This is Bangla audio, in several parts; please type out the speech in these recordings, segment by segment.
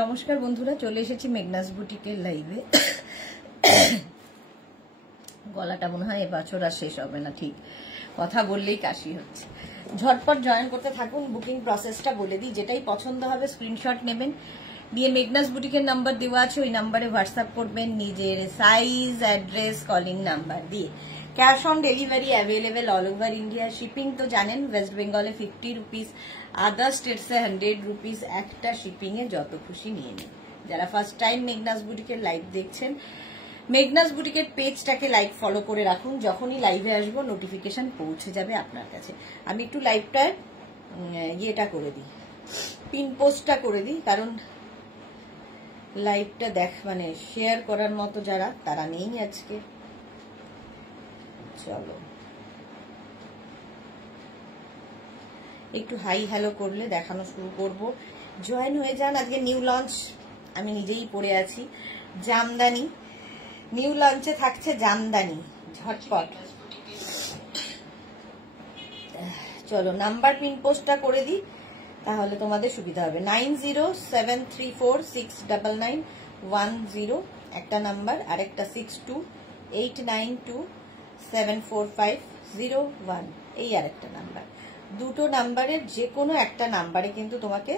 নমস্কার বন্ধুরা, চলে এসেছি মেঘনাস বুটিকের লাইভে। গলাটা মনে হয় এবছর আর শেষ হবে না, ঠিক কথা বললেই কাশি হচ্ছে। ঝটপট জয়েন করতে থাকুন। বুকিং প্রসেসটা বলে দিই, যেটাই পছন্দ হবে স্ক্রিনশট নেবেন, দিয়ে মেঘনাস বুটিকের নাম্বার দেওয়া আছে, ওই নাম্বারে হোয়াটসঅ্যাপ করবেন নিজের সাইজ, অ্যাড্রেস, কলিং নাম্বার দিয়ে। Cash on delivery available all over India. Shipping তো জানেন, ওয়েস্ট বেঙ্গলে 50 রুপিস, আদার স্টেটসে 100 রুপিস। একটা শিপিং এ যত খুশি নিয়ে নিন। যারা ফার্স্ট টাইম মেঘনাস বুটিকের লাইভ দেখছেন, মেঘনাস বুটিকের পেজটাকে লাইক ফলো করে রাখুন, যখনই লাইভে আসবো নোটিফিকেশন পৌঁছে যাবে আপনার কাছে। আমি একটু লাইভটার ইয়েটা করে দিই, পিন পোস্টটা করে দিই, কারণ লাইভটা মানে শেয়ার করার মতো যারা, তারা নেই আজকে। চলো একটু হাই হ্যালো করলে দেখানো শুরু করব। জয়েন হয়ে যান। আজকে নিউ লঞ্চ, আমি নিজেই পরে আছি, জামদানি। নিউ লঞ্চে থাকছে জামদানি, ঝটপট। চলো নাম্বার পিন পোস্টটা করে দিই, তাহলে তোমাদের সুবিধা হবে। 9073469910 একটা নাম্বার, আর একটা 6289274501 এই আর একটা নাম্বার। দুটো নাম্বারের যে কোনো একটা নাম্বারে কিন্তু তোমাকে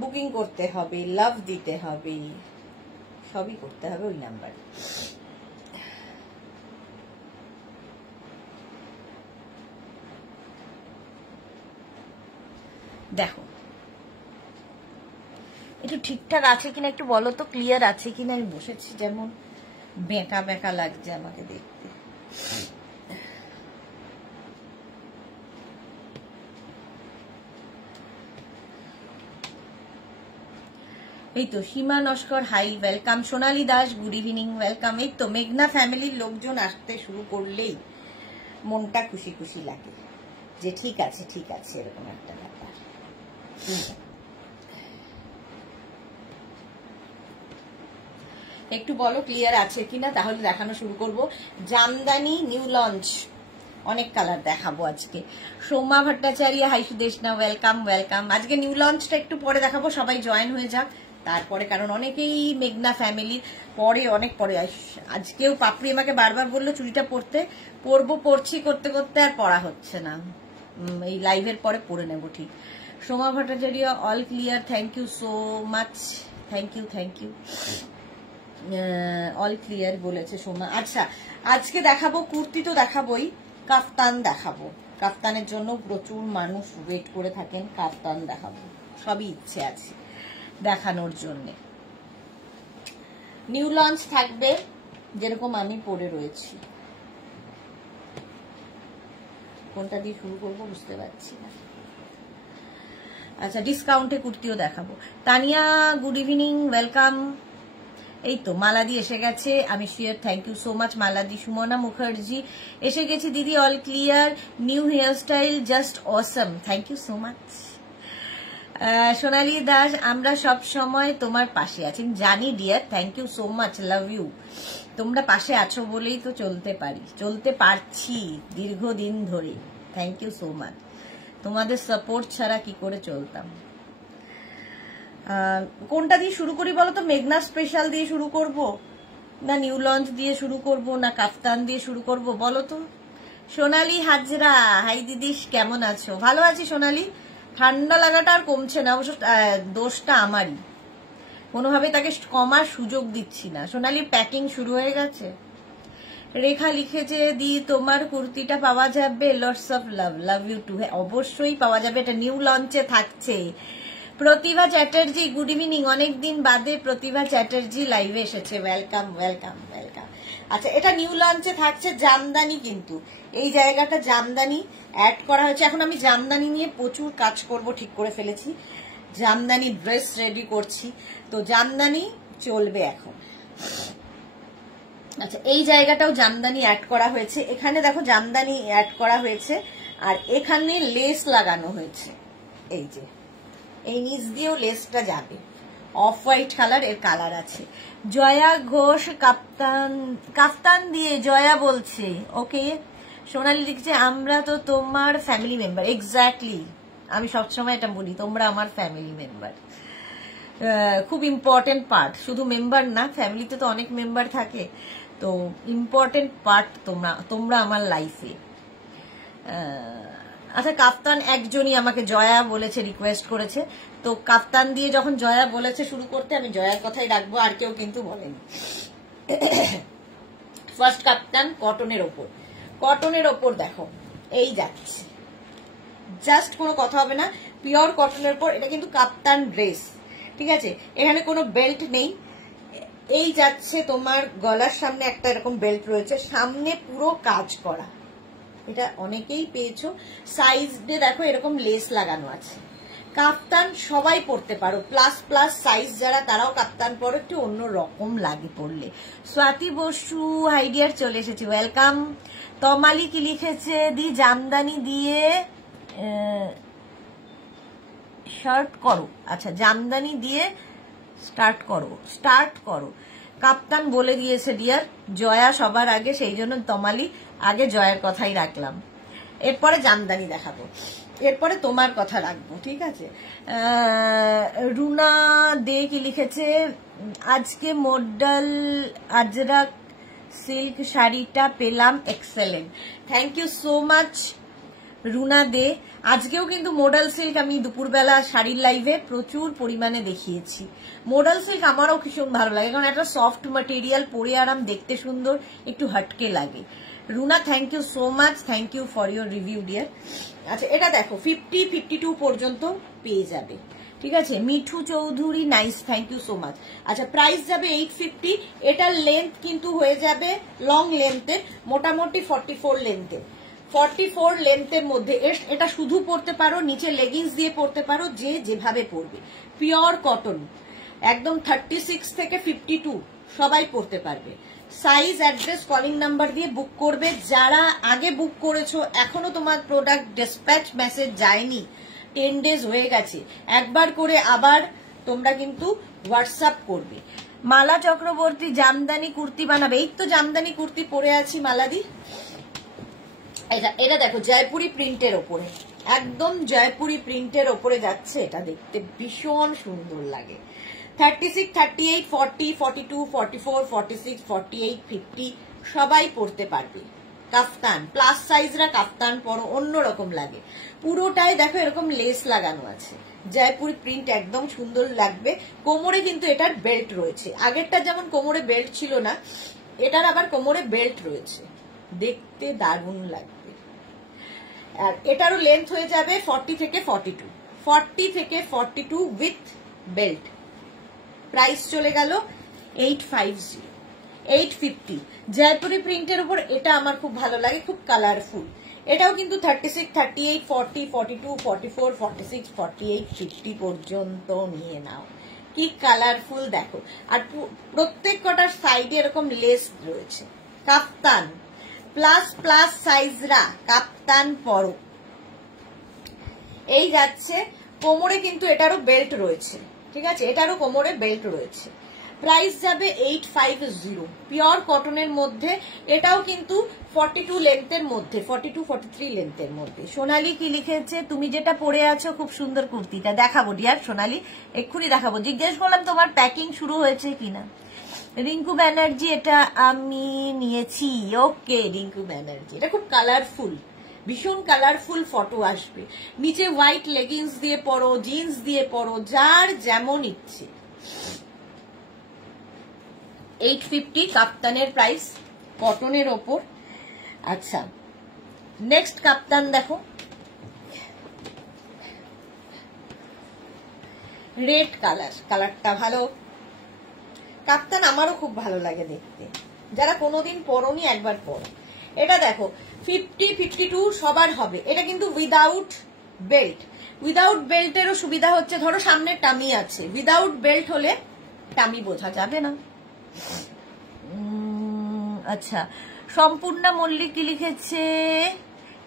বুকিং করতে হবে, লাভ দিতে হবে, সবই করতে হবে ওই নাম্বারে। দেখো একটু ঠিকঠাক আছে কিনা একটু বলো তো, ক্লিয়ার আছে কিনা। আমি বসেছি যেমন বেঁকা বেঁকা লাগছে আমাকে দেখতে। এই তো সীমা নস্কর, হাই, ওয়েলকাম। সোনালী দাস, গুড ইভিনিং, ওয়েলকাম। এই তো মেঘনা ফ্যামিলির লোকজন আসতে শুরু করলেই মনটা খুশি খুশি লাগে, যে ঠিক আছে ঠিক আছে, এরকম একটা ব্যাপার। একটু বলো ক্লিয়ার আছে কিনা, তাহলে দেখানো শুরু করব। জামদানি নিউ লঞ্চ, অনেক কালার দেখাবো আজকে। Soma Bhattacharya, hi Sudeshna, welcome welcome. আজকে নিউ লঞ্চটা একটু পরে দেখাবো, সবাই জয়েন হয়ে যাক তারপরে, কারণ অনেকেই মেঘনা ফ্যামিলির পরে, অনেক পরে। আজকেও পাপড়ি আমাকে বারবার বললো চুড়িটা পরছি, করতে করতে আর পড়া হচ্ছে না। এই লাইভের পরে পরে নেব, ঠিক। Soma Bhattacharya, all clear, thank you so much, thank you thank you. All clear বলেছে সোমা। আচ্ছা আজকে দেখাবো কুর্তি, তো দেখাবোই, কাফতান দেখাবো। কাফতানের জন্য প্রচুর মানুষ ওয়েট করে থাকেন, কাফতান দেখাবো, সবই ইচ্ছে আছে দেখানোর জন্য। নিউ লঞ্চ থাকবে, যেরকম আমি পরে রয়েছি। কোনটা দিয়ে শুরু করবো বুঝতে পারছি না। আচ্ছা ডিসকাউন্টে কুর্তিও দেখাবো। Tania, good evening, welcome. এই তো মালাদি এসে গেছে, আমি sure, thank you so much মালাদি। সুমনা মুখার্জি এসে গেছি, দিদি all clear, new hair style just awesome, thank you so much. Sonali Das, আমরা সব সময় তোমার পাশে আছি, জানি dear, thank you so much, love you. তোমরা পাশে আছো বলেই তো চলতে পারছি দীর্ঘদিন ধরে, থ্যাংক ইউ সো মাচ। তোমাদের সাপোর্ট ছাড়া কি করে চলতাম। কোনটা দিয়ে শুরু করি বলো তো, মেঘনা স্পেশাল দিয়ে শুরু করব, না নিউ লঞ্চ দিয়ে শুরু করব, না কাফতান দিয়ে শুরু করব বলো তো। সোনালী হাজরা, হাই দিদি, কেমন আছো? ভালো আছি সোনালী। ঠান্ডা লাগাটা আর কমছে না, অবশ্য দোষটা আমারই, কোনোভাবে তাকে কমার সুযোগ দিচ্ছি না। সোনালীর প্যাকিং শুরু হয়ে গেছে। রেখা লিখেছে, দি তোমার কুর্তিটা পাওয়া যাবে? Lots of love, love you too. হ্যাঁ অবশ্যই পাওয়া যাবে, এটা নিউ লঞ্চে থাকছে। প্রতিভা চ্যাটার্জি, গুড ইভিনিং, অনেকদিন বাদে প্রতিভা চ্যাটার্জি লাইভে এসেছে, ওয়েলকাম ওয়েলকাম ওয়েলকাম। আচ্ছা এটা নিউ লঞ্চে থাকছে জামদানি, কিন্তু এই জায়গাটা জামদানি অ্যাড করা হয়েছে। এখন আমি জামদানি নিয়ে প্রচুর কাজ করব, ঠিক করে ফেলেছি, জামদানি ড্রেস রেডি করছি, তো জামদানি চলবে এখন। আচ্ছা এই জায়গাটাও জামদানি অ্যাড করা হয়েছে, এখানে দেখো জামদানি অ্যাড করা হয়েছে, আর এখানে লেস লাগানো হয়েছে, এই যে এই নিচ দিয়েও লেসটা যাবে, অফ হোয়াইট কালার, এর কালার আছে। জয়া ঘোষ, কাফতান দিয়ে জয়া বলছে, ওকে। সোনালী লিখছে, আমরা তো তোমার ফ্যামিলি মেম্বার। এক্স্যাক্টলি, আমি সবসময় এটা বলি, তোমরা আমার ফ্যামিলি মেম্বার। খুব ইম্পর্টেন্ট পার্ট, শুধু মেম্বার না, ফ্যামিলিতে তো অনেক মেম্বার থাকে, তো ইম্পর্টেন্ট পার্ট তোমরা আমার লাইফে। আচ্ছা, কাপ্তান একজনই আমাকে জয়া বলেছে, রিকোয়েস্ট করেছে, তো কাপ্তান দিয়ে যখন জয়া বলেছে শুরু করতে, আমি জয়ার কথাই রাখবো, আর কেউ কিন্তু বলেনি। ফার্স্ট কাপ্তান কটনের ওপর দেখো, এই যাচ্ছে, জাস্ট কোনো কথা হবে না, পিওর কটনের উপর। এটা কিন্তু কাপ্তান ড্রেস, ঠিক আছে, এখানে কোনো বেল্ট নেই, এই যাচ্ছে তোমার গলার সামনে একটা এরকম বেল্ট রয়েছে, সামনে পুরো কাজ করা, এটা অনেকেই পেয়েছো। সাইজে দেখো এরকম লেস লাগানো আছে। কাপ্তান সবাই পরতে পারো, প্লাস প্লাস সাইজ যারা তারাও কাপ্তান পরো, একটু অন্য রকম লাগে পরলে। স্বাতি বসু হাইডিয়ার চলে এসেছে, ওয়েলকাম। তমালি কি লিখেছে, দি জামদানি দিয়ে শার্ট করো, আচ্ছা জামদানি দিয়ে স্টার্ট করো। কাপ্তান বলে দিয়েছে ডিয়ার, জয়া সবার আগে, সেই জন্য তমালি আগে জয়ের কথাই রাখলাম, এরপরে জামদানি দেখাবো, এরপরে তোমার কথা রাখবো, ঠিক আছে। রুনা দে কি লিখেছে, আজকে মডেল আজরাক সিল্ক শাড়িটা পেলাম, excellent, thank you so much Runa De. আজকেও কিন্তু মডেল সিল্ক আমি দুপুরবেলা শাড়ির লাইভে প্রচুর পরিমাণে দেখিয়েছি। মডেল সিল্ক আমারও ভীষণ ভালো লাগে, কারণ একটা সফট ম্যাটেরিয়াল, পরে আরাম, দেখতে সুন্দর, একটু হটকে লাগে। Runa thank you so much, thank you for your review dear. আচ্ছা, এটা দেখো 50-52 পর্যন্ত পেয়ে যাবে, ঠিক আছে। Mithu Chowdhury nice, thank you so much. আচ্ছা, প্রাইস যাবে 850, এটার লেন্থ কিন্তু হয়ে যাবে লং লেন্থের, মোটামুটি 44 লেন্থের, 44 লেন্থের মধ্যে। এটা শুধু পরতে পারো, নিচে লেগিংস দিয়ে পরতে পারো, যে যেভাবে পরবে, পিওর কটন, একদম 36 থেকে 52 সবাই পরতে পারবে। সাইজ, অ্যাড্রেস, কলিং নাম্বার দিয়ে বুক করবে। যারা আগে বুক করেছো, এখনো তোমার প্রোডাক্ট ডিসপ্যাচ মেসেজ যায়নি, 10 ডেজ হয়ে গেছে, একবার করে আবার তোমরা কিন্তু হোয়াটসঅ্যাপ করবে। মালা চক্রবর্তী জামদানি কুর্তি বানাবে, এই তো জামদানি কুর্তি পরে আছি মালাদি। এটা দেখো জয়পুরি প্রিন্টের ওপরে, একদম জয়পুরি প্রিন্টের ওপরে যাচ্ছে, এটা দেখতে ভীষণ সুন্দর লাগে। 36, 38, 40, 42, 44, 46, 48, 50 সবাই পরতে পারবে। কাফতান, প্লাস সাইজরা কাফতান পরো, অন্যরকম লাগে। পুরোটাই দেখো এরকম লেস লাগানো আছে, জয়পুরি প্রিন্ট, একদম সুন্দর লাগবে। কোমরে কিন্তু এটার বেল্ট রয়েছে, আগেরটা যেমন কোমরে বেল্ট ছিল না, এটার আবার কোমরে বেল্ট রয়েছে, দেখতে দারুণ লাগবে। আর এটারও লেন্থ হয়ে যাবে 40 থেকে 42 উইথ বেল্ট। প্রাইস চলে গেল 850 জয়পুরি প্রিন্টের উপর, এটা আমার খুব ভালো লাগে, খুব কালারফুল। এটাও কিন্তু 36, 38, 40, 42, 44, 46, 48, 50 পর্যন্ত নিয়ে নাও, কি কালারফুল দেখো। আর প্রত্যেক কটার সাইডে এরকম লেস রয়েছে। কাপ্তান, প্লাস প্লাস সাইজরা কাপ্তান পরো, এই যাচ্ছে। কোমরে কিন্তু এটারও বেল্ট রয়েছে, ঠিক আছে, এটারও কোমরে বেল্ট রয়েছে। প্রাইস যাবে 850, পিওর কটনের মধ্যে। এটাও কিন্তু 42 লেন্থের মধ্যে, 42-43 লেন্থের মধ্যে। সোনালি কি লিখেছে, তুমি যেটা পরে আছো খুব সুন্দর কুর্তিটা, দেখাবো ডিয়ার সোনালি, এক্ষুনি দেখাবো। জিজ্ঞেস করলাম তোমার প্যাকিং শুরু হয়েছে কিনা। রিঙ্কু ব্যানার্জি, এটা আমি নিয়েছি, ওকে রিঙ্কু ব্যানার্জি, এটা খুব কালারফুল, ভীষণ কালারফুল ফটো আসবে। নিচে হোয়াইট লেগিংস দিয়ে পরো, জিন্স দিয়ে পরো, যার যেমন ইচ্ছে। 850 কাপ্তানের প্রাইস, কটনের ওপর। আচ্ছা, নেক্সট কাপ্তান দেখো, রেড কালার, কালারটা ভালো। কাপ্তান আমারও খুব ভালো লাগে দেখতে, যারা কোনোদিন পরোনি একবার পরো। এটা দেখো 50-52 সবার হবে। এটা কিন্তু উইদাউট বেল্ট, উইদাউট বেল্টেরও সুবিধা হচ্ছে, ধরো সামনে টামি আছে, উইদাউট বেল্ট হলে টামি বোঝা যাবে না। আচ্ছা, সম্পূর্ণা মল্লিক কি লিখেছে,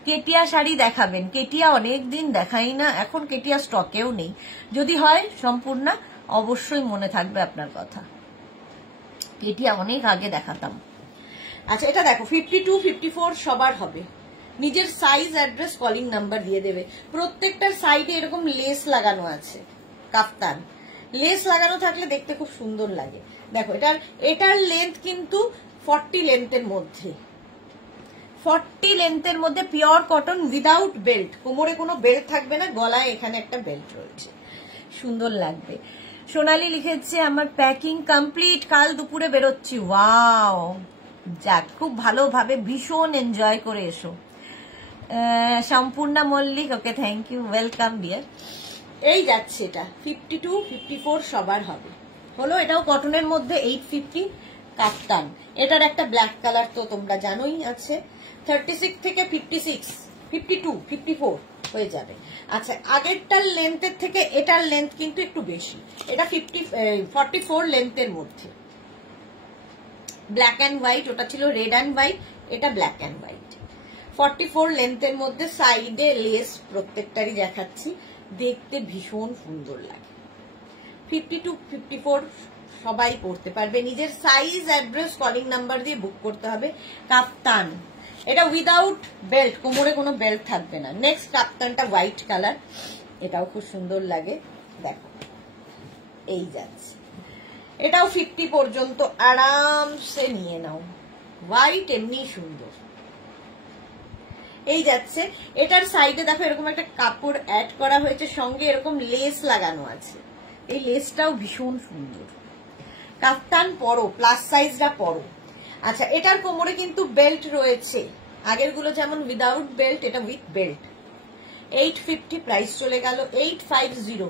কেটিয়া শাড়ি দেখাবেন। কেটিয়া অনেকদিন দেখাই না, এখন কেটিয়া স্টকেও নেই, যদি হয় সম্পূর্ণা অবশ্যই মনে থাকবে আপনার কথা, কেটিয়া অনেক আগে দেখাতাম। আচ্ছা, এটা দেখো 52-54 সবার হবে। নিজের সাইজ, অ্যাড্রেস, কলিং নাম্বার দিয়ে দেবে। প্রত্যেকটার সাইডে এরকম লেস লাগানো আছে। কাপ্তান, লেস লাগানো থাকলে দেখতে খুব সুন্দর লাগে। দেখো এটার লেন্থ কিন্তু 40 লেন্থের মধ্যে, 40 লেন্থের মধ্যে পিওর কটন উইদাউট বেল্ট, কোমরে কোনো বেল্ট থাকবে না, গলায় এখানে একটা বেল্ট রয়েছে, সুন্দর লাগবে। সোনালি লিখেছে আমার প্যাকিং কমপ্লিট, কাল দুপুরে বেরোচ্ছি। ওয়াও, যাক, খুব ভালোভাবে ভীষণ এনজয় করে এসো। সম্পূর্ণা মল্লিক, ওকে, থ্যাংক ইউ, ওয়েলকাম ডিয়ার। এই যাচ্ছে এটা 52, 54 সবার হবে। হলো, এটাও কটনের মধ্যে 850 কাফতান। এটার একটা ব্ল্যাক কালার তো তোমরা জানোই আছে। 36 থেকে 56, 52, 54 হয়ে যাবে। আচ্ছা, আগেরটার লেন্থের থেকে এটার লেন্থ কিন্তু একটু বেশি, এটা 44 লেন্থের মধ্যে, ব্ল্যাক অ্যান্ড হোয়াইট, ওটা ছিল রেড অ্যান্ড হোয়াইট, এটা ব্ল্যাক অ্যান্ড হোয়াইট। 44 লেন্থের মধ্যে, সাইডে লেস প্রত্যেকটারই দেখাচ্ছি, দেখতে ভীষণ সুন্দর লাগে। 52, 54 সবাই পড়তে পারবে, নিজের সাইজ, অ্যাড্রেস, কলিং নাম্বার দিয়ে বুক করতে হবে। কাফতান, এটা উইদাউট বেল্ট, কোমরে কোনো বেল্ট থাকবে না। নেক্সট কাফতানটা হোয়াইট কালার, এটাও খুব সুন্দর লাগে, দেখো এই যাচ্ছে, এটাও 50 পর্যন্ত আরামসে নিয়ে নাও। হোয়াইট এমনি সুন্দর। এই যাচ্ছে, এটার সাইডে দেখো এরকম একটা কাপড় অ্যাড করা হয়েছে, সঙ্গে এরকম লেস লাগানো আছে, এই লেসটাও ভীষণ সুন্দর। কাফতান পরো, প্লাস সাইজটা পরো। আচ্ছা, এটার কোমরে কিন্তু বেল্ট রয়েছে, আগের গুলো যেমন উইদাউট বেল্ট, এটা উইথ বেল্ট। 850 প্রাইস চলে গেল, 850।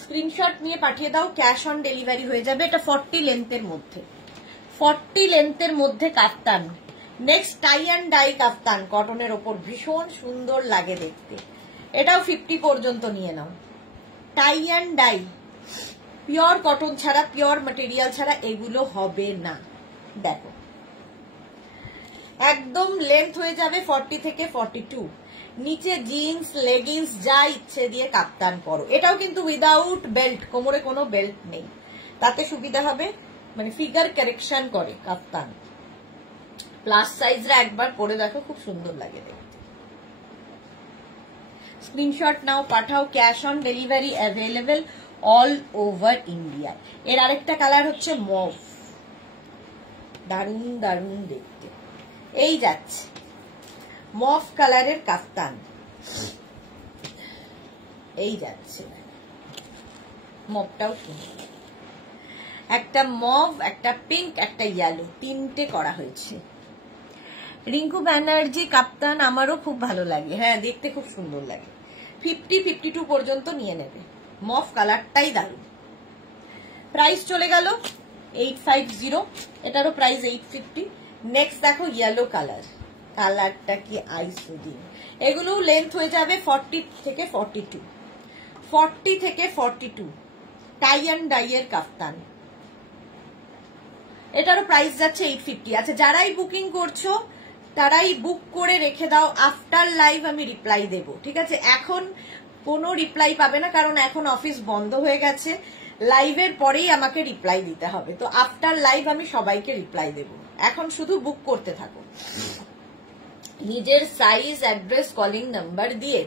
স্ক্রিনশট নিয়ে পাঠিয়ে দাও, ক্যাশ অন ডেলিভারি হয়ে যাবে। এটা 40 লেন্থের মধ্যে, 40 লেন্থের মধ্যে কাফতান। নেক্সট টাই অ্যান্ড ডাই কাফতান, কটনের ওপর ভীষণ সুন্দর লাগে দেখতে, এটাও 50 পর্যন্ত নিয়ে নাও। Tie and dye, pure cotton ছাড়া, পিওর ম্যাটেরিয়াল ছাড়া এগুলো হবে না। দেখো একদম লেন্থ হয়ে যাবে 40 থেকে 42, নিচে জিন্স, লেগিংস যা ইচ্ছে দিয়ে কাপ্তান পরো। এটাও কিন্তু উইদাউট বেল্ট, কোমরে কোনো বেল্ট নেই, তাতে সুবিধা হবে, মানে ফিগার কারেকশন করে কাপ্তান। প্লাস সাইজরা একবার পরে দেখো, খুব সুন্দর লাগে দেখতে। স্ক্রিনশট নাও, পাঠাও, cash on delivery available all over India. এর আরেকটা কালার হচ্ছে মভ, দারুণ দারুণ দেখতে। এই যাচ্ছে মভ কালারের কাফতান, এই যাচ্ছে মভটাও সুন্দর, একটা মভ, একটা পিঙ্ক, একটা ইয়েলো, তিনটে করা হয়েছে। রিঙ্কু ব্যানার্জি কাপ্তান আমারও খুব ভালো লাগে, হ্যাঁ দেখতে খুব সুন্দর লাগে। 50-52 পর্যন্ত নিয়ে নেবে, মভ কালারটাই দারুণ। প্রাইস চলে গেল 850, এটারও প্রাইস 850। নেক্সট দেখো ইয়েলো কালার, কালারটা কি আইসুদিন। এগুলো লেন্থ হয়ে যাবে 40 থেকে 42, 40 থেকে 42, টাই অ্যান্ড ডাই এর কাফতান। এটারও প্রাইস যাচ্ছে 850। আচ্ছা, যারাই বুকিং করছো তারাই বুক করে রেখে দাও, আফটার লাইভ আমি রিপ্লাই দেব, ঠিক আছে? এখন কোনো রিপ্লাই পাবে না, কারণ এখন অফিস বন্ধ হয়ে গেছে, লাইভের পরেই আমাকে রিপ্লাই দিতে হবে। তো আফটার লাইভ আমি সবাইকে রিপ্লাই দেব, এখন শুধু বুক করতে থাকো নিজের সাইজ, অ্যাড্রেস, কলিং নাম্বার দিয়ে।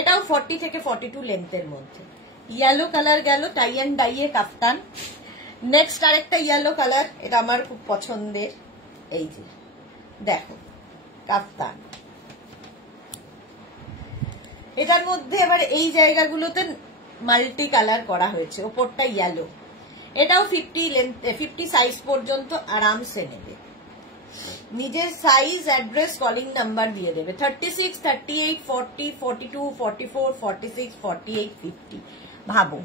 এটাও 40 থেকে 42 লেন্থের মধ্যে। ইয়েলো কালার গেল, টাই অ্যান্ড ডাই এর কাফতান। নেক্সট আরেকটা ইয়েলো কালার, এটা আমার খুব পছন্দের, এই যে দেখো কাফতান। এটার মধ্যে আবার এই জায়গাগুলোতে মাল্টি কালার করা হয়েছে, ওপরটা ইয়েলো। এটাও 50 সাইজ পর্যন্ত আরামসে নেবে, নিজের সাইজ, অ্যাড্রেস, কলিং নাম্বার দিয়ে দেবে। 36, 38, 40, 42, 44, 46, 48, 50 ভাবো।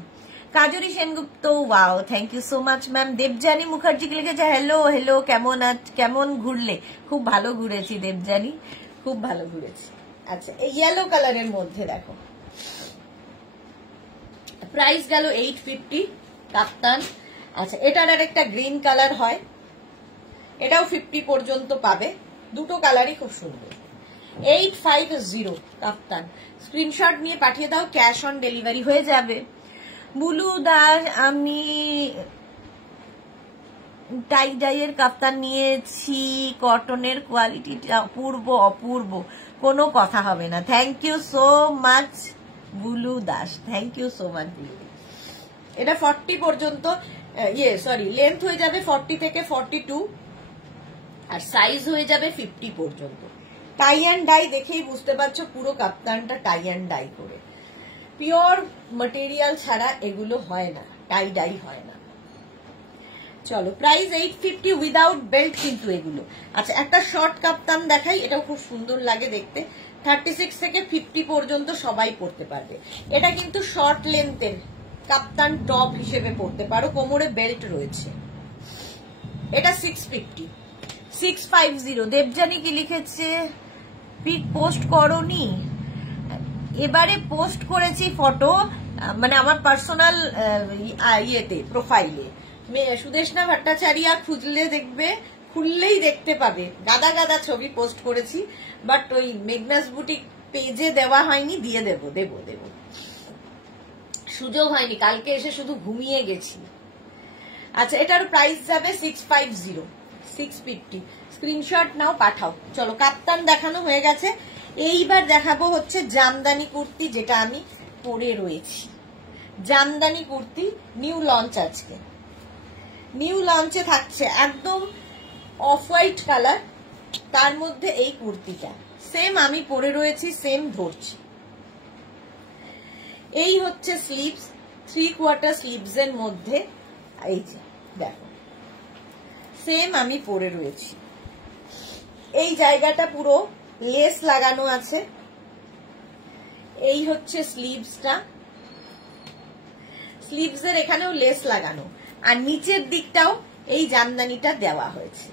Kajri Sengupta, wow, thank you so much ma'am. Debjani Mukherjee লিখেছে হ্যালো হ্যালো, কেমন ঘুরলে? খুব ভালো ঘুরেছি দেবজানী, খুব ভালো ঘুরেছি। আচ্ছা, এই ইয়েলো কালারের মধ্যে দেখো, প্রাইস গেল 850 কাপ্তান। আচ্ছা, এটার আর একটা গ্রিন কালার হয়, এটাও 50 পর্যন্ত পাবে, দুটো কালারই খুব সুন্দর। 850 কাপ্তান। স্ক্রিনশট নিয়ে পাঠিয়ে দাও, ক্যাশ অন ডেলিভারি হয়ে যাবে। বুলু দাস, আমি টাই ডাইয়ের কাপ্তান নিয়েছি, কটনের কোয়ালিটিটা অপূর্ব অপূর্ব, কোনো কথা হবে না। Thank you so much Bulu Das, thank you so much Bulu. এটা 40 পর্যন্ত, লেন্থ হয়ে যাবে 40 থেকে 42 আর সাইজ হয়ে যাবে 50 পর্যন্ত। টাই অ্যান্ড ডাই দেখেই বুঝতে পারছো পুরো কাপ্তানটা টাই অ্যান্ড ডাই করে, পিওর ম্যাটেরিয়াল ছাড়া এগুলো হয় না, টাই ডাই হয় না। চলো প্রাইস 850 উইদাউট বেল্ট কিন্তু এগুলো। আচ্ছা একটা শর্ট কাপ্তান দেখাই, এটাও খুব সুন্দর লাগে দেখতে, 36 থেকে 50 পর্যন্ত সবাই পরতে পারবে। এটা কিন্তু শর্ট লেন্থের কাপ্তান টপ হিসেবে পরতে পারো, কোমরে বেল্ট রয়েছে। এটা 650। দেবজানি কি লিখেছে, পিক পোস্ট করনি? এবারে পোস্ট করেছি ফটো, মানে আমার পার্সোনাল ইয়েতে প্রোফাইলে, সুদেশনা ভট্টাচার্য খুঁজলে দেখবে, খুললেই দেখতে পাবে, গাদা গাদা ছবি পোস্ট করেছি, বাট ওই মেঘনাস বুটিক পেজে দেওয়া হয়নি, দিয়ে দেবো, সুযোগ হয়নি, কালকে এসে শুধু ঘুমিয়ে গেছি। আচ্ছা এটার প্রাইস যাবে 650। স্ক্রিনশট নাও, পাঠাও। চলো কাপ্তান দেখানো হয়ে গেছে, এইবার দেখাবো হচ্ছে জামদানি কুর্তি, যেটা আমি পরে রয়েছি। জামদানি কুর্তি নিউ লঞ্চ, আজকে নিউ লঞ্চে থাকছে একদম অফ হোয়াইট কালার, তার মধ্যে এই কুর্তিটা সেম আমি পরে রয়েছি, সেম ধরছি। এই হচ্ছে স্লিভস, 3/4 স্লিভস এর মধ্যে, এই যে দেখো সেম আমি পরে রয়েছি। এই জায়গাটা পুরো লেস লাগানো আছে, এই হচ্ছে স্লিভসটা, স্লিভস এর এখানেও লেস লাগানো, আর নিচের দিকটাও এই জামদানিটা দেওয়া হয়েছে।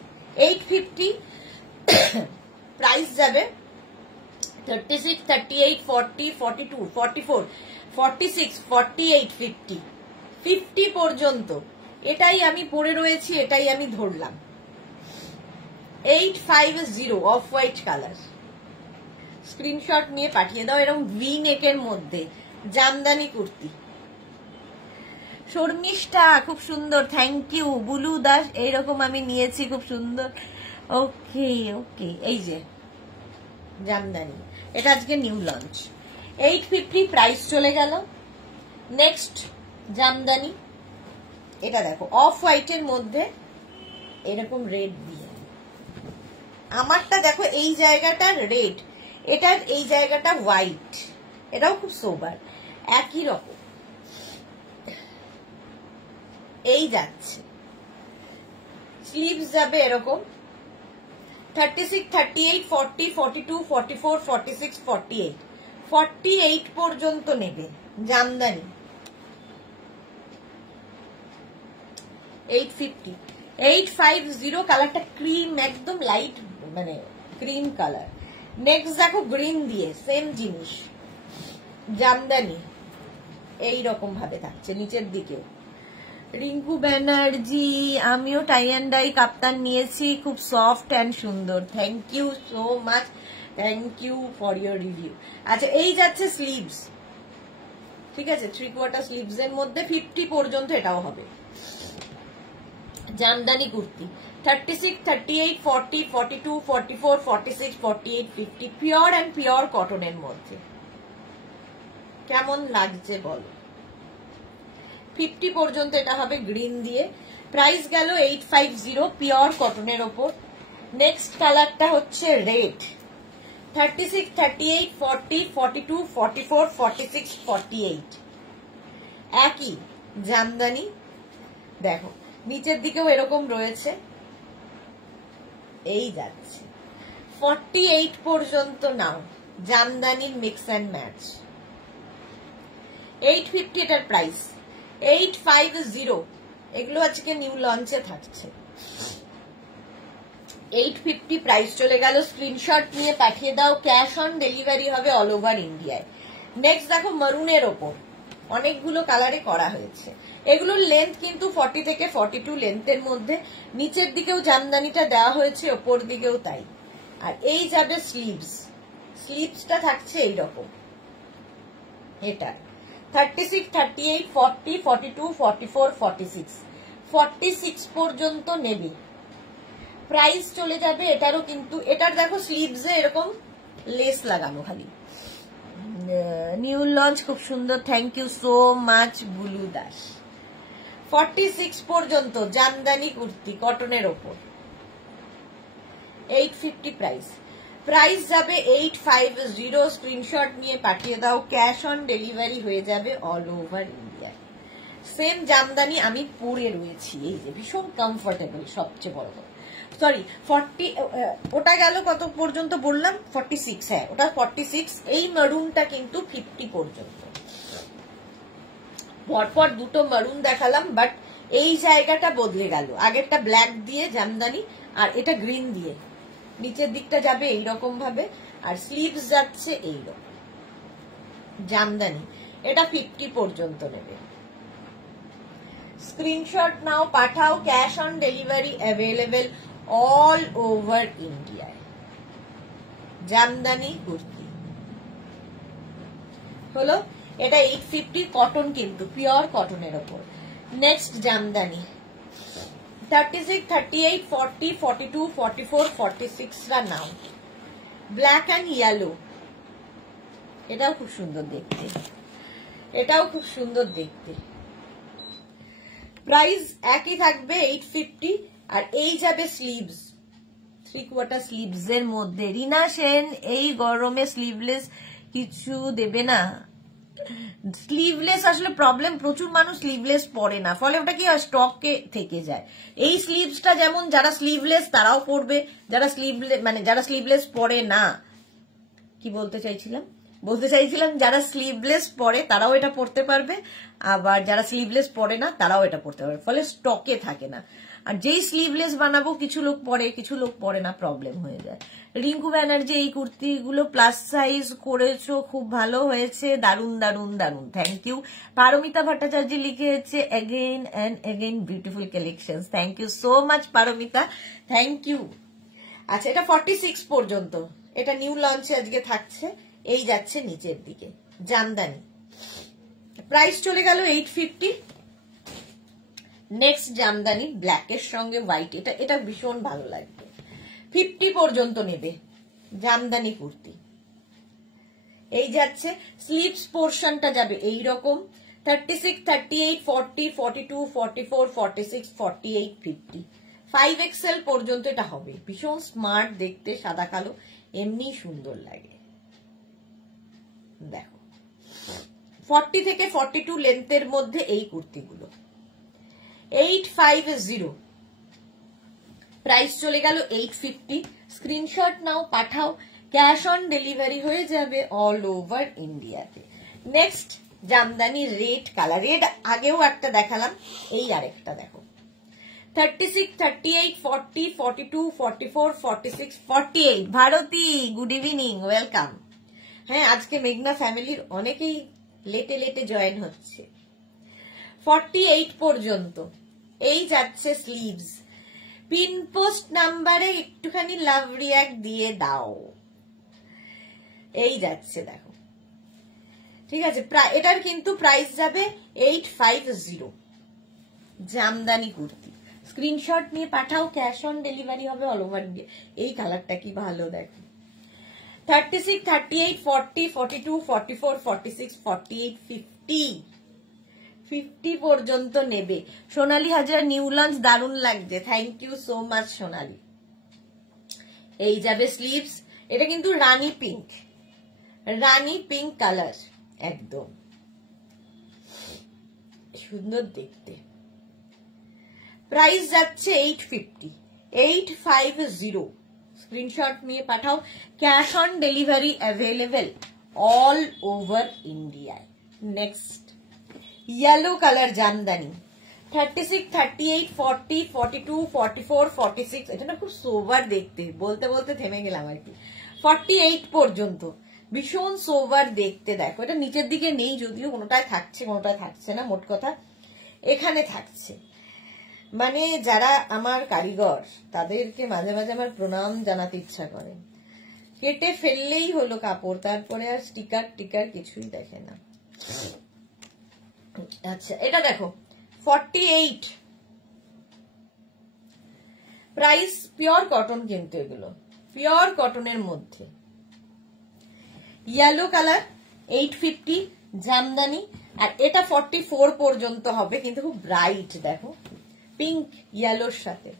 850 প্রাইস যাবে। 36, 38, 40, 42, 44, 46, 48, 50, 50 পর্যন্ত এটাই আমি পরে রয়েছি, এটাই আমি ধরলাম। 850 অফ হোয়াইট কালার, স্ক্রিনশট নিয়ে পাঠিয়ে দাও। এরকম ভি নেকের মধ্যে জামদানি কুর্তি। শর্মিষ্ঠা খুব সুন্দর, থ্যাংক ইউ। বুলু দাস এইরকম আমি নিয়েছি, খুব সুন্দর। ওকে ওকে, এই যে জামদানি, এটা আজকে নিউ লঞ্চ। 850 প্রাইস চলে গেল। নেক্সট জামদানি, এটা দেখো অফ হোয়াইটের মধ্যে এরকম রেড দিয়ে, আমারটা দেখো এই জায়গাটা রেড, এটার এই জায়গাটা হোয়াইট, এটাও খুব সোবার, একই রকম। এই যাচ্ছে, স্লিভস যাবে এরকম 36, 38, 40, 42, 44, 46, 48, 48 পর্যন্ত নেবে জামদানি। 850, 850 কালারটা ক্রিম, একদম লাইট মানে ক্রিম কালার। নেক্সট দেখো গ্রিন দিয়ে সেম জিনিস, জামদানি এইরকম ভাবে থাকছে নিচের দিকেও। রিঙ্কু ব্যানার্জি, আমিও টাই অ্যান্ড ডাই কাপ্তান নিয়েছি, খুব সফট অ্যান্ড সুন্দর, thank you so much, thank you for your review. আচ্ছা এই যাচ্ছে স্লিভস, ঠিক আছে, 3/4 স্লিভস এর মধ্যে 50 পর্যন্ত এটাও হবে। Jamdani kurti 36, 38, 40, 42, 44, 46, 48, 50, pure and pure কটনের মধ্যে। কেমন লাগছে বলো? 50 পর্যন্ত এটা হবে গ্রিন দিয়ে। প্রাইস গেল 850 পিওর কটনের ওপর। নেক্সট কালারটা হচ্ছে রেড, 36, 38, 40, 42, 44, 46, 48, একই জামদানি। দেখো নিচের দিকেও এরকম রয়েছে, এই যাচ্ছে 48 পর্যন্ত নাও, জামদানির মিক্স অ্যান্ড ম্যাচ। 850 এটার প্রাইস। 850 এগুলো আজকে নিউ লঞ্চে থাকছে। 850 প্রাইস চলে গেল। স্ক্রিনশট নিয়ে পাঠিয়ে দাও, ক্যাশ অন ডেলিভারি হবে অল ওভার ইন্ডিয়ায়। নেক্সট দেখো মারুনের ওপর অনেকগুলো কালারে করা হয়েছে, এগুলোর লেন্থ কিন্তু 40 থেকে 42 লেন্থের মধ্যে। নিচের দিকেও জামদানিটা দেওয়া হয়েছে, ওপর দিকেও তাই। আর এই যাবে স্লিভস, স্লিভসটা থাকছে এইরকম, এটা 36, 38, 40, 42, 44, 46, 46 পর্যন্ত নেবে। প্রাইস চলে যাবে এটারও, কিন্তু এটার দেখো স্লিভসে এরকম লেস লাগানো খালি। নিউ লঞ্চ খুব সুন্দর, thank you so much Bulu Das. 46 পর্যন্ত জামদানি কুর্তি কটনের ওপর 850 প্রাইস। প্রাইস যাবে 850। স্ক্রিনশট নিয়ে পাঠিয়ে দাও, ক্যাশ অন ডেলিভারি হয়ে যাবে all over India. Same Jamdani আমি পরে রয়েছি, এই যে ভীষণ কমফোর্টেবল, সবচেয়ে বড় কথা। সরি 40, ওটা গেল কত পর্যন্ত বললাম? 46। হ্যাঁ ওটা 46। এই মারুনটা কিন্তু 50 পর্যন্ত। পরপর দুটো মারুন দেখালাম, বাট এই জায়গাটা বদলে গেল। আগেরটা ব্ল্যাক দিয়ে জামদানি, আর এটা গ্রিন দিয়ে। নিচের দিকটা যাবে এইরকম ভাবে, আর স্লিভস যাচ্ছে এইরকম জামদানি। এটা 50 পর্যন্ত নেবে। স্ক্রিনশট নাও, পাঠাও, cash on delivery available all over ইন্ডিয়ায়। জামদানি কুর্তি হলো এটা 850 কটন, কিন্তু পিওর কটনের ওপর। নেক্সট জামদানি 36, 38, 40, 42, 44, 46 রা নাও। ব্ল্যাক অ্যান্ড ইয়েলো, এটাও খুব সুন্দর দেখতে, এটাও খুব সুন্দর দেখতে। প্রাইস একই থাকবে 850। আর এই যাবে স্লিভস, 3/4 স্লিভস এর মধ্যে। রিনা সেন এই গরমে স্লিভলেস কিছু দেবে না? স্লিভলেস আসলে প্রবলেম, প্রচুর মানুষ স্লিভলেস পরে না, ফলে ওটা কি হয়, স্টকে থেকে যায়। এই স্লিভসটা যেমন যারা স্লিভলেস তারাও পরবে, যারা স্লিভলেস মানে যারা স্লিভলেস পরে না, কি বলতে চাইছিলাম যারা স্লিভলেস পরে তারাও এটা পরতে পারবে, আবার যারা স্লিভলেস পরে না তারাও এটা পরতে পারবে, ফলে স্টকে থাকে না। আর যেই স্লিভলেস বানাবো কিছু লোক পরে কিছু লোক পরে না, প্রবলেম হয়ে যায়। রিঙ্কু ব্যানার্জি এই কুর্তিগুলো প্লাস সাইজ করেছো, খুব ভালো হয়েছে, দারুন দারুন দারুন, থ্যাংক ইউ। পারমিতা ভট্টাচার্য লিখেছে again and again beautiful collections, thank you so much Paromita, thank you. আচ্ছা এটা 46 পর্যন্ত, এটা নিউ লঞ্চে আজকে থাকছে। এই যাচ্ছে নিচের দিকে জামদানি, প্রাইস চলে গেল 850। নেক্সট জামদানি ব্ল্যাকের সঙ্গে হোয়াইট, এটা ভীষণ ভালো লাগবে। 50 পর্যন্ত নেবে জামদানি কুর্তি। এই যাচ্ছে স্লিভস পোর্শনটা যাবে এইরকম 36, 38, 40, 42, 44, 46, 48, 50, 5XL পর্যন্ত এটা হবে। ভীষণ স্মার্ট দেখতে, সাদা কালো, এমনি সুন্দর লাগে। দেখো 40 থেকে 42 লেন্থের মধ্যে এই কুর্তিগুলো 850। প্রাইস চলে গেল 850। স্ক্রিনশট নাও, পাঠাও, ক্যাশ অন ডেলিভারি হয়ে যাবে অল ওভার ইন্ডিয়াতে। Next Jamdani red colour, red আগেও একটা দেখালাম, এই আরেকটা দেখো 36, 38, 40, 42, 44, 46, 48। Bharati good evening, welcome. হ্যাঁ আজকে মেঘনা ফ্যামিলির অনেকেই লেটে লেটে জয়েন হচ্ছে। 48 পর্যন্ত এই যাচ্ছে স্লিভস। পিন পোস্ট নাম্বারে একটুখানি লাভ রিয়াক্ট দিয়ে দাও। এই যাচ্ছে দেখো, ঠিক আছে। এটার কিন্তু প্রাইস যাবে 850। জামদানি কুর্তি, স্ক্রিনশট নিয়ে পাঠাও, ক্যাশ অন ডেলিভারি হবে অল ওভার ইন্ডিয়া। এই কালারটা কি ভালো দেখো। 36, 38, 40, 42, 44, 46, 48, 50, 50 পর্যন্ত নেবে। সোনালী হাজরা নিউ লঞ্চ, দারুণ লাগছে, থ্যাংক ইউ সো মাচ সোনালী। এই যাবে স্লিভস, এটা কিন্তু রানী পিঙ্ক কালার, একদম সুন্দর দেখতে। প্রাইস যাচ্ছে 850, 850। স্ক্রিনশট নিয়ে পাঠাও, cash on delivery available all over ইন্ডিয়ায়। Next yellow colour jamdani 36, 38, 40, 42, 44, 46। এটা না খুব সোবার দেখতে, বলতে বলতে থেমে গেলাম আর কি। 48 পর্যন্ত ভীষণ সোবার দেখতে। দেখো এটা নিচের দিকে নেই, যদিও কোনোটায় থাকছে কোনোটায় থাকছে না, মোট কথা এখানে থাকছে। মানে যারা আমার কারিগর তাদেরকে মাঝে মাঝে আমার প্রণাম জানাতে ইচ্ছা করে। কেটে ফেললেই হলো কাপড়, তারপরে আর স্টিকার কিছুই দেখে না। আচ্ছা এটা দেখো 48। প্রাইস পিওর কটন, কিন্তু এগুলো পিওর কটনের মধ্যে। Yellow colour 850, Jamdani. আর এটা 44 পর্যন্ত হবে, কিন্তু খুব ব্রাইট, দেখো পিঙ্ক ইয়েলোর সাথে।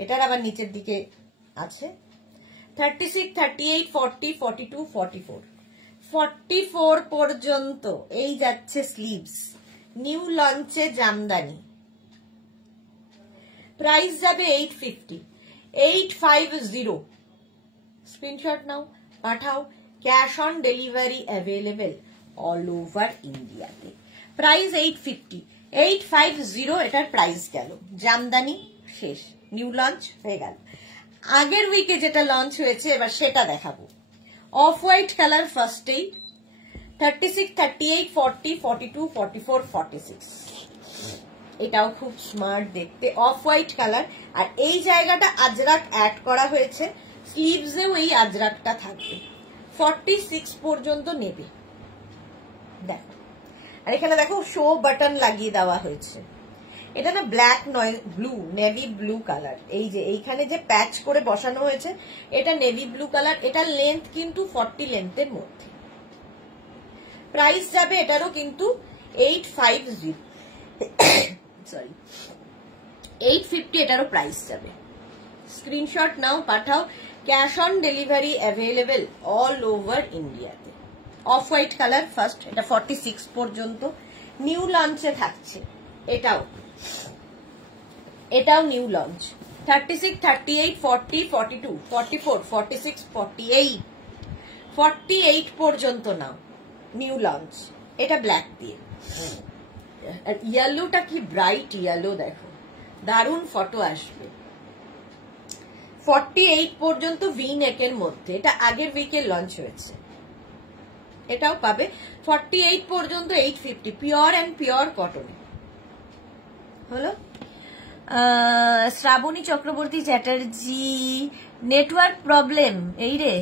এটার আবার নিচের দিকে আছে 36, 38, 40, 42, 44, 44 পর্যন্ত এই যাচ্ছে স্লিভস। নিউ লঞ্চে জামদানি, প্রাইস যাবে 850, 850। স্ক্রিনশট নাও, পাঠাও। Cash on delivery available all over ইন্ডিয়াতে। প্রাইস 850, 850 এটার প্রাইস গেল। জামদানি শেষ, নিউ লঞ্চ হয়ে গেল। আগের উইকে যেটা লঞ্চ হয়েছে এবার সেটা দেখাবো। অফ হোয়াইট কালার ফার্স্টেই, 36, 38, 40, 42, 44, 46। এটাও খুব স্মার্ট দেখতে, অফ হোয়াইট কালার। আর এই জায়গাটা আজরাক অ্যাড করা হয়েছে, স্লিভসেও এই আজরাকটা থাকবে। 46 পর্যন্ত নেবে, দেখো। আর এখানে দেখো শো বাটন লাগিয়ে দেওয়া হয়েছে। এটা না ব্ল্যাক নয়, ব্লু, নেভি ব্লু কালার। এই যে এইখানে যে প্যাচ করে বসানো হয়েছে এটা নেভি ব্লু কালার। এটা লেন্থ কিন্তু 40 লেন্থের মধ্যে। প্রাইস যাবে এটারও কিন্তু 850, সরি 850 এটারও প্রাইস যাবে। স্ক্রিনশট নাও, পাঠাও। Cash on delivery available all over ইন্ডিয়াতে। অফ হোয়াইট কালার ফার্স্ট, এটা 46 পর্যন্ত। নিউ লঞ্চে থাকছে এটাও নিউ লঞ্চ। 36, 38, 40, 42, 44, 46, 48, 48 পর্যন্ত নাও, নিউ লঞ্চ। এটা ব্ল্যাক দিয়ে, আর ইয়েলোটা কি ব্রাইট ইয়েলো, দেখো দারুণ ফটো আসবে। 48 পর্যন্ত ভি নেকের মধ্যে, এটা আগের উইকে লঞ্চ হয়েছে। এটাও পাবে 48 পর্যন্ত 850, পিওর অ্যান্ড পিওর কটনে। হলো। Shraboni Chakraborty Chatterjee, network problem. এই রে,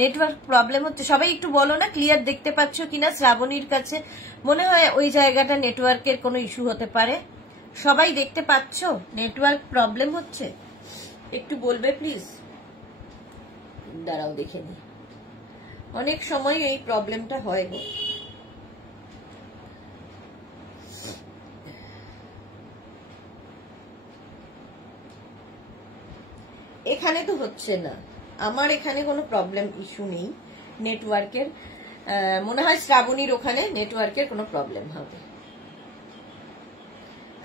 নেটওয়ার্ক প্রবলেম হচ্ছে। সবাই একটু বলো না ক্লিয়ার দেখতে পাচ্ছ কিনা। শ্রাবণীর কাছে মনে হয় ওই জায়গাটা নেটওয়ার্কের কোনো ইস্যু হতে পারে। সবাই দেখতে পাচ্ছ নেটওয়ার্ক প্রবলেম হচ্ছে? একটু বলবে প্লিজ। দাঁড়াও দেখে নি, অনেক সময় এই প্রবলেমটা হয় গো। এখানে তো হচ্ছে না, আমার এখানে কোনো প্রবলেম ইস্যু নেই নেটওয়ার্কের। মনে হয় শ্রাবণীর ওখানে নেটওয়ার্কের কোনো প্রবলেম হবে।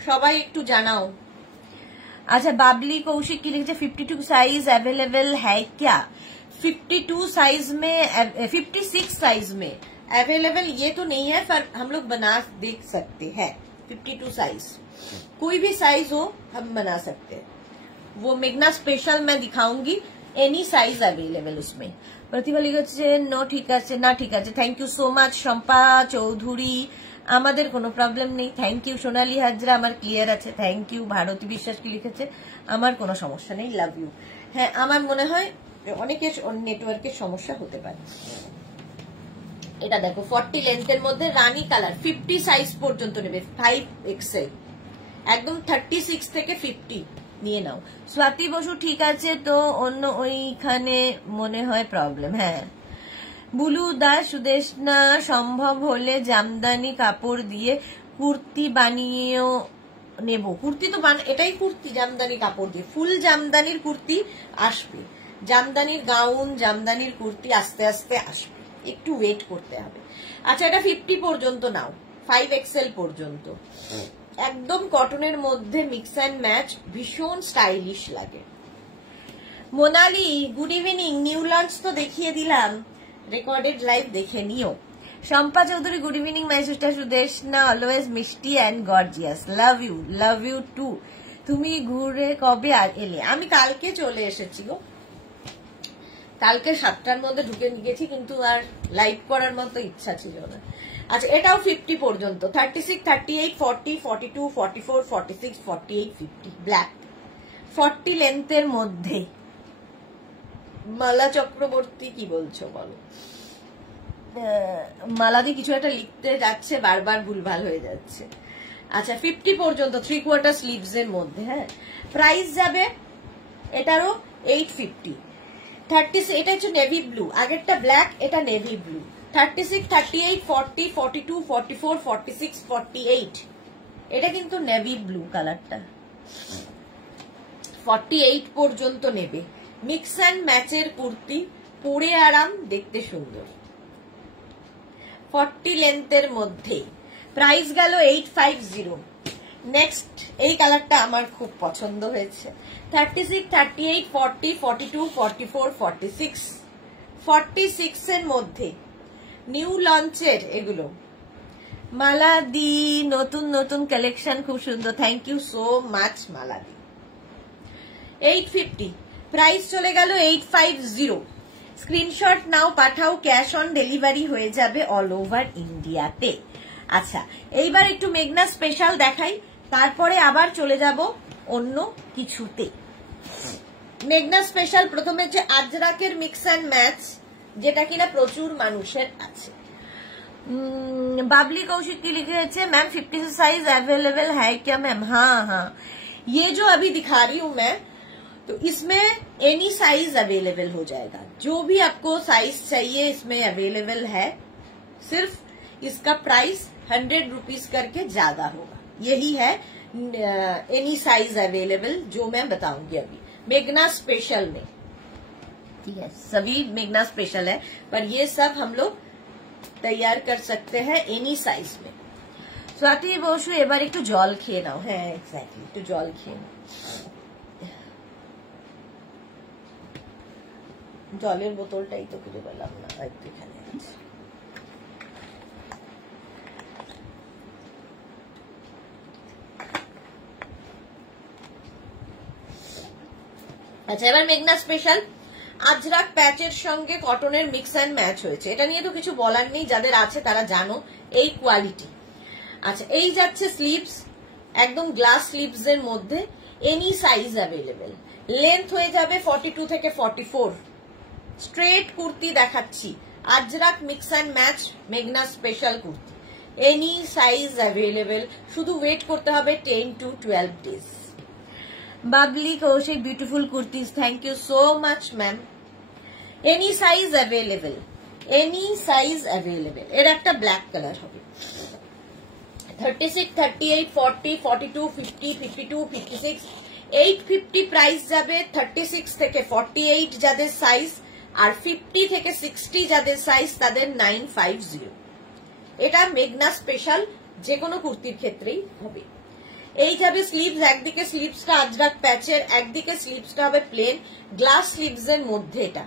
সবাই একটু জানাও। अच्छा बाबली कौशिक की लिखे 52 साइज अवेलेबल है क्या? 52 साइज में, 56 साइज में अवेलेबल ये तो नहीं है, पर हम लोग बना देख सकते हैं। 52 साइज, कोई भी साइज हो हम बना सकते हैं। वो मेघना स्पेशल मैं दिखाऊंगी, एनी साइज अवेलेबल उसमें। प्रतिभा लिखे नो ठीक है ना, ठीक है। थैंक यू सो माच शम्पा चौधुरी, আমাদের কোনো প্রবলেম নেই। Thank you. সোনালী হাজরা, আমার ক্লিয়ার আছে। Thank you. ভারতী বিশ্বাস কি লিখেছে, আমার কোনো সমস্যা নেই, লাভ ইউ। হ্যাঁ, আমার মনে হয় অনেকের নেটওয়ার্কের সমস্যা হতে পারে। এটা দেখো 40 লেন্থের মধ্যে রানী কালার, 50 সাইজ পর্যন্ত নেবে, 5XL, একদম 36 থেকে 50 নিয়ে নাও। স্বাতি বসু ঠিক আছে, তো অন্য ওইখানে মনে হয় প্রবলেম। হ্যাঁ, বুলু দাস সুদেশনা, সম্ভব হলে জামদানি কাপড় দিয়ে কুর্তি বানিয়েও নেব। কুর্তি তো এটাই কুর্তি, জামদানি কাপড় দিয়ে ফুল জামদানির কুর্তি আসবে। জামদানির গাউন, জামদানির কুর্তি আস্তে আস্তে আসবে, একটু ওয়েট করতে হবে। আচ্ছা, এটা 50 পর্যন্ত নাও, 5XL পর্যন্ত। একদম কটনের মধ্যে মিক্স অ্যান্ড ম্যাচ, ভীষণ স্টাইলিশ লাগে। Monali good evening, new launch তো দেখিয়ে দিলাম, রেকর্ডেড লাইভ দেখে নিও। Shampa Chowdhury good evening my sister Sudeshna, always মিষ্টি and gorgeous, love you too. তুমি ঘুরে কবে আর এলে? আমি কালকে চলে এসেছি গো, কালকে 7টার মধ্যে ঢুকে গেছি, কিন্তু আর লাইভ করার মতো ইচ্ছা ছিল না। আচ্ছা, এটাও 50 পর্যন্ত, 36, 38, 40, 42, 44, 46, 48, 50, ব্ল্যাক, 40 লেন্থের মধ্যে। মালা চক্রবর্তী কি বলছো বলো? মালাদি কিছু একটা লিখতে যাচ্ছে, বারবার ভুলভাল হয়ে যাচ্ছে। আচ্ছা, 50 পর্যন্ত 3/4 স্লিভস এর মধ্যে। হ্যাঁ, প্রাইস যাবে এটারও 850। 30, এটা হচ্ছে নেভি ব্লু, আগেরটা ব্ল্যাক, এটা নেভি ব্লু। 36, 38, 40, 42, 44, 46, 48 এটা কিন্তু নেভি ব্লু কালারটা 48 পর্যন্ত নেবে। মিক্স অ্যান্ড ম্যাচের কুর্তি, পরে আরাম, দেখতে সুন্দর। 40 লেন্থের মধ্যে প্রাইস গেল 850। নেক্সট এই কালারটা আমার খুব পছন্দ হয়েছে। 36, 38, 40, 42, 44, 46, 46 এর মধ্যে নিউ লঞ্চের এগুলো। মালাদি নতুন নতুন কালেকশন, খুব সুন্দর, থ্যাংক ইউ সো মাচ মালাদি। 850 প্রাইস চলে গেল 850। স্ক্রিনশট নাও, পাঠাও, ক্যাশ অন ডেলিভারি হয়ে যাবে অল ওভার ইন্ডিয়াতে। আচ্ছা, এইবার একটু মেঘনা স্পেশাল দেখাই, তারপরে আবার চলে যাব অন্য কিছুতে। মেঘনা স্পেশাল প্রথমে যে আজরাকের মিক্স অ্যান্ড ম্যাচ, যেটা কিনা প্রচুর মানুষের আছে। बाबली कौशिक की लिखे थे मैम 50 से साइज अवेलेबल है क्या मैम? हाँ हाँ, ये जो अभी दिखा रही हूं मैं, तो इसमें एनी साइज अवेलेबल हो जाएगा। जो भी आपको साइज चाहिए इसमें अवेलेबल है। सिर्फ इसका प्राइस 100 रुपीज करके ज्यादा होगा। यही है एनी साइज अवेलेबल जो मैं बताऊंगी अभी मेघना स्पेशल में। ठीक है, सभी मेघना स्पेशल है, पर ये सब हम लोग तैयार कर सकते हैं एनी साइज में। स्वाति বসু এবার একটু জল খেয়ে নাও। হ্যাঁ এক্স্যাক্টলি, একটু জল খেয়ে নাও। জলের বোতলটাই তো খুঁজে পেলাম না, একটু এখানে আছে। আচ্ছা, এবার মেঘনা স্পেশাল আজরাক প্যাচের সঙ্গে কটনের মিক্স অ্যান্ড ম্যাচ হয়েছে। এটা নিয়ে তো কিছু বলার নেই, যাদের আছে তারা জানো এই কোয়ালিটি। আচ্ছা, এই যাচ্ছে স্লিভস, একদম গ্লাস স্লিভস এর মধ্যে, এনি সাইজ অ্যাভেলেবেল। লেন্থ হয়ে যাবে 42 থেকে 44। স্ট্রেট কুর্তি দেখাচ্ছি, আজরাক মিক্স অ্যান্ড ম্যাচ মেঘনা special kurti, any size available. শুধু ওয়েট করতে হবে 10 to 12 days। Babli Kaushik beautiful kurtis, thank you so much ma'am. Any size available, any size available. এর একটা ব্ল্যাক কালার হবে। 36, 38, 40, 42, 50, 52, 56, 850 প্রাইস যাবে। 36 থেকে 48 যাদের সাইজ, আর 50 থেকে 60 যাদের সাইজ তাদের 950। এটা মেঘনা স্পেশাল, যে কোনো কুর্তির ক্ষেত্রেই হবে। এই যাবে স্লিভস, একদিকে স্লিভসটা আজরাক প্যাচের, একদিকে স্লিভসটা হবে প্লেন গ্লাস স্লিভস এর মধ্যে। এটা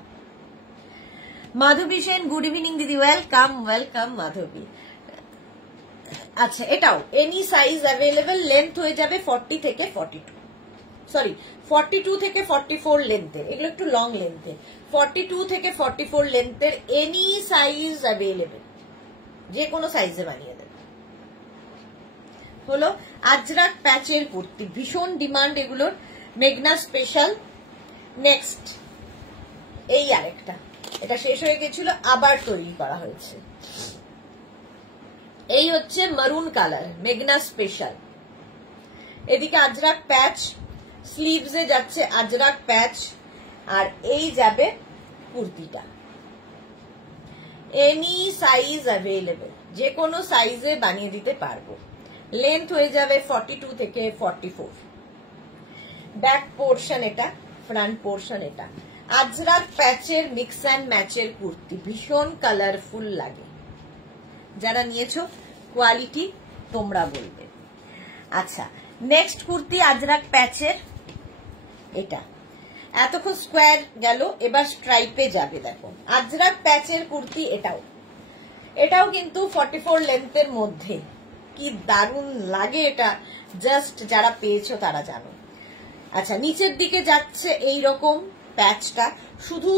মাধবী সেন, গুড ইভিনিং দিদি, ওয়েলকাম ওয়েলকাম মাধবী। আচ্ছা, এটাও এনি সাইজ অ্যাভেলেবেল। লেন্থ হয়ে যাবে 40 থেকে 42, সরি 42 থেকে 44 লেন্থের। এগুলো একটু লং লেন্থের। 42 থেকে 44 লেন্থের এনি সাইজ অ্যাভেলেবেল, যে কোনো সাইজে বানিয়ে দেবে। হলো আজরাক প্যাচের কুর্তি, ভীষণ ডিমান্ড এগুলোর, মেঘনা স্পেশাল। নেক্সট এই আরেকটা, এটা শেষ হয়ে গেছিল, আবার তৈরি করা হয়েছে। এই হচ্ছে মারুন কালার, মেঘনা স্পেশাল। এদিকে আজরাক প্যাচ, স্লিভসে যাচ্ছে আজরাক প্যাচ, আর এই যাবে কুর্তিটা। এনি সাইজ অ্যাভেলেবেল, যে কোনো সাইজে বানিয়ে দিতে পারবো। লেন্থ হয়ে যাবে 42 থেকে 44। ব্যাক পোর্শন এটা, ফ্রন্ট পোর্শন এটা। আজরাক প্যাচের মিক্স অ্যান্ড ম্যাচের কুর্তি, ভীষণ কালারফুল লাগে। যারা নিয়েছো কোয়ালিটি তোমরা বলবে। আচ্ছা, নেক্সট কুর্তি আজরাক প্যাচের, এটা এতক্ষণ স্কোয়ার গেল, এবার স্ট্রাইপে যাবে। দেখো আজরাক প্যাচের কুর্তি, এটাও কিন্তু 44 লেন্থের মধ্যে। কি দারুণ লাগে এটা, জাস্ট যারা পেয়েছো তারা জানো। আচ্ছা, নিচের দিকে যাচ্ছে এই রকম প্যাচটা। শুধু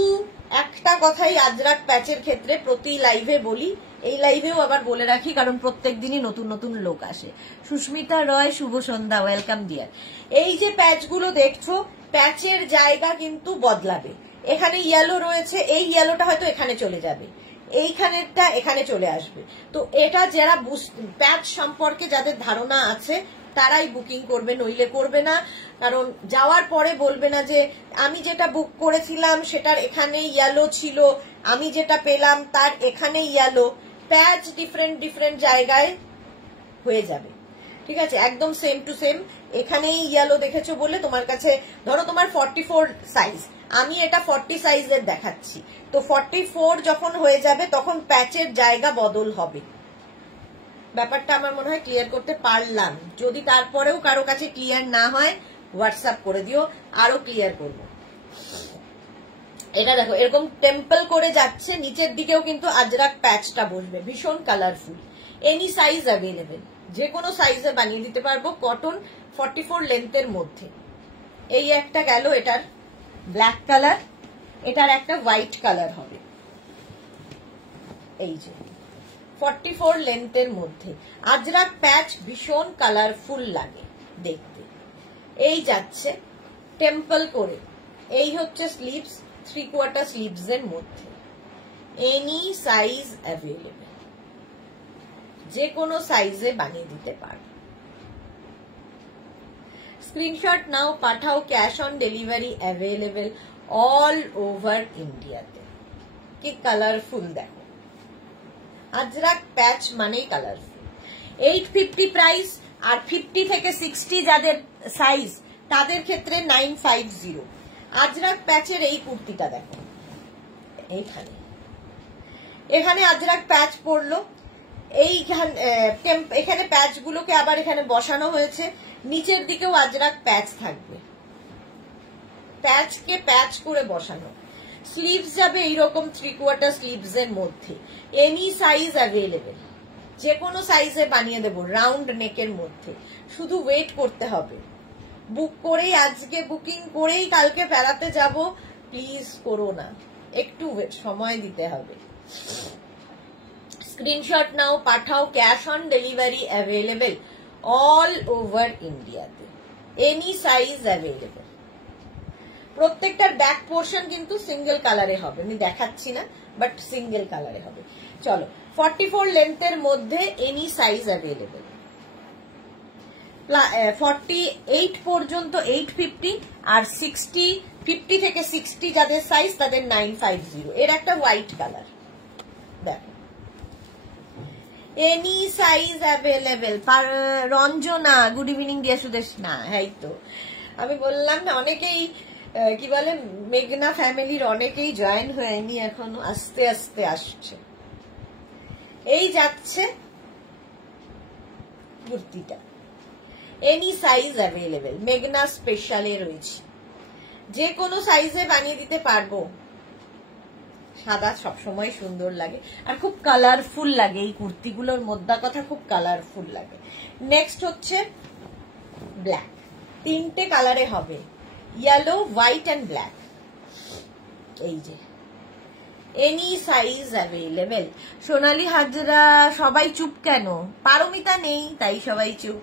একটা কথাই আজরাক প্যাচের ক্ষেত্রে প্রতি লাইভে বলি, এই লাইভেও আবার বলে রাখি, কারণ প্রত্যেক দিনই নতুন নতুন লোক আসে। সুস্মিতা রয়, শুভ সন্ধ্যা, ওয়েলকাম ডিয়ার। এই যে প্যাচগুলো দেখছো, প্যাচের জায়গা কিন্তু বদলাবে। এখানে ইয়েলো রয়েছে, এই ইয়েলোটা হয়তো এখানে চলে যাবে, এইখানেরটা এখানে চলে আসবে। তো এটা যারা প্যাচ সম্পর্কে যাদের ধারণা আছে তারাই বুকিং করবে, নইলে করবে না। কারণ যাওয়ার পরে বলবে না যে আমি যেটা বুক করেছিলাম সেটার এখানে ইয়েলো ছিল, আমি যেটা পেলাম তার এখানে ইয়েলো। প্যাচ ডিফারেন্ট ডিফারেন্ট জায়গায় হয়ে যাবে, ঠিক আছে? একদম সেম টু সেম এখানেই ইয়েলো দেখেছো বলে তোমার কাছে, ধরো তোমার 44 সাইজ, আমি এটা 40 সাইজের দেখাচ্ছি, তো 44 যখন হয়ে যাবে তখন প্যাচের জায়গা বদল হবে। ব্যাপারটা আমার মনে হয় ক্লিয়ার করতে পারলাম। যদি তারপরেও কারো কাছে ক্লিয়ার না হয় হোয়াটসঅ্যাপ করে দিও, আরো ক্লিয়ার করবো। এটা দেখো এরকম টেম্পল করে যাচ্ছে, নিচের দিকেও কিন্তু আজরাক প্যাচটা বসবে, ভীষণ কালারফুল। এনি সাইজ অ্যাভেলেবেল, যে কোনো সাইজে বানিয়ে দিতে পারবো। কটন 44 লেন্থের মধ্যে। এই একটা গেল এটার ব্ল্যাক কালার, এটার একটা হোয়াইট কালার হবে। এই যে 44 লেন্থের মধ্যে আজরাক প্যাচ, ভীষণ কালারফুল লাগে দেখতে। এই যাচ্ছে টেম্পল করে। এই হচ্ছে স্লিভস, 3/4 স্লিভস এর মধ্যে। এনি সাইজ অ্যাভেলেবেল, যে কোনো সাইজে বানিয়ে দিতে পারো। স্ক্রিনশট নাও, পাঠাও, cash on delivery available all over ইন্ডিয়াতে। কি কালারফুল দেখো, আজরাক প্যাচ মানেই কালারফুল। 850 প্রাইস, আর 50 থেকে 60 যাদের সাইজ তাদের ক্ষেত্রে 950। আজরাক প্যাচের এই কুর্তিটা দেখো, এইখানে এখানে আজরাক প্যাচ পড়লো, এখানে প্যাচ গুলোকে আবার এখানে বসানো হয়েছে, নিচের দিকেও আজরাক প্যাচ থাকবে, প্যাচকে প্যাচ করে বসানো। স্লিভস যাবে এইরকম 3/4 স্লিভস এর মধ্যে। এনি সাইজ অ্যাভেলেবেল, যে কোনো সাইজে বানিয়ে দেবো, রাউন্ড নেকের মধ্যে। শুধু ওয়েট করতে হবে, বুক করেই আজকে বুকিং করেই কালকে বেড়াতে যাব প্লিজ করো না, একটু সময় দিতে হবে। স্ক্রিনশট নাও, পাঠাও, cash on delivery available all over ইন্ডিয়াতে। Any size available. প্রত্যেকটার ব্যাক পোর্শন কিন্তু সিঙ্গেল কালারে হবে, আমি দেখাচ্ছি না, বাট সিঙ্গেল কালারে হবে। চলো 44 লেন্থের মধ্যে এনি সাইজ অ্যাভেলেবেল। 48 পর্যন্ত 850, আর 50 থেকে 60 যাদের সাইজ তাদের 950। এর একটা হোয়াইট কালার দেখো, any size available. Ranjana good evening dear Sudeshna. হ্যাঁ তো আমি বললাম না, অনেকেই কি বলে মেঘনা ফ্যামিলির অনেকেই জয়েন হয়নি এখনো, আস্তে আস্তে আসছে। এই যাচ্ছে কুর্তিটা, এনি সাইজ অ্যাভেলেবেল, মেঘনা স্পেশালে রয়েছে, যে কোনো সাইজে বানিয়ে দিতে পারবো। সাদা সবসময় সুন্দর লাগে, আর খুব কালারফুল লাগে এই কুর্তিগুলোর মধ্যে, কথা খুব কালারফুল লাগে। নেক্সট হচ্ছে ব্ল্যাক, 3টে কালারে হবে, ইয়েলো, হোয়াইট অ্যান্ড ব্ল্যাক। এই যে এনি সাইজ অ্যাভেলেবেল। সোনালী হাজরা, সবাই চুপ কেন? পারমিতা নেই তাই সবাই চুপ।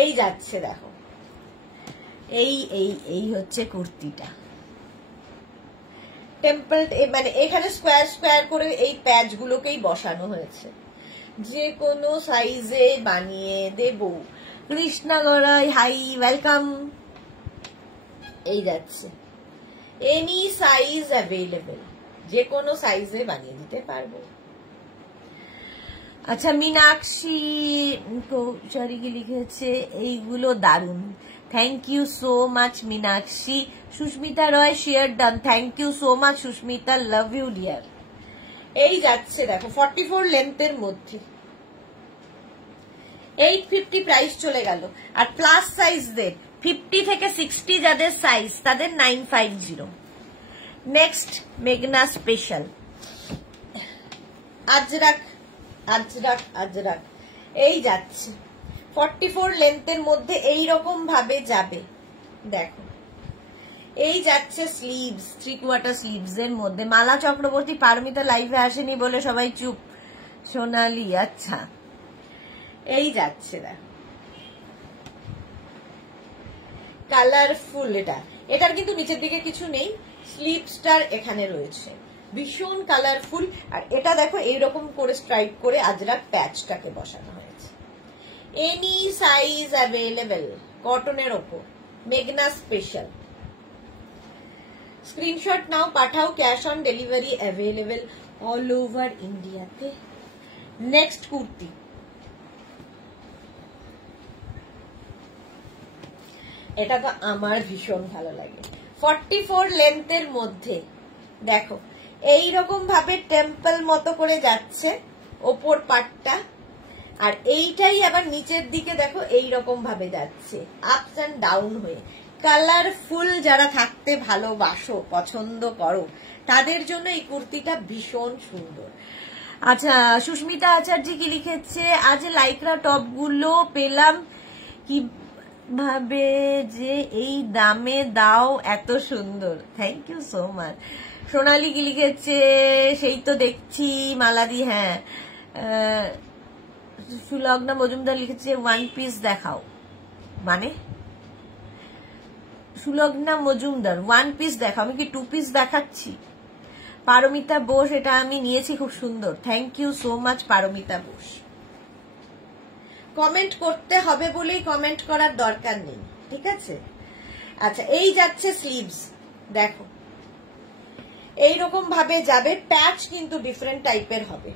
এই যাচ্ছে দেখো, এই এই এই হচ্ছে কুর্তিটা, টেম্পল, মানে এখানে স্কোয়ার স্কোয়ার করে এই প্যাচ গুলোকেই বসানো হয়েছে, যে কোনো সাইজে বানিয়ে দেব। Krishna Garai hi, welcome. এই যাচ্ছে এনি সাইজ অ্যাভেলেবেল, যে কোনো সাইজে বানিয়ে দিতে পারবো। আচ্ছা মীনাক্ষী কৌশারি কি লিখেছে, এইগুলো দারুন, thank you so much Meenakshi. Susmita Roy share done, thank you so much Susmita, love you dear. এই যাচ্ছে দেখো 44 লেন্থের মধ্যে, 850 প্রাইস চলে গেল। আর প্লাস সাইজদের 50 থেকে 60 যাদের সাইজ তাদের 950। নেক্সট মেঘনা স্পেশাল আজরাক, আজরাক আজরাক। এই যাচ্ছে 44 লেন্থের মধ্যে, এই রকম ভাবে যাবে দেখো। এই যাচ্ছে স্লিভস, 3/4 স্লিভস এর মধ্যে। মালা চক্রবর্তী, পারমিতা লাইভে আসেনি বলে সবাই চুপ। সোনালি, আচ্ছা। এই যাচ্ছে দেখো কালারফুল, এটার কিন্তু নিচের দিকে কিছু নেই, স্লিভসটার এখানে রয়েছে, ভীষণ কালারফুল। আর এটা দেখো এইরকম করে স্ট্রাইপ করে আজরাক প্যাচটাকে বসানো হয়েছে। এনি সাইজ অ্যাভেলেবেল, কটনের ওপর, মেঘনা স্পেশাল। স্ক্রিনশট নাও, পাঠাও, cash on delivery available all over ইন্ডিয়াতে। নেক্সট কুর্তি, এটা তো আমার ভীষণ ভালো লাগে। 44 লেন্থের মধ্যে দেখো এইরকম ভাবে টেম্পল মতো করে যাচ্ছে ওপর পাটটা, আর এইটাই আবার নিচের দিকে দেখো এইরকম ভাবে যাচ্ছে আপস অ্যান্ড ডাউন হয়ে। কালারফুল যারা থাকতে ভালোবাসো, পছন্দ করো, তাদের জন্য এই কুর্তিটা ভীষণ সুন্দর। আচ্ছা, সুস্মিতা আচার্য কি লিখেছে, আজ লাইক্রা টপ গুলো পেলাম কিভাবে যে এই দামে দাও এত সুন্দর, থ্যাংক ইউ সো মাচ। সোনালি কি লিখেছে, সেই তো দেখছি মালাদি, হ্যাঁ। সুলগ্না মজুমদার লিখেছে ওয়ান পিস দেখাও, মানে সুলগ্না মজুমদার ওয়ান পিস দেখাও, আমি কি টু পিস দেখাচ্ছি? পারমিতা বোস, এটা আমি নিয়েছি, খুব সুন্দর, thank you so much Paromita Bose. Comment করতে হবে বলেই কমেন্ট করার দরকার নেই, ঠিক আছে? আচ্ছা, এই যাচ্ছে স্লিভস, দেখো এইরকম ভাবে যাবে, প্যাচ কিন্তু ডিফারেন্ট টাইপের হবে,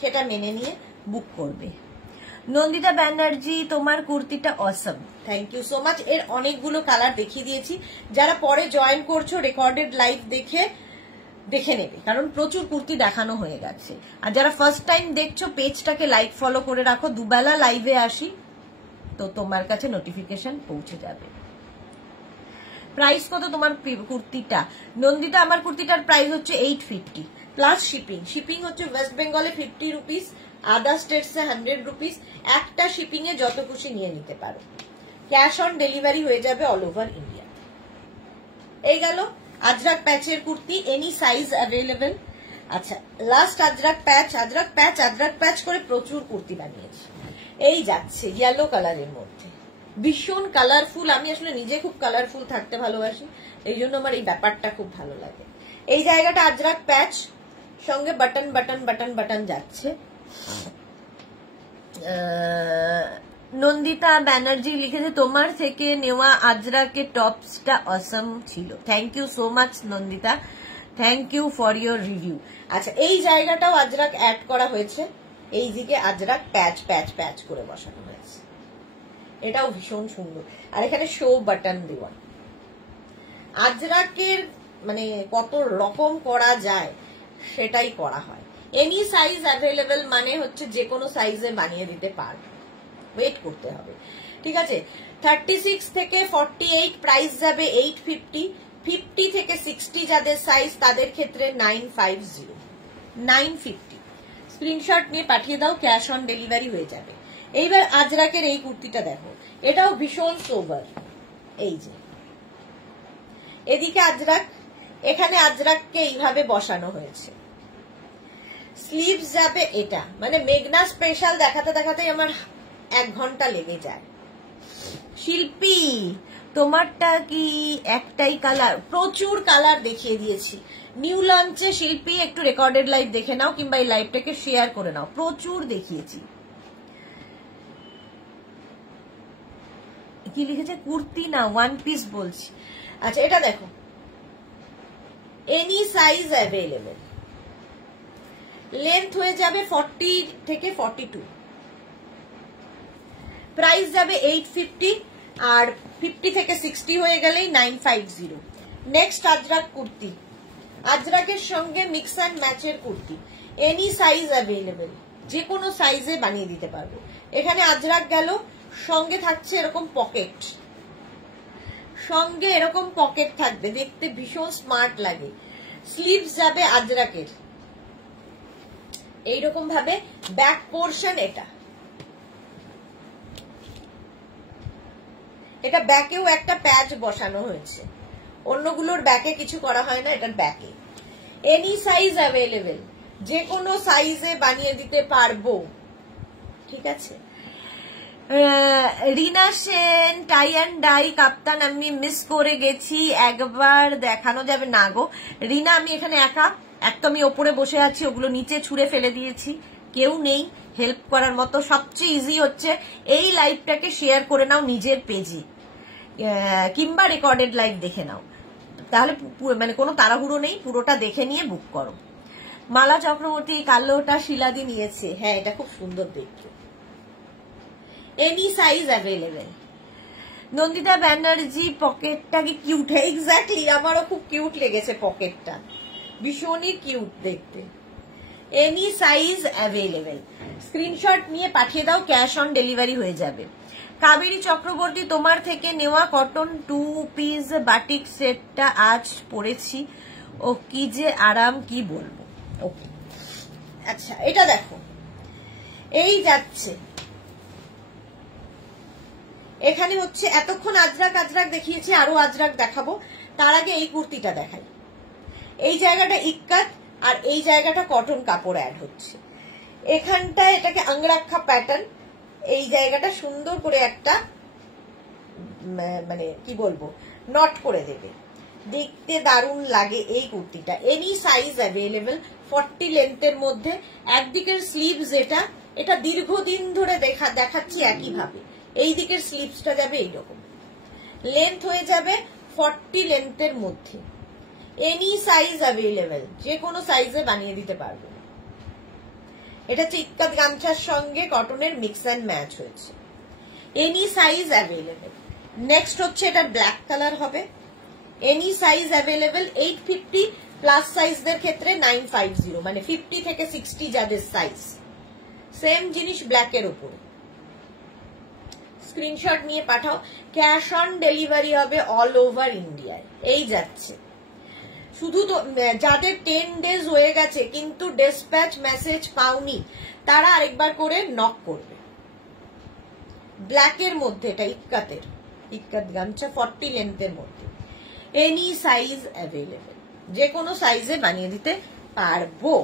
সেটা মেনে নিয়ে বুক করবে। নন্দিতা ব্যানার্জি, তোমার কুর্তিটা অসম, থ্যাংক ইউ সো মাচ। এর অনেকগুলো কালার দেখিয়ে দিয়েছি, যারা পরে জয়েন করছো রেকর্ডেড লাইভ দেখে নেবে, কারণ প্রচুর কুর্তি দেখানো হয়ে গেছে। আর যারা ফার্স্ট টাইম দেখছো পেজটাকে লাইক ফলো করে রাখো, দুবেলা লাইভে আসি তো তোমার কাছে নোটিফিকেশন পৌঁছে যাবে। প্রাইস কত তোমার কুর্তিটা? নন্দিতা, আমার কুর্তিটার প্রাইস হচ্ছে 850 প্লাস শিপিং। শিপিং হচ্ছে ওয়েস্ট বেঙ্গলে 50 রুপিস, আদার স্টেটসে 100 রুপিস। একটা শিপিং এ যত খুশি নিয়ে নিতে পারো, ক্যাশ অন ডেলিভারি হয়ে যাবে অল ওভার ইন্ডিয়া। এই গেল আজরাক প্যাচের কুর্তি, এনি সাইজ অ্যাভেলেবেল। আচ্ছা, লাস্ট আজরাক প্যাচ করে প্রচুর কুর্তি বানিয়েছি। এই যাচ্ছে ইয়েলো কালারের মধ্যে, ভীষণ কালারফুল। আমি আসলে নিজে খুব কালারফুল থাকতে ভালোবাসি, এই জন্য আমার এই ব্যাপারটা খুব ভালো লাগে। এই জায়গাটা আজরাক প্যাচ, সঙ্গে বাটন বাটন বাটন বাটন যাচ্ছে। নন্দিতা ব্যানার্জি লিখেছে, তোমার থেকে নেওয়া আজরাকের টপসটা অসম ছিল, thank you so much Nandita, thank you for your review. আচ্ছা, এই জায়গাটাও আজরাক অ্যাড করা হয়েছে, এই দিকে আজরাক প্যাচ প্যাচ প্যাচ করে বসানো হয়েছে, এটাও ভীষণ সুন্দর। আর এখানে শো বাটন দেওয়া। আজরাকের মানে কত রকম করা যায় সেটাই করা হয়। এনি সাইজ অ্যাভেলেবেল মানে হচ্ছে যে কোনো সাইজে বানিয়ে দিতে পারবে, ওয়েট করতে হবে, ঠিক আছে? 36 থেকে 48 প্রাইস যাবে 850, 50 থেকে 60 যাদের সাইজ তাদের ক্ষেত্রে 950। স্ক্রিনশট নিয়ে পাঠিয়ে দাও, ক্যাশ অন ডেলিভারি হয়ে যাবে। এইবার আজরাকের এই কুর্তিটা দেখো, এটাও ভীষণ সোবার। এই যে এদিকে আজরাক, এখানে আজরাককে এইভাবে বসানো হয়েছে। স্লিভস যাবে এটা, মানে মেঘনা স্পেশাল দেখাতে দেখাতে আমার 1 ঘন্টা লেগে যায়। শিল্পী, তোমারটা কি একটাই কালার? প্রচুর কালার দেখিয়ে দিয়েছি নিউ লঞ্চে। শিল্পী, একটু রেকর্ডেড লাইভ দেখে নাও, কিংবা এই লাইভটাকে শেয়ার করে নাও, প্রচুর দেখিয়েছি। কি লিখেছে? কুর্তি না ওয়ান পিস বলছি। আচ্ছা, এটা দেখো, এনি সাইজ অ্যাভেলেবেল, লেন্থ হয়ে যাবে 40 থেকে 42, প্রাইস যাবে 850, আর 50 থেকে 60 হয়ে গেলেই 950। নেক্সট আজরাক কুর্তি, আজরাকের সঙ্গে মিক্স অ্যান্ড ম্যাচের কুর্তি, এনি সাইজ অ্যাভেলেবেল, যে কোনো সাইজে বানিয়ে দিতে পারবো। এখানে আজরাক গেল, সঙ্গে থাকছে এরকম পকেট, সঙ্গে এরকম পকেট থাকবে, দেখতে ভীষণ স্মার্ট লাগে। স্লিভস যাবে আজরাকের এইরকম ভাবে, ব্যাক পোর্শন এটা ব্যাকেও একটা প্যাচ বসানো হয়েছে, অন্যগুলোর ব্যাকে কিছু করা হয় না, এটার ব্যাকে। এনি সাইজ অ্যাভেলেবেল, যে কোনো সাইজে বানিয়ে দিতে পারবো, ঠিক আছে? রিনা সেন, টাই অ্যান্ড ডাই কাপ্তান আমি মিস করে গেছি, একবার দেখানো যাবে না গো রিনা? আমি এখানে একা, এক তো আমি ওপরে বসে আছি, ওগুলো নিচে ছুঁড়ে ফেলে দিয়েছি, কেউ নেই হেল্প করার মতো। সবচেয়ে ইজি হচ্ছে এই লাইভটাকে শেয়ার করে নাও নিজের পেজে, কিংবা রেকর্ডেড লাইভ দেখে নাও, তাহলে মানে কোনো তাড়াহুড়ো নেই, পুরোটা দেখে নিয়ে বুক করো। মালা চক্রবর্তী কালোটা শিলাদি নিয়েছে, হ্যাঁ এটা খুব সুন্দর দেখতে, any size available. Nandita Banerjee পকেটটা কি কিউট? এক্স্যাক্টলি, আমারও খুব কিউট লেগেছে পকেটটা, ভীষণই কিউট দেখতে। এনি সাইজ অ্যাভেলেবেল, স্ক্রিনশট নিয়ে পাঠিয়ে দাও, ক্যাশ অন ডেলিভারি হয়ে যাবে। কাবেরী চক্রবর্তী তোমার থেকে নেওয়া কটন 2 পিস বাটিক সেটটা আজ পরেছি, ও কি যে আরাম কি বলবো। ওকে আচ্ছা, এটা দেখো, এই যাচ্ছে, এখানে হচ্ছে এতক্ষণ আজরাক আজরাক দেখিয়েছি, আরো আজরাক দেখাবো। তার আগে এই কুর্তিটা দেখাই। এই জায়গাটা ইক্কাত আর এই জায়গাটা কটন কাপড় অ্যাড হচ্ছে। এখানটায় এটাকে আংরাক্ষা প্যাটার্ন, এই জায়গাটা সুন্দর করে একটা মানে কি বলবো নট করে দেবে, দেখতে দারুণ লাগে এই কুর্তিটা। এনি সাইজ অ্যাভেলেবেল, 40 লেন্থের মধ্যে। একদিকের স্লিভস এটা দীর্ঘদিন ধরে দেখাচ্ছি একইভাবে। এই দিকের স্লিভসটা যাবে এইরকম, লেন্থ হয়ে যাবে 40 লেন্থের মধ্যে। এনি সাইজ অ্যাভেলেবেল, যে কোনো সাইজে বানিয়ে দিতে পারবো। এটা হচ্ছে ইক্কাত গামছার সঙ্গে কটনের মিক্স অ্যান্ড ম্যাচ হয়েছে। Any size available. নেক্সট হচ্ছে এটা ব্ল্যাক কালার হবে, এনি সাইজ অ্যাভেলেবেল। 850 প্লাস সাইজদের ক্ষেত্রে 950, মানে 50 থেকে 60 যাদের সাইজ। সেম জিনিস ব্ল্যাকের উপরে, স্ক্রিনশট নিয়ে পাঠাও, ক্যাশ অন ডেলিভারি হবে অল ওভার ইন্ডিয়ায়। এই যাচ্ছে, শুধু তো যাদের 10 ডেজ হয়ে গেছে কিন্তু ডেসপ্যাচ মেসেজ পাওনি, তারা আরেকবার করে নক করবে। ব্ল্যাকের মধ্যে, এটা ইক্কাত গামছা 40 লেন্থের মধ্যে। এনি সাইজ অ্যাভেলেবেল, যে কোনো সাইজে বানিয়ে দিতে পারবো।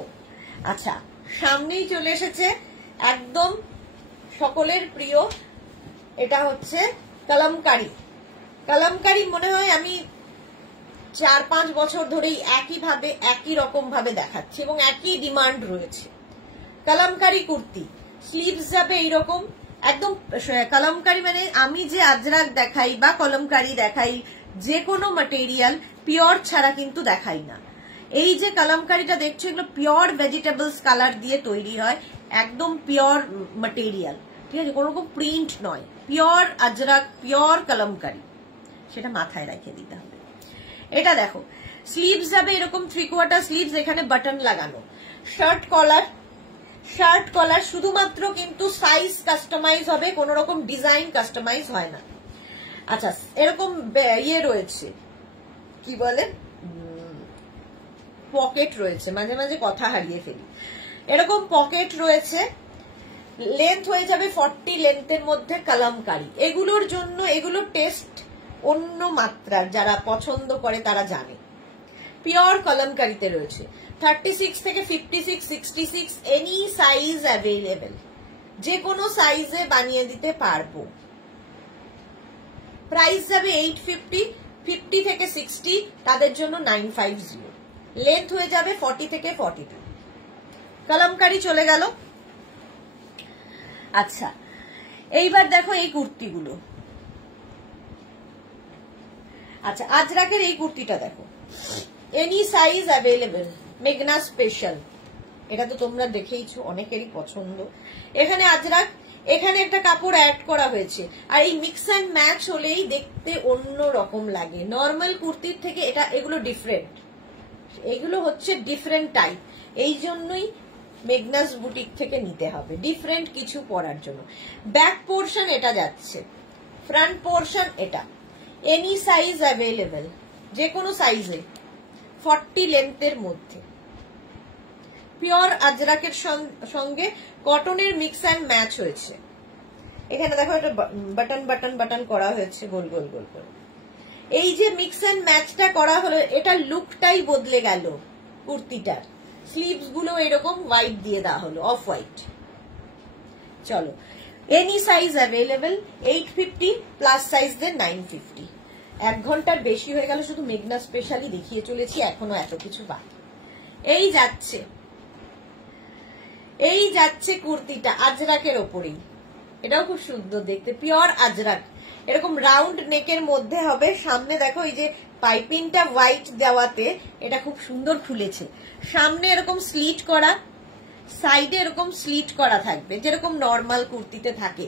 আচ্ছা, সামনেই চলে এসেছে একদম সকলের প্রিয়, এটা হচ্ছে কলমকারি। কলমকারি মনে হয় আমি 4-5 বছর ধরেই একইভাবে একই রকম ভাবে দেখাচ্ছি এবং একই ডিমান্ড রয়েছে। কলমকারি কুর্তি, স্লিভস যাবে এইরকম একদম কলমকারি, মানে আমি যে আজরাক দেখাই বা কলমকারি দেখাই, যে কোনো ম্যাটেরিয়াল পিওর ছাড়া কিন্তু দেখাই না। এই যে কলমকারিটা দেখছো, এগুলো পিওর ভেজিটেবলস কালার দিয়ে তৈরি হয়, একদম পিওর ম্যাটেরিয়াল, ঠিক আছে, কোনো রকম প্রিন্ট নয়, পিওর আজরাক, পিওর কলমকারি, সেটা মাথায় রেখে দিতে হবে। এটা দেখো, স্লিভস যাবে এরকম 3/4 স্লিভস, এখানে বাটন লাগানো, শার্ট কলার শুধুমাত্র কিন্তু সাইজ কাস্টমাইজ হবে, কোন রকম ডিজাইন কাস্টমাইজ হয় না। আচ্ছা, এরকম ইয়ে রয়েছে, কি বলে, পকেট রয়েছে, মাঝে মাঝে কথা হারিয়ে ফেলি, এরকম পকেট রয়েছে। লেন্থ হয়ে যাবে 40 লেন্থের মধ্যে কলমকারি। এগুলোর জন্য, এগুলো টেস্ট অন্য মাত্রার, যারা পছন্দ করে তারা জানে। পিওর কলমকারিতে রয়েছে 36 থেকে 56, 66, এনি সাইজ অ্যাভেলেবেল, যে কোনো সাইজে বানিয়ে দিতে পারবো। প্রাইস যাবে 850, 50 থেকে 60 তাদের জন্য 950, লেন্থ হয়ে যাবে 40 থেকে 42। কলমকারি চলে গেল। আচ্ছা, এইবার দেখো এই কুর্তিগুলো। আচ্ছা, আজরাকের এই কুর্তিটা দেখো, এনি সাইজ অ্যাভেলেবেল, মেঘনা স্পেশাল, এটা তো তোমরা দেখেইছো, অনেকেরই পছন্দ। এখানে আজরাক, এখানে একটা কাপড় অ্যাড করা হয়েছে, আর এই মিক্স অ্যান্ড ম্যাচ হলেই দেখতে অন্য রকম লাগে। নর্মাল কুর্তির থেকে এটা, এগুলো ডিফারেন্ট, এগুলো হচ্ছে ডিফারেন্ট টাইপ, এই জন্যই মেঘনাস বুটিক থেকে নিতে হবে ডিফারেন্ট কিছু পরার জন্য। ব্যাক পোর্শন এটা যাচ্ছে, ফ্রন্ট পোর্শন এটা। এনি সাইজ অ্যাভেলেবেল, যে কোনো সাইজে, 40 লেন্থের মধ্যে। পিওর আজরাকের সঙ্গে কটনের মিক্স অ্যান্ড ম্যাচ হয়েছে। এখানে দেখো, এটা বাটন বাটন বাটন করা হয়েছে, গোল গোল গোল করে। এই যে মিক্স অ্যান্ড ম্যাচটা করা হলো, এটা লুকটাই বদলে গেল কুর্তিটার। স্লিভস গুলো এরকম হোয়াইট দিয়ে দেওয়া হলো, অফ হোয়াইট। চলো, এনি সাইজ অ্যাভেলেবেল, 850 প্লাস সাইজদের 950। 1 ঘন্টার বেশি হয়ে গেল, শুধু মেঘনা স্পেশালি দেখিয়ে চলেছি, এখনো এত কিছু বাকি। এই যাচ্ছে, এই যাচ্ছে কুর্তিটা আজরাকের ওপরেই, এটাও খুব সুন্দর দেখতে, পিওর আজরাক, এরকম রাউন্ড নেকের মধ্যে হবে। সামনে দেখো এই যে পাইপিংটা হোয়াইট দেওয়াতে এটা খুব সুন্দর খুলেছে। সামনে এরকম স্লিট করা, সাইডে এরকম স্লিট করা থাকবে যেরকম নর্মাল কুর্তিতে থাকে,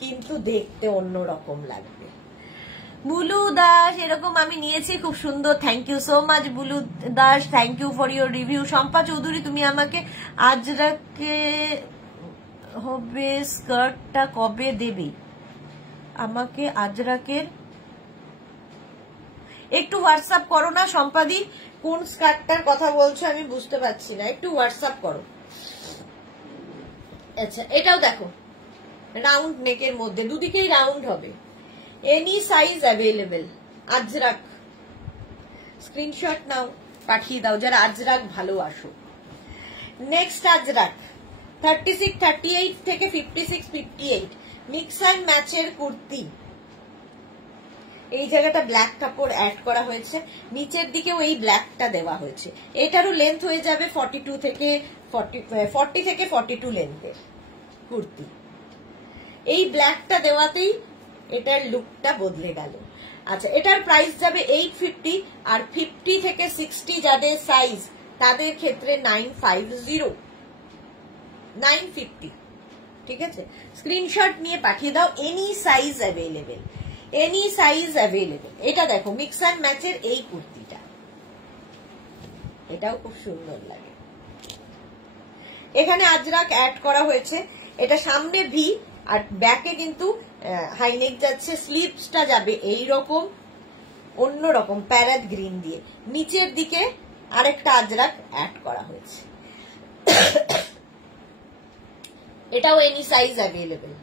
কিন্তু দেখতে অন্যরকম লাগবে। বুলু দাস এরকম আমি নিয়েছি, খুব সুন্দর, thank you so much Bulu Das, thank you for your review. Shampa Chowdhury তুমি আমাকে আজরাকে হবে স্কার্টটা কবে দেবে? আমাকে আজরাকের একটু হোয়াটসঅ্যাপ করো না সম্পাদি, কোন স্কার্টটার কথা বলছো আমি বুঝতে পারছি না, একটু হোয়াটসঅ্যাপ করো। আচ্ছা এটাও দেখো রাউন্ড নেকের মধ্যে, দুদিকেই রাউন্ড হবে, any size available, Ajrak. Screenshot নাও, পাঠিয়ে দাও যারা আজরাক ভালোবাসো। নেক্সট আজরাক 36, 38 থেকে 56, 58 মিক্স অ্যান্ড ম্যাচের কুর্তি। এই জায়গাটা ব্ল্যাক কাপড় অ্যাড করা হয়েছে, নিচের দিকেও এই ব্ল্যাকটা দেওয়া হয়েছে। এটারও লেন্থ হয়ে যাবে 40 থেকে 42 লেন্থের কুর্তি। এই ব্ল্যাকটা দেওয়াতেই এটার লুকটা বদলে গেল। আচ্ছা এটার প্রাইস যাবে 850, আর 50 থেকে 60 যাদের সাইজ তাদের ক্ষেত্রে 950, ঠিক আছে? স্ক্রিনশট নিয়ে পাঠিয়ে দাও, any size available, any size available. এটা দেখো মিক্স অ্যান্ড ম্যাচের এই কুর্তিটা, এটাও খুব সুন্দর লাগে। এখানে আজরাক অ্যাড করা হয়েছে, এটা সামনে ভি আর ব্যাকে কিন্তু হাইনেক যাচ্ছে, স্লিভসটা যাবে এইরকম অন্যরকম প্যারেট গ্রিন দিয়ে, নিচের দিকে আরেকটা আজরাক অ্যাড করা হয়েছে। এটাও এনি সাইজ অ্যাভেলেবেল,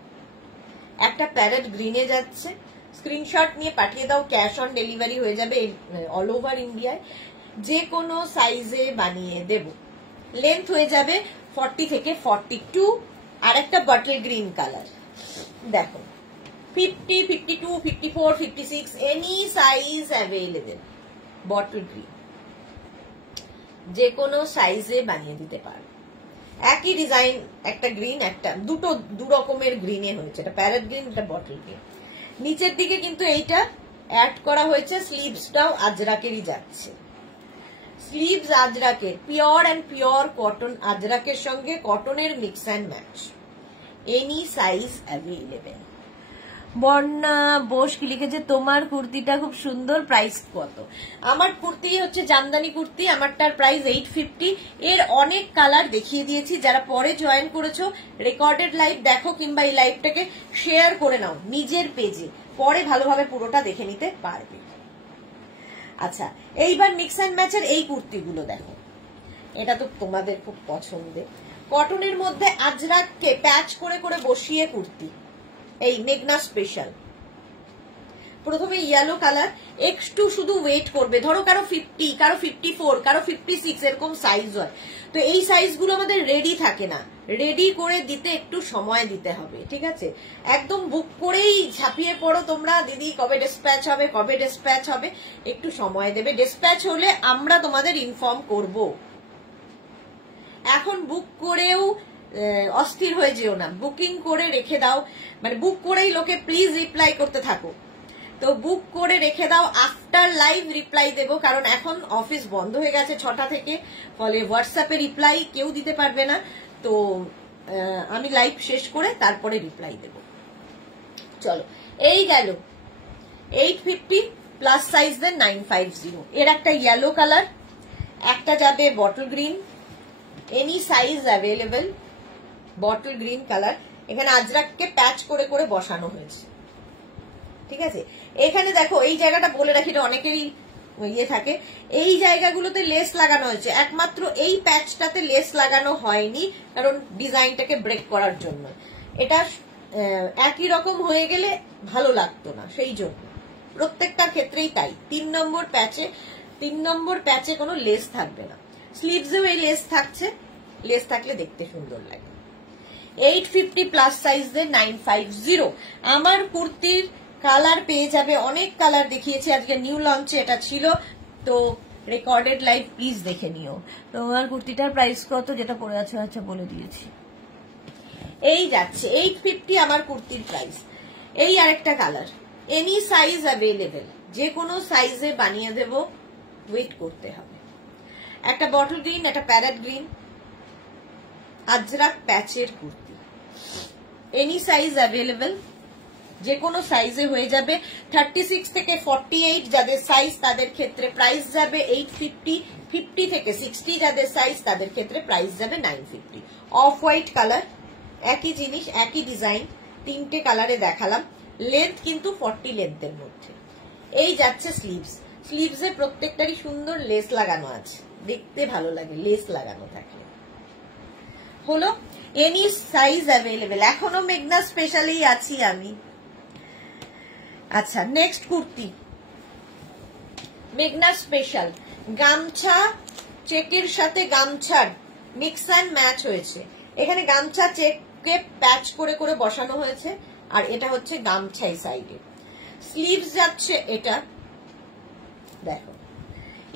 একটা প্যারেট গ্রিনে যাচ্ছে। স্ক্রিনশট নিয়ে পাঠিয়ে দাও, ক্যাশ অন ডেলিভারি হয়ে যাবে অল ওভার ইন্ডিয়ায়, যে কোনো সাইজে বানিয়ে দেব। লেন্থ হয়ে যাবে 40 থেকে 42, আর একটা বটল গ্রিন কালার দেখো 50, 52, 54, 56 any size available, bottle green, যে কোনো সাইজে বানিয়ে দিতে পারো। একই ডিজাইন, একটা গ্রিন, একটা দু রকমের গ্রিনে হয়েছে, এটা প্যারেট গ্রিন, এটা বটল গ্রিন। নিচের দিকে কিন্তু এইটা অ্যাড করা হয়েছে, স্লিভসটাও আজরাকেরই যাচ্ছে, স্লিভস আজরাকের, পিওর অ্যান্ড পিওর কটন আজরাকের সঙ্গে কটনের mix and match, any size available. Barna Bose কি লিখেছে, তোমার কুর্তিটা খুব সুন্দর, প্রাইস কত? আমার কুর্তি হচ্ছে জামদানি কুর্তি, আমারটার প্রাইস 850। এর অনেক কালার দেখিয়ে দিয়েছি, যারা পরে জয়েন করেছো রেকর্ডেড লাইভ দেখো, কিংবা এই লাইভটাকে শেয়ার করে নাও নিজের পেজে, পরে ভালোভাবে পুরোটা দেখে নিতে পারবে। আচ্ছা এইবার মিক্স অ্যান্ড ম্যাচের এই কুর্তিগুলো দেখো, এটা তো তোমাদের খুব পছন্দের, কটনের মধ্যে আজরাককে প্যাচ করে করে বসিয়ে কুর্তি, এই মেঘনা স্পেশাল। প্রথমে ইয়েলো কালার, একটু শুধু ওয়েট করবে, ধরো কারো 50, কারো 54, কারো 56 এরকম সাইজ হয়, তো এই সাইজগুলো আমাদের রেডি থাকে না, রেডি করে দিতে একটু সময় দিতে হবে, ঠিক আছে? একদম বুক করেই ঝাঁপিয়ে পড়ো তোমরা, দিদি কবে ডিসপ্যাচ হবে, কবে ডিসপ্যাচ হবে, একটু সময় দেবে, ডিসপ্যাচ হলে আমরা তোমাদের ইনফর্ম করব। এখন বুক করেও অস্থির হয়ে যেও না, বুকিং করে রেখে দাও, মানে বুক করেই লোকে প্লিজ রিপ্লাই করতে থাকো, তো বুক করে রেখে দাও, আফটার লাইভ রিপ্লাই দেবো, কারণ এখন অফিস বন্ধ হয়ে গেছে 6টা থেকে, ফলে হোয়াটসঅ্যাপে রিপ্লাই কেউ দিতে পারবে না, তো আমি লাইভ শেষ করে তারপরে রিপ্লাই দেব। চলো এই গেল 850 প্লাস সাইজ দেন 950। এর একটা ইয়েলো কালার, একটা যাবে bottle green, any size available, bottle green colour. এখানে আজরাককে প্যাচ করে করে বসানো হয়েছে, ঠিক আছে? এখানে দেখো এই জায়গাটা বলে রাখি, অনেকেরই ইয়ে থাকে, এই জায়গাগুলোতে লেস লাগানো হয়েছে, একমাত্র এই প্যাচটাতে লেস লাগানো হয়নি, কারণ ডিজাইনটাকে ব্রেক করার জন্য। এটা একই রকম হয়ে গেলে ভালো লাগতো না, সেই জন্য প্রত্যেকটার ক্ষেত্রেই তাই। 3 নম্বর প্যাচে কোনো লেস থাকবে না, স্লিভসেও এই লেস থাকছে, লেস থাকলে দেখতে সুন্দর লাগে। 850 প্লাস সাইজ দেন 950। আমার কুর্তির কালার পেয়ে যাবে, অনেক কালার দেখিয়েছি আজকে, নিউ লঞ্চে এটা ছিল, তো রেকর্ডেড লাইভ প্লিজ দেখে নিও। তোমার কুর্তিটার প্রাইস কত যেটা পরে আছো? আচ্ছা বলে দিয়েছি। এই যাচ্ছে 850 আমার কুর্তির প্রাইস। এই আরেকটা কালার, এনি সাইজ অ্যাভেলেবেল, যে কোনো সাইজে বানিয়ে দেব, ওয়েট করতে হবে। একটা বটল গ্রিন, একটা প্যারেট গ্রিন, আজরাক প্যাচের কুর্তি, এনি সাইজ অ্যাভেলেবেল, যে কোনো সাইজে হয়ে যাবে। 36 থেকে 48 যাদের সাইজ তাদের ক্ষেত্রে প্রাইস যাবে 850, 50 থেকে 60 যাদের সাইজ তাদের ক্ষেত্রে প্রাইস যাবে 950। অফ হোয়াইট কালার, একই জিনিস একই ডিজাইন, তিনটে কালারে দেখালাম, লেন্থ কিন্তু 40 লেন্থের মধ্যে। এই যাচ্ছে স্লিভস, স্লিভসে প্রত্যেকটারই সুন্দর লেস লাগানো আছে, দেখতে ভালো লাগে লেস লাগানো থাকলে। হলো এনি সাইজ অ্যাভেলেবেল, এখনো মেঘনা স্পেশালেই আছি আমি। আচ্ছা নেক্সট কুর্তি, মেঘনা স্পেশাল, গামছা চেকের সাথে গামছার মিক্স অ্যান্ড ম্যাচ হয়েছে। এখানে গামছা চেককে প্যাচ করে করে বসানো হয়েছে, আর এটা হচ্ছে গামছাই সাইডে। স্লিভস যাচ্ছে এটা, দেখো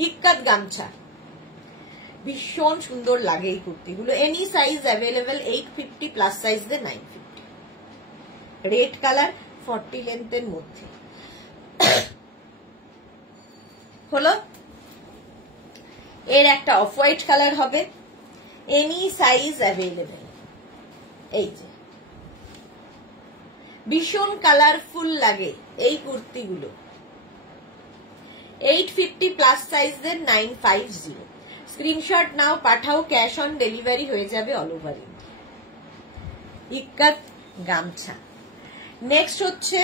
ইক্কাত গামছা, ভীষণ সুন্দর লাগে এই কুর্তিগুলো। Any size available, 850 plus size দে 950। রেড কালার, 40 লেন্থের মধ্যে। হলো এর একটা অফ হোয়াইট কালার হবে, এনি সাইজ অ্যাভেলেবেল। এই যে ভীষণ কালারফুল লাগে এই কুর্তিগুলো, 850 প্লাস সাইজ দের 950। স্ক্রিনশট নাও, পাঠাও, ক্যাশ অন ডেলিভারি হয়ে যাবে অল ওভার ইন্ডিয়া। ইক্কাত গামছা। নেক্সট হচ্ছে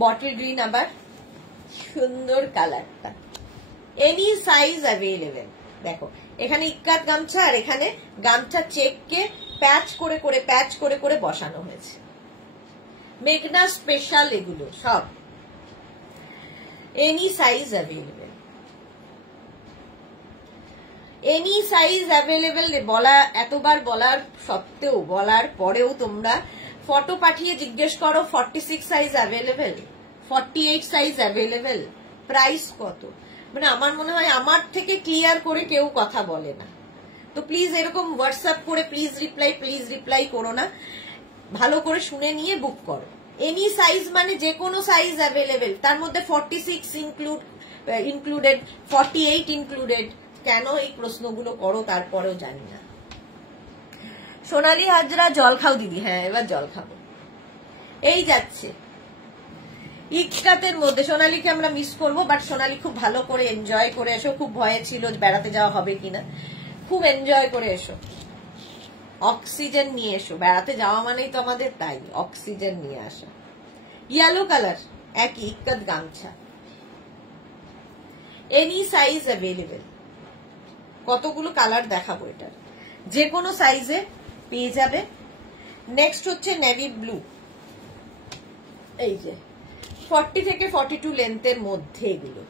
বটল গ্রিন, আবার সুন্দর কালারটা, এনি সাইজ অ্যাভেলেবেল। দেখো এখানে ইক্কাত গামছা, আর এখানে গামছা চেককে প্যাচ করে করে প্যাচ করে করে বসানো হয়েছে। মেঘনা স্পেশাল এগুলো সব, any size available, any size available. বলা এতবার বলার সত্ত্বেও, বলার পরেও তোমরা ফটো পাঠিয়ে জিজ্ঞেস করো 46 size available, 48 size available, price কত। মানে আমার মনে হয় আমার থেকে ক্লিয়ার করে কেউ কথা বলে না। তো প্লিজ এরকম হোয়াটসঅ্যাপ করে প্লিজ রিপ্লাই করো না, ভালো করে শুনে নিয়ে বুক করো। এনি সাইজ মানে যে কোনো সাইজ অ্যাভেলেবেল, তার মধ্যে 46 ইনক্লুডেড, 48 ইনক্লুডেড। কেন এই প্রশ্নগুলো করো তারপরেও জানি না। সোনালী হাজরা, জল খাও দিদি। হ্যাঁ এবার জল খাবো। এই যাচ্ছে ইক্কাতের মধ্যে, সোনালীকে আমরা মিস করবো, বাট সোনালী খুব ভালো করে এনজয় করে এসো। খুব ভয়ে ছিল বেড়াতে যাওয়া হবে কিনা, খুব এনজয় করে এসো, অক্সিজেন নিয়ে এসো। বেড়াতে যাওয়া মানেই তো আমাদের তাই, অক্সিজেন নিয়ে আসা। ইয়েলো কালার, একই ইক্কাত গামছা, এনি সাইজ অ্যাভেলেবেল। কতগুলো কালার দেখাবো, এটার যে কোনো সাইজে পেয়ে যাবে। নেক্সট হচ্ছে নেভি ব্লু, এই যে 40 থেকে 42 লেন্থের মধ্যে এগুলো,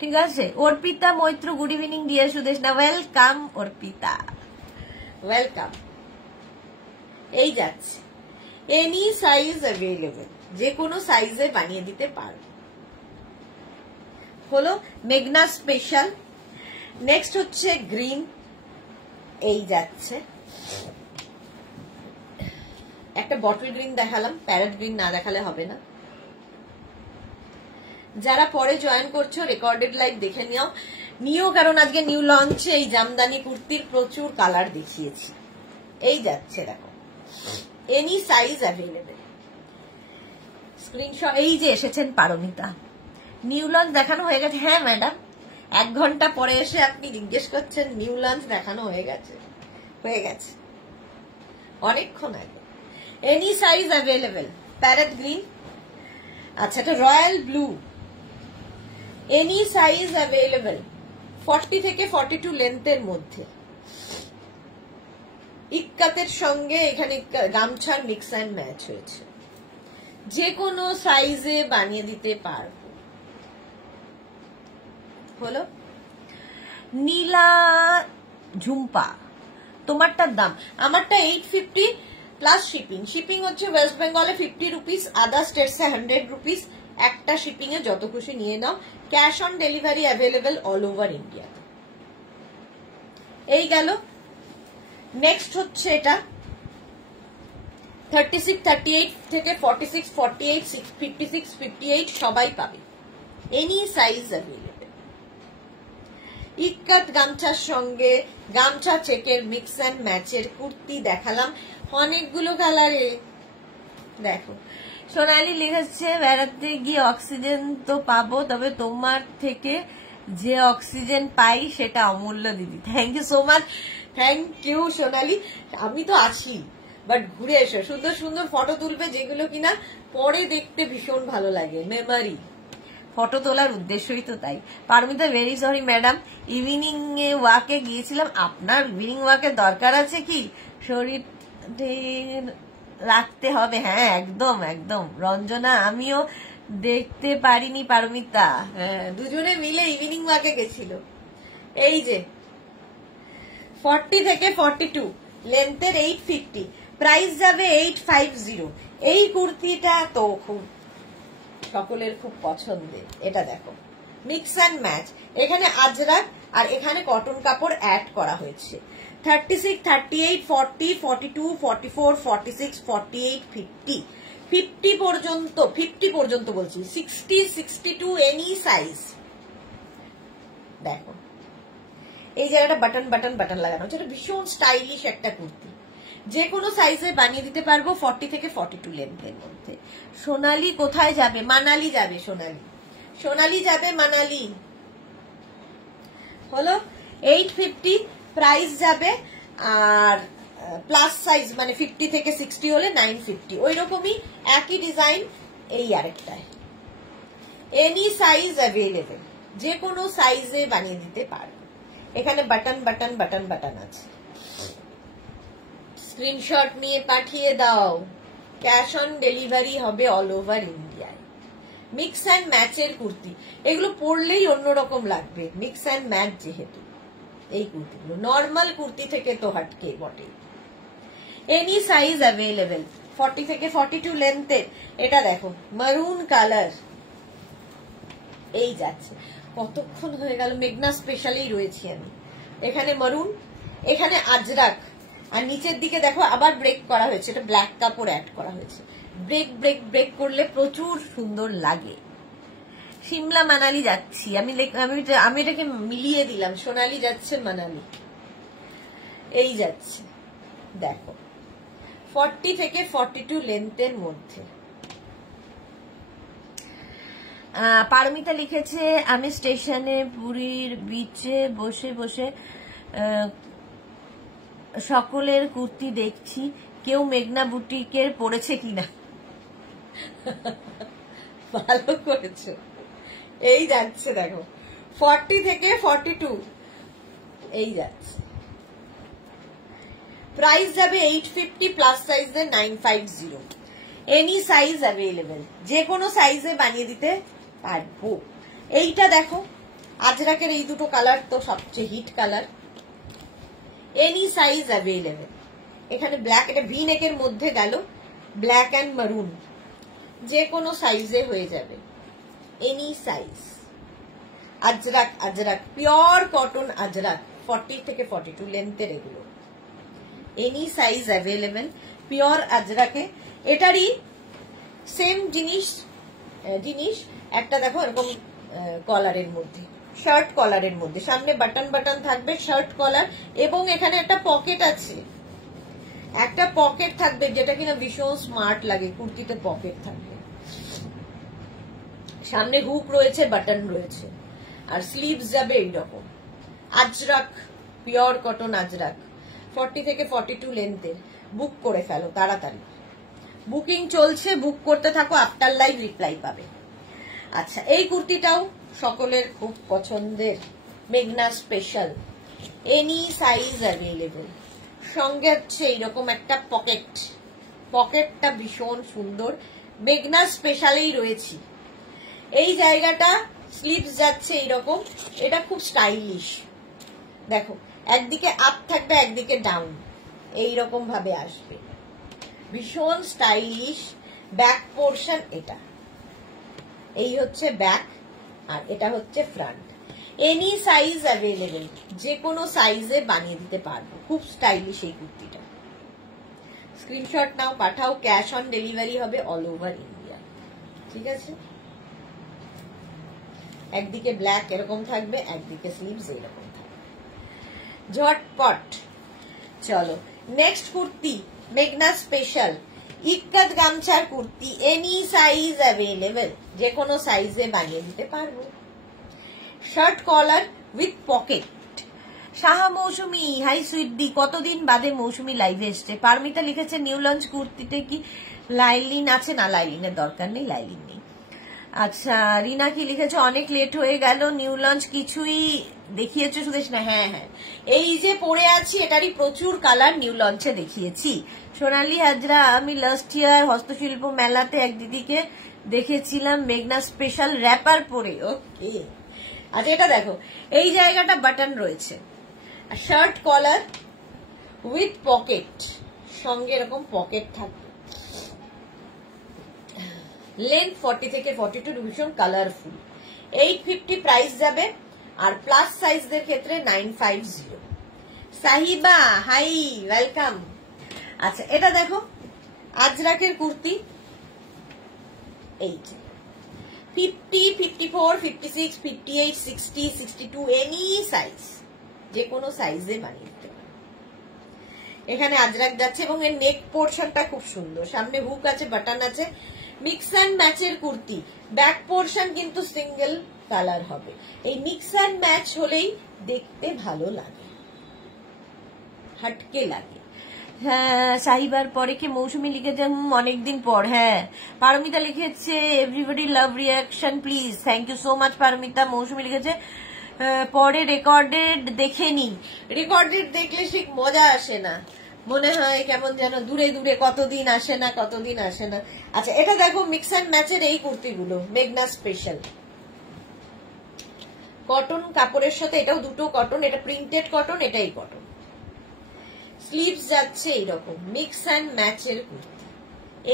ঠিক আছে। Arpita Maitra, good evening dear Sudeshna, welcome Arpita, welcome. এই যাচ্ছে এনি সাইজ অ্যাভেলেবেল, যে কোনো সাইজে বানিয়ে দিতে পারো। হলো মেঘনা স্পেশাল। নেক্সট হচ্ছে গ্রিন, এই যাচ্ছে একটা বটল গ্রিন দেখালাম, প্যারেট গ্রিন না দেখালে হবে না। যারা পরে জয়েন করছো রেকর্ডেড লাইভ দেখে নিও, কারণ আজকে নিউ লঞ্চে এই জামদানি কুর্তির প্রচুর কালার দেখিয়েছি। এই যাচ্ছে দেখো, এনি সাইজ অ্যাভেলেবেল। স্ক্রিনশট। এই যে এসেছেন পারমিতা, নিউ লঞ্চ দেখানো হয়ে গেছে। হ্যাঁ ম্যাডাম, 1 ঘন্টা পরে এসে আপনি জিজ্ঞেস করছেন নিউ লঞ্চ দেখানো হয়ে গেছে। হয়ে গেছে অনেকক্ষণ আগে। Any size available, parrot green. আচ্ছা এটা royal blue, any size available, 40 থেকে 42 লেন্থের মধ্যে। ইক্কাতের সঙ্গে এখানে গামছার মিক্স অ্যান্ড ম্যাচ হয়েছে, যে কোনো সাইজে বানিয়ে দিতে পারবো। হলো নীলা ঝুম্পা, তোমারটার দাম, আমারটা 850 প্লাস শিপিং। শিপিং হচ্ছে ওয়েস্ট বেঙ্গলে 50 রুপিস, আদার স্টেটসে 100 রুপিস, একটা শিপিং এ যত খুশি নিয়ে নাও, cash on delivery available all over India. এই গেল। নেক্সট হচ্ছে এটা 36, 38 থেকে 46, 48, 56, 58 সবাই পাবে, এনি সাইজ অ্যাভেলেবেল। ইক্কাত গামছার সঙ্গে গামছা চেকের মিক্স অ্যান্ড ম্যাচের কুর্তি দেখালাম অনেকগুলো কালারে। দেখো সোনালি লিখেছে বেড়াতে গিয়ে অক্সিজেন তো পাবো, তবে তোমার থেকে যে অক্সিজেন পাই সেটা অমূল্য দিদি। Thank you so much, thank you Sonali. আমি তো আছি, বাট ঘুরে এসো, সুন্দর সুন্দর ফটো তুলবে যেগুলো কিনা পরে দেখতে ভীষণ ভালো লাগে, মেমোরি। ফটো তোলার উদ্দেশ্যই তো তাই। Paramita very sorry madam, evening ওয়াকে গিয়েছিলাম। আপনার ইভিনিং ওয়াকের দরকার আছে কি? শরীর রাখতে হবে। হ্যাঁ একদম একদম। রঞ্জনা আমিও দেখতে পারিনি পারমিতা। হ্যাঁ দুজনে মিলে ইভিনিং ওয়াকে গেছিল। এই যে 40 থেকে 42 লেন্থের 850, প্রাইস যাবে 850। এই কুর্তিটা তো খুব সকলের খুব পছন্দের। এটা দেখো মিক্স অ্যান্ড ম্যাচ, এখানে আজরাক আর এখানে কটন কাপড় অ্যাড করা হয়েছে। 36, 38, 40, 42, 44, 46, 48, 50, 50 পর্যন্ত, 50 পর্যন্ত বলছি, 60, 62 এনি সাইজ। দেখো এই জায়গাটা বাটন বাটন বাটন লাগানো হচ্ছে, এটা ভীষণ স্টাইলিশ একটা কুর্তি, যে কোনো সাইজে বানিয়ে দিতে পারবো 40 থেকে 42 লেন্থের মধ্যে। সোনালি কোথায় যাবে? মানালি যাবে সোনালি, সোনালি যাবে মানালি। হলো 850, প্রাইস যাবে। আর প্লাস সাইজ মানে 50 থেকে 60 হলে 950, ওই রকমই একই ডিজাইন। এই আরেকটায় এনি সাইজ অ্যাভেলেবেল, যে কোনো সাইজে বানিয়ে দিতে পারবে। এখানে বাটন বাটন বাটন বাটন আছে, স্ক্রিনশট নিয়ে পাঠিয়ে দাও। ক্যাশ অন ডেলিভারি হবে অল ওভার ইন্ডিয়ায়। মিক্স অ্যান্ড ম্যাচের কুর্তি, এগুলো পরলেই অন্যরকম লাগবে, মিক্স অ্যান্ড ম্যাচ যেহেতু। এই কুর্তিগুলো নর্মাল কুর্তি থেকে তো হাটকে বটে। এনি সাইজ অ্যাভেলেবেল, 40 থেকে 42 লেন্থের। এটা দেখো মারুন কালার, এই যাচ্ছে। কতক্ষণ হয়ে গেল, মেঘনা স্পেশালেই রয়েছি আমি। এখানে মারুন, এখানে আজরাক, আর নিচের দিকে দেখো আবার ব্রেক করা হয়েছে, এটা ব্ল্যাক কাপড় অ্যাড করা হয়েছে। ব্রেক ব্রেক ব্রেক করলে প্রচুর সুন্দর লাগে। সিমলা মানালি যাচ্ছি আমি, আমি এটাকে মিলিয়ে দিলাম, সোনালি যাচ্ছে মানালি। এই যাচ্ছে দেখো 40 থেকে 42 লেন্থের মধ্যে। পারমিতা লিখেছে আমি স্টেশনে পুরীর বিচে বসে বসে সকলের কুর্তি দেখছি, কেউ মেঘনা বুটিকের পড়েছে কিনা। ভালো করেছো। এই যাচ্ছে দেখো 40 থেকে 42, এই যাচ্ছে। প্রাইস যাবে 850, plus size 950। Any size available, যে কোনো সাইজে বানিয়ে দিতে পারবো। এইটা দেখো আজরাকের এই দুটো কালার তো সবচেয়ে hit colour. Any size available. এখানে ব্ল্যাক, এটা ভি নেকের মধ্যে গেল, ব্ল্যাক অ্যান্ড মারুন, যে কোনো সাইজে হয়ে যাবে, any size. Ajrak, Ajrak pure cotton Ajrak, 40 থেকে 42 লেন্থের এগুলো। এনি সাইজ অ্যাভেলেবেল, পিওর আজরাকে। এটারই সেম জিনিস একটা দেখো এরকম কলারের মধ্যে, শার্ট কলারের মধ্যে, সামনে বাটন বাটন থাকবে, শার্ট কলার, এবং এখানে একটা পকেট আছে, একটা পকেট থাকবে, যেটা কিনা ভীষণ স্মার্ট লাগে, কুর্তিতে পকেট থাকবে, সামনে হুক রয়েছে, বাটন রয়েছে, আর স্লিভস যাবে এইরকম। আজরাক, পিওর কটন আজরাক, 40 থেকে 42 লেন্থের। বুক করে ফেলো তাড়াতাড়ি, বুকিং চলছে, বুক করতে থাকো, আফটার লাইভ রিপ্লাই পাবে। আচ্ছা এই কুর্তিটাও সকলের খুব পছন্দের, মেঘনা স্পেশাল, এনি সাইজ অ্যাভেলেবেল। সঙ্গে হচ্ছে এইরকম একটা পকেট, পকেটটা ভীষণ সুন্দর, মেঘনা স্পেশালেই রয়েছি। এই জায়গাটা স্লিভস যাচ্ছে এইরকম, এটা খুব স্টাইলিশ। দেখো একদিকে আপ থাকবে, একদিকে ডাউন, এইরকম ভাবে আসবে, ভীষণ স্টাইলিশ। ব্যাক পোর্শন এটা, এই হচ্ছে ব্যাক, আর এটা হচ্ছে ফ্রন্ট। এনি সাইজ অ্যাভেলেবেল, যে কোনো সাইজে বানিয়ে দিতে পারবো। খুব স্টাইলিশ এই কুর্তিটা। স্ক্রিনশট নাও, পাঠাও, ক্যাশ অন ডেলিভারি হবে অল ওভার ইন্ডিয়া। ঠিক আছে, একদিকে ব্ল্যাক এরকম থাকবে, একদিকে স্লিভস এরকম থাকবে। ঝটপট চলো নেক্সট কুর্তি, মেঘনা স্পেশাল ইক্কাত গামছার কুর্তি। এনি সাইজ অ্যাভেলেবেল, যে কোনো সাইজে বানিয়ে দিতে পারবো। Shirt collar with pocket. Saha Mousumi, hi সুইটদি, কতদিন বাদে মৌসুমি লাইভে এসছে। পারমিতা লিখেছে নিউ লঞ্চ কুর্তিতে কি লাইলিন আছে? না, লাইলিনের দরকার নেই, লাইলিন নেই। আচ্ছা, রিনা কি লিখেছে অনেক লেট হয়ে গেল, নিউ লঞ্চ কিছুই দেখিয়েছো সুদেশ? না, হ্যাঁ হ্যাঁ, এই যে পরে আছি এটারই প্রচুর কালার নিউ লঞ্চে দেখিয়েছি। সোনালী হাজরা, আমি লাস্ট ইয়ার হস্তশিল্প মেলাতে এক দিদিকে দেখেছিলাম মেঘনা স্পেশাল র্যাপার পরে। ওকে, আচ্ছা এটা দেখো, এই জায়গাটা বাটন রয়েছে, শার্ট কলার উইথ পকেট, সঙ্গে এরকম পকেট থাকবে। লেন্থ 40 থেকে 42, ভীষণ কালারফুল। 850 প্রাইস যাবে, আর প্লাস সাইজদের ক্ষেত্রে 950। Sahiba, hi, welcome. আচ্ছা এটা দেখো, আজরাকের কুর্তি, এই 50, 54, 56, 58, 60, 62, এনি সাইজ, যে কোনো সাইজে বানিয়ে দিতে পারো। এখানে আজরাক যাচ্ছে এবং এর নেক পোর্শনটা খুব সুন্দর, সামনে হুক আছে, বাটন আছে। মিক্স অ্যান্ড ম্যাচের কুর্তি, ব্যাক পোর্শন কিন্তু সিঙ্গেল কালার হবে। এই মিক্স অ্যান্ড ম্যাচ হলেই দেখতে ভালো লাগে, হাটকে লাগে। হ্যাঁ, সাহিবার পরে কি মৌসুমি লিখেছেন অনেকদিন পর। হ্যাঁ, পারমিতা লিখেছে everybody love reaction please, thank you so much Paramita. Mousumi লিখেছে পরে রেকর্ডেড দেখে নি। রেকর্ডেড দেখলে সে মজা আসে না, মনে হয় কেমন যেন দূরে দূরে, কতদিন আসে না, কতদিন আসে না। আচ্ছা এটা দেখো, মিক্স অ্যান্ড ম্যাচের এই কুর্তিগুলো মেঘনা স্পেশাল, কটন কাপড়ের সাথে, এটাও দুটো কটন, এটা প্রিন্টেড কটন, এটাই কটন। স্লিভস যাচ্ছে এইরকম, মিক্স অ্যান্ড ম্যাচের কুর্তি,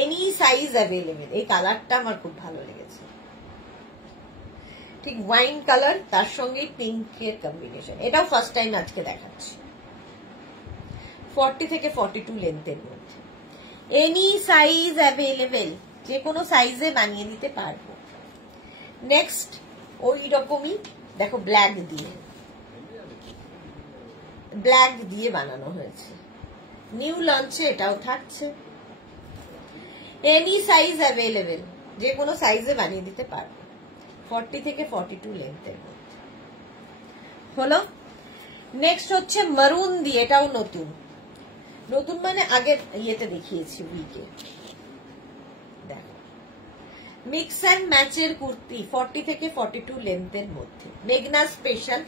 এনি সাইজ অ্যাভেলেবেল। এই কালারটা আমার খুব ভালো লেগেছে, ঠিক ওয়াইন কালার, তার সঙ্গে পিঙ্কের কম্বিনেশন। এটাও ফার্স্ট টাইম আজকে দেখাচ্ছি। 40 থেকে 42 লেন্থের মধ্যে, এনি সাইজ অ্যাভেলেবেল, যে কোনো সাইজে বানিয়ে দিতে পারবো। নেক্সট ওই রকমই দেখো, ব্ল্যাক দিয়ে বানানো হয়েছে, নিউ লঞ্চে এটাও থাকছে। এনি সাইজ অ্যাভেলেবেল, যে কোনো সাইজে বানিয়ে দিতে পারবো। 40 থেকে 42 লেন্থের মধ্যে হলো। নেক্সট হচ্ছে মারুন দিয়ে, এটাও নতুন, নতুন মানে আগের ইয়েতে দেখিয়েছি উইকে। দেখো, মিক্স অ্যান্ড ম্যাচের কুর্তি, 40 থেকে 42 লেন্থের মধ্যে, মেঘনা স্পেশাল,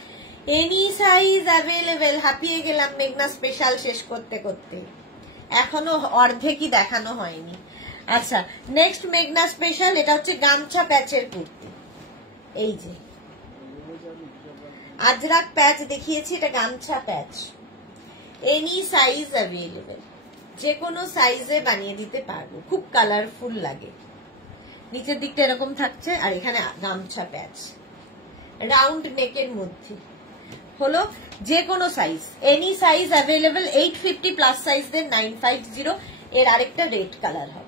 এনি সাইজ অ্যাভেলেবেল। হাঁপিয়ে গেলাম মেঘনা স্পেশাল শেষ করতে করতে, এখনো অর্ধেকই দেখানো হয়নি। আচ্ছা নেক্সট মেঘনা স্পেশাল, এটা হচ্ছে গামছা প্যাচের কুর্তি। এই যে আজরাক প্যাচ দেখিয়েছি, এটা গামছা প্যাচ, এনি সাইজ অ্যাভেলেবেল, যে কোনো সাইজে বানিয়ে দিতে পারবো। খুব কালারফুল লাগে, নিচের দিকটা এরকম থাকছে, আর এখানে গামছা প্যাচ, রাউন্ড নেকের মধ্যে হলো, যে কোনো সাইজ, এনি সাইজ অ্যাভেলেবেল। 850 প্লাস সাইজদের 950। এর আরেকটা রেড কালার হবে।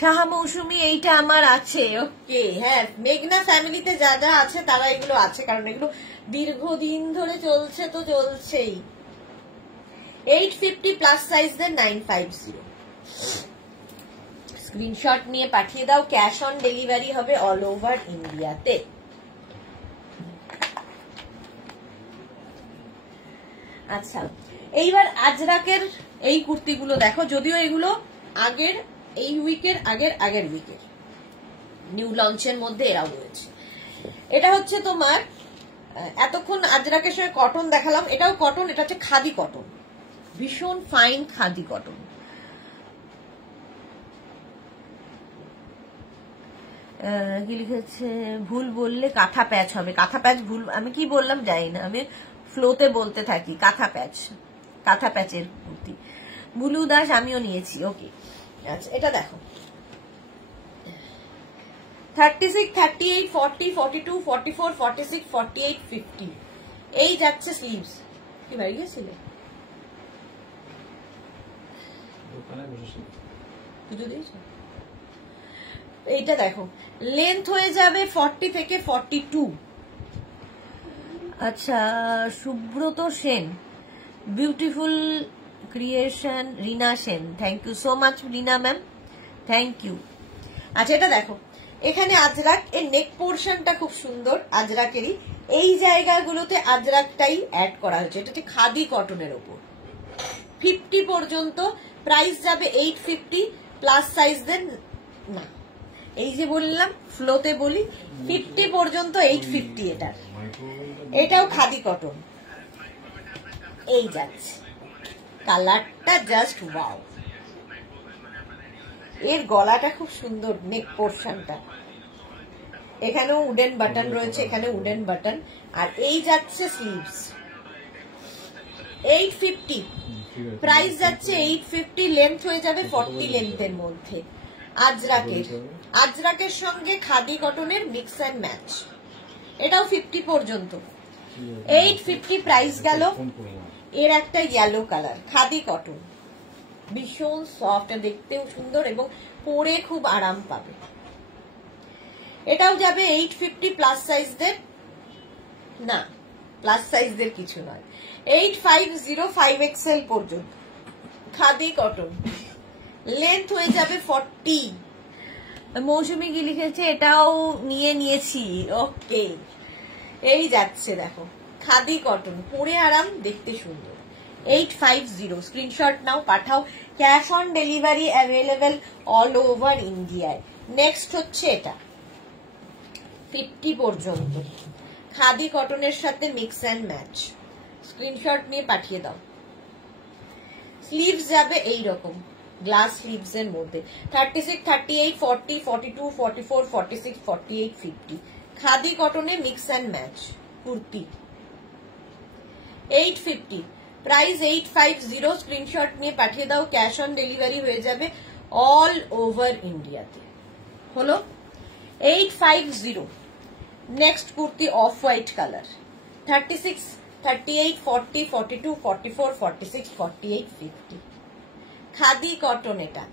সাহা মৌসুমি, এইটা আমার আছে। ওকে, হ্যাঁ, মেঘনা ফ্যামিলিতে যা যা আছে তারা এগুলো আছে, কারণ এগুলো দীর্ঘদিন ধরে চলছে, তো চলছেই। 850 প্লাস সাইজদের 950। স্ক্রিনশট নিয়ে পাঠিয়ে দাও, ক্যাশ অন ডেলিভারি হবে অল ওভার ইন্ডিয়াতে। আচ্ছা এইবার আজরাকের এই কুর্তিগুলো দেখো, যদিও এগুলো আগের, এই উইকের আগের উইকের নিউ লঞ্চের মধ্যে এরাও রয়েছে। এটা হচ্ছে তোমার, এতক্ষণ আজরাকের সঙ্গে কটন দেখালাম, এটাও কটন, এটা হচ্ছে খাদি কটন, ভীষণ ফাইন খাদি কটন। কি লিখেছে, ভুল বললে কাঁথা প্যাচ হবে। কাঁথা প্যাচ ভুল, আমি কি বললাম জানি না, আমি ফ্লোতে বলতে থাকি। কাঁথা প্যাচের কুর্তি। বুলু দাস, আমিও নিয়েছি। ওকে, আচ্ছা এটা দেখো 36, 38, 40, 42, 44, 46, 48, 50 এই যাচ্ছে স্লিভস। কি বাড়ি গেছিলে? এইটা দেখো লেন্থ হয়ে যাবে 40 থেকে 42। আচ্ছা Subrata Sen, beautiful creation, Rina Sen, thank you so much Rina ma'am, thank you. আচ্ছা এটা দেখো এখানে আজরাক, এর নেক পোর্শনটা খুব সুন্দর আজরাকেরই, এই জায়গাগুলোতে আজরাকটাই অ্যাড করা হয়েছে। এটা হচ্ছে খাদি কটনের ওপর, 50 পর্যন্ত প্রাইস যাবে 850 প্লাস সাইজ দেন না, এই যে বললাম ফ্লোতে বলি 50 পর্যন্ত 850 এটার, এটাও খাদি কটন। এই যাচ্ছে কালারটা জাস্ট ওয়াও, এর গলাটা খুব সুন্দর, নেক পোর্শনটা এখানেও উডেন বাটন রয়েছে, এখানে উডেন বাটন, আর এই যাচ্ছে স্লিভস 850 প্রাইস যাচ্ছে 850, লেন্থ হয়ে যাবে 40 লেন্থের মধ্যে। আজরাকের সঙ্গে খাদি কটনের মিক্স অ্যান্ড ম্যাচ, এটাও 50 পর্যন্ত 850 প্রাইস গেল। এর একটা ইয়েলো কালার খাদি কটন, ভীষণ সফট, দেখতেও সুন্দর এবং পরে খুব আরাম পাবে। এটাও যাবে 850 প্লাস সাইজদের না, প্লাস সাইজদের কিছু নয়, 8505XL পর্যন্ত খাদি কটন, লেন্থ হয়ে যাবে 40। মৌসুমি কি লিখেছে এটাও নিয়েছি, ওকে। এই যাচ্ছে দেখো খাদি কটন, পরে আরাম, দেখতে সুন্দর, 850 স্ক্রিনশট নাও পাঠাও, cash on delivery available all over ইন্ডিয়ায়। নেক্সট হচ্ছে এটা 50 পর্যন্ত খাদি কটনের সাথে মিক্স অ্যান্ড ম্যাচ, স্ক্রিনশট নিয়ে পাঠিয়ে দাও। স্লিভস যাবে এই রকম গ্লাস স্লিভস এর মধ্যে, 36, 38, 40, 42, 44, 46, 48, 50 খাদি কটনে mix and match kurti, 850 price 850, screenshot নিয়ে পাঠিয়ে দাও, ক্যাশ অন ডেলিভারি হয়ে যাবে অল ওভার ইন্ডিয়াতে। হলো 850। Next kurti off white colour, 36, 38, 40, 42, 44, 46, 48, 50 khadi cotton. এটা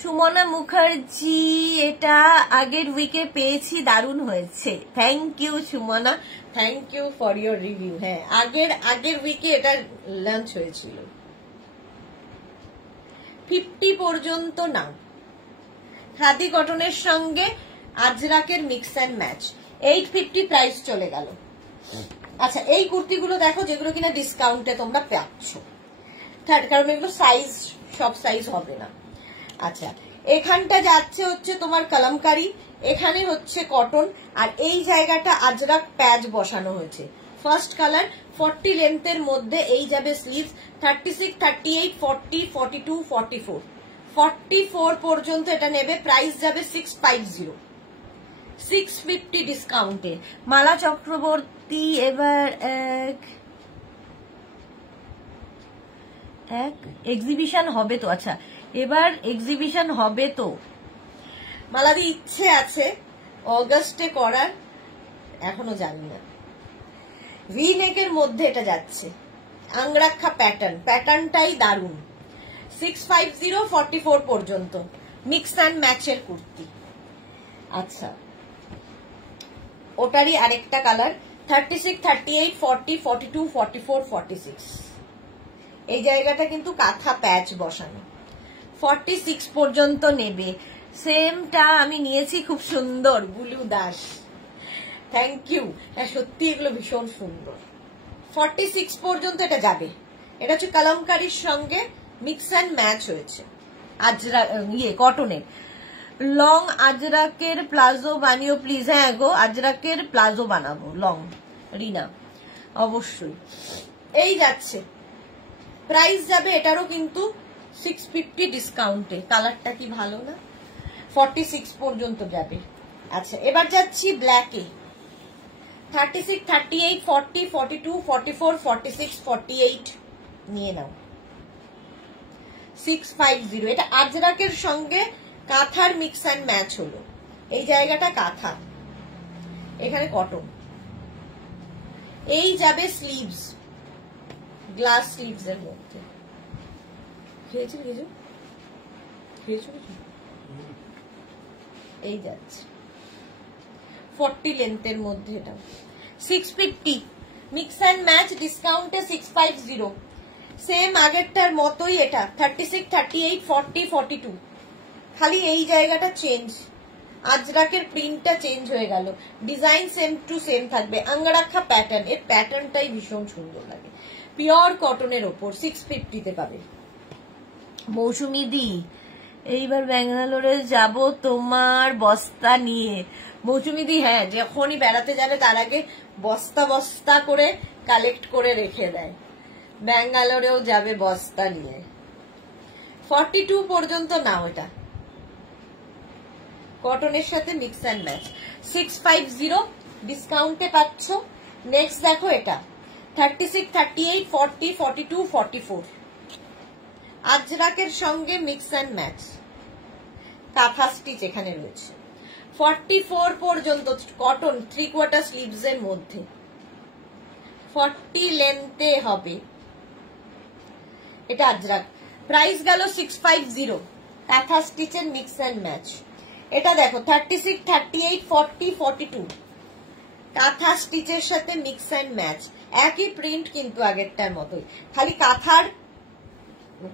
সুমনা মুখার্জি, এটা আগের উইকে পেয়েছি, দারুণ হয়েছে, thank you Sumana, thank you for your review. হ্যাঁ আগের উইকে এটা লঞ্চ হয়েছিল। 50 পর্যন্ত নাও, খাদি কটনের সঙ্গে আজরাকের মিক্স অ্যান্ড ম্যাচ, 850 প্রাইস চলে গেল। আচ্ছা এই কুর্তিগুলো দেখো যেগুলো কিনা ডিসকাউন্টে তোমরা পাচ্ছ, কারণ এগুলো সাইজ সব সাইজ হবে না। আচ্ছা এখানটা যাচ্ছে হচ্ছে তোমার কালামকারি, এখানে হচ্ছে কটন, আর এই জায়গাটা আজরাক প্যাচ বসানো হয়েছে। ফার্স্ট কালার 40 লেন্থের মধ্যে, এই যাবে স্লিভস 36, 38, 40, 42, 44 44 পর্যন্ত এটা নেবে, প্রাইস যাবে 650 650 ডিসকাউন্টে। মালা চক্রবর্তী, এবার এক এক্সিবিশন হবে তো, আচ্ছা এবার এক্সিবিশন হবে তো, মালাদি ইচ্ছে আছে অগাস্টে করার, এখনো জানি না। ভি নেকের মধ্যে এটা যাচ্ছে, আংরাক্ষা প্যাটার্নটাই দারুণ, 650 44 পর্যন্ত মিক্স অ্যান্ড ম্যাচের কুর্তি। আচ্ছা ওটারই আরেকটা কালার, 36, 38, 40, 42, 44, 46 এই জায়গাটা কিন্তু কাঁথা প্যাচ বসানো, 46 পর্যন্ত নেবে। সেমটা আমি নিয়েছি, খুব সুন্দর, বুলু দাস, থ্যাংক ইউ। সত্যি এগুলো ভীষণ সুন্দর, 46 পর্যন্ত এটা যাবে। এটা হচ্ছে কালামকারীর সঙ্গে মিক্স অ্যান্ড ম্যাচ হয়েছে, আজরা কটনের লং আজরাকের প্লাজো বানিও প্লিজ। হ্যাঁ গো আজরাকের প্লাজো বানাবো লং, রিনা অবশ্যই। এই যাচ্ছে প্রাইস যাবে এটারও কিন্তু 650 ডিসকাউন্টে, কালারটা কি ভালো না, 46 পর্যন্ত যাবে। আচ্ছা এবার যাচ্ছি ব্ল্যাকে, 36, 38, 40, 42, 44, 46, 48 নিয়ে নাও। 650। এটা আজরাকের সঙ্গে কাঁথার মিক্স অ্যান্ড ম্যাচ হলো। এই জায়গাটা কাঁথা, এখানে কটন। এই যাবে স্লিভস, গ্লাস স্লিভস এর মধ্যে। এই যাচ্ছে 40 লেন্থের মধ্যে। এটা 650 মিক্স অ্যান্ড ম্যাচ, ডিসকাউন্টে 650। সেম আগেরটার মতোই এটা 36, 38, 40, 42। খালি এই জায়গাটা চেঞ্জ, আজরাকের প্রিন্টটা চেঞ্জ হয়ে গেল, ডিজাইন সেম টু সেম থাকবে। আঙ্গারাক্ষা প্যাটার্ন, এর প্যাটার্নটাই ভীষণ সুন্দর লাগে। পিওর কটনের ওপর 650-তে পাবে। মৌসুমি দি, এইবার ব্যাঙ্গালোরে যাব তোমার বস্তা নিয়ে। মৌসুমি দি, হ্যাঁ, যখনই বেড়াতে যাবে তার আগে বস্তা বস্তা করে কালেক্ট করে রেখে দেয়। ব্যাঙ্গালোরেও যাবে বস্তা নিয়ে। 42 পর্যন্ত নাও। এটা কটনের সাথে মিক্স অ্যান্ড ম্যাচ, 650 ডিসকাউন্টে পাচ্ছ। নেক্সট দেখো, এটা 36, 38, 40, 42, 44 আজরাকের সঙ্গে মিক্স অ্যান্ড ম্যাচ, কাঁথা স্টিচ এখানে রয়েছে। 44 পর্যন্ত কটন 3/4 স্লিভস এর মধ্যে, 40 লেন্থে হবে। এটা আজরাক, প্রাইস গেল 650, কাঁথা স্টিচের মিক্স অ্যান্ড ম্যাচ। এটা দেখো 36, 38, 40, 42 কাঁথা স্টিচের সাথে মিক্স অ্যান্ড ম্যাচ। একই প্রিন্ট কিন্তু আগেরটার মতোই, খালি কাঁথার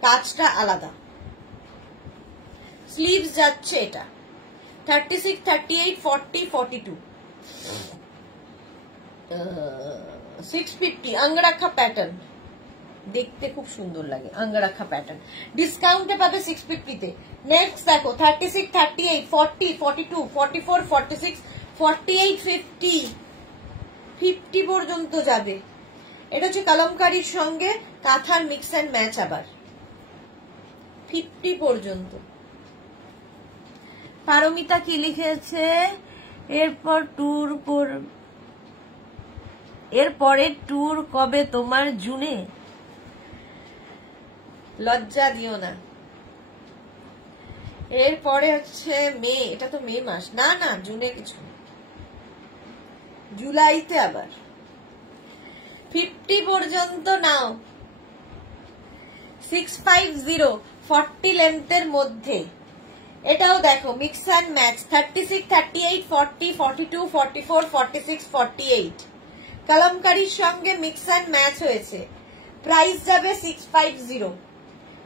কাজটা আলাদা। স্লিভস যাচ্ছে এটা 36, 38, 40, 42 650। আঙ্গারাক্ষা প্যাটার্ন দেখতে খুব সুন্দর লাগে, আঙ্গারাক্ষা প্যাটার্ন। ডিসকাউন্টে পাবে 650-তে। নেক্সট দেখো 36, 38, 40, 42, 44, 46, 48, 50 পর্যন্ত যাবে। এটা হচ্ছে কলমকারীর সঙ্গে কাঁথার মিক্স অ্যান্ড ম্যাচ, আবার 50 পর্যন্ত। পারমিতা কি লিখেছে? এরপরে ট্যুর কবে তোমার? জুনে? লজ্জা দিও না, এরপরে হচ্ছে মে। এটা তো মে মাস, না না, জুনে কিছু, জুলাইতে আবার। 50 পর্যন্ত নাও, 650, 40 লেন্থের মধ্যে। এটাও দেখো মিক্স অ্যান্ড ম্যাচ, 36, 38, 40, 42, 44, 46, 48 কলমকারীর সঙ্গে মিক্স অ্যান্ড ম্যাচ হয়েছে। প্রাইস যাবে 650,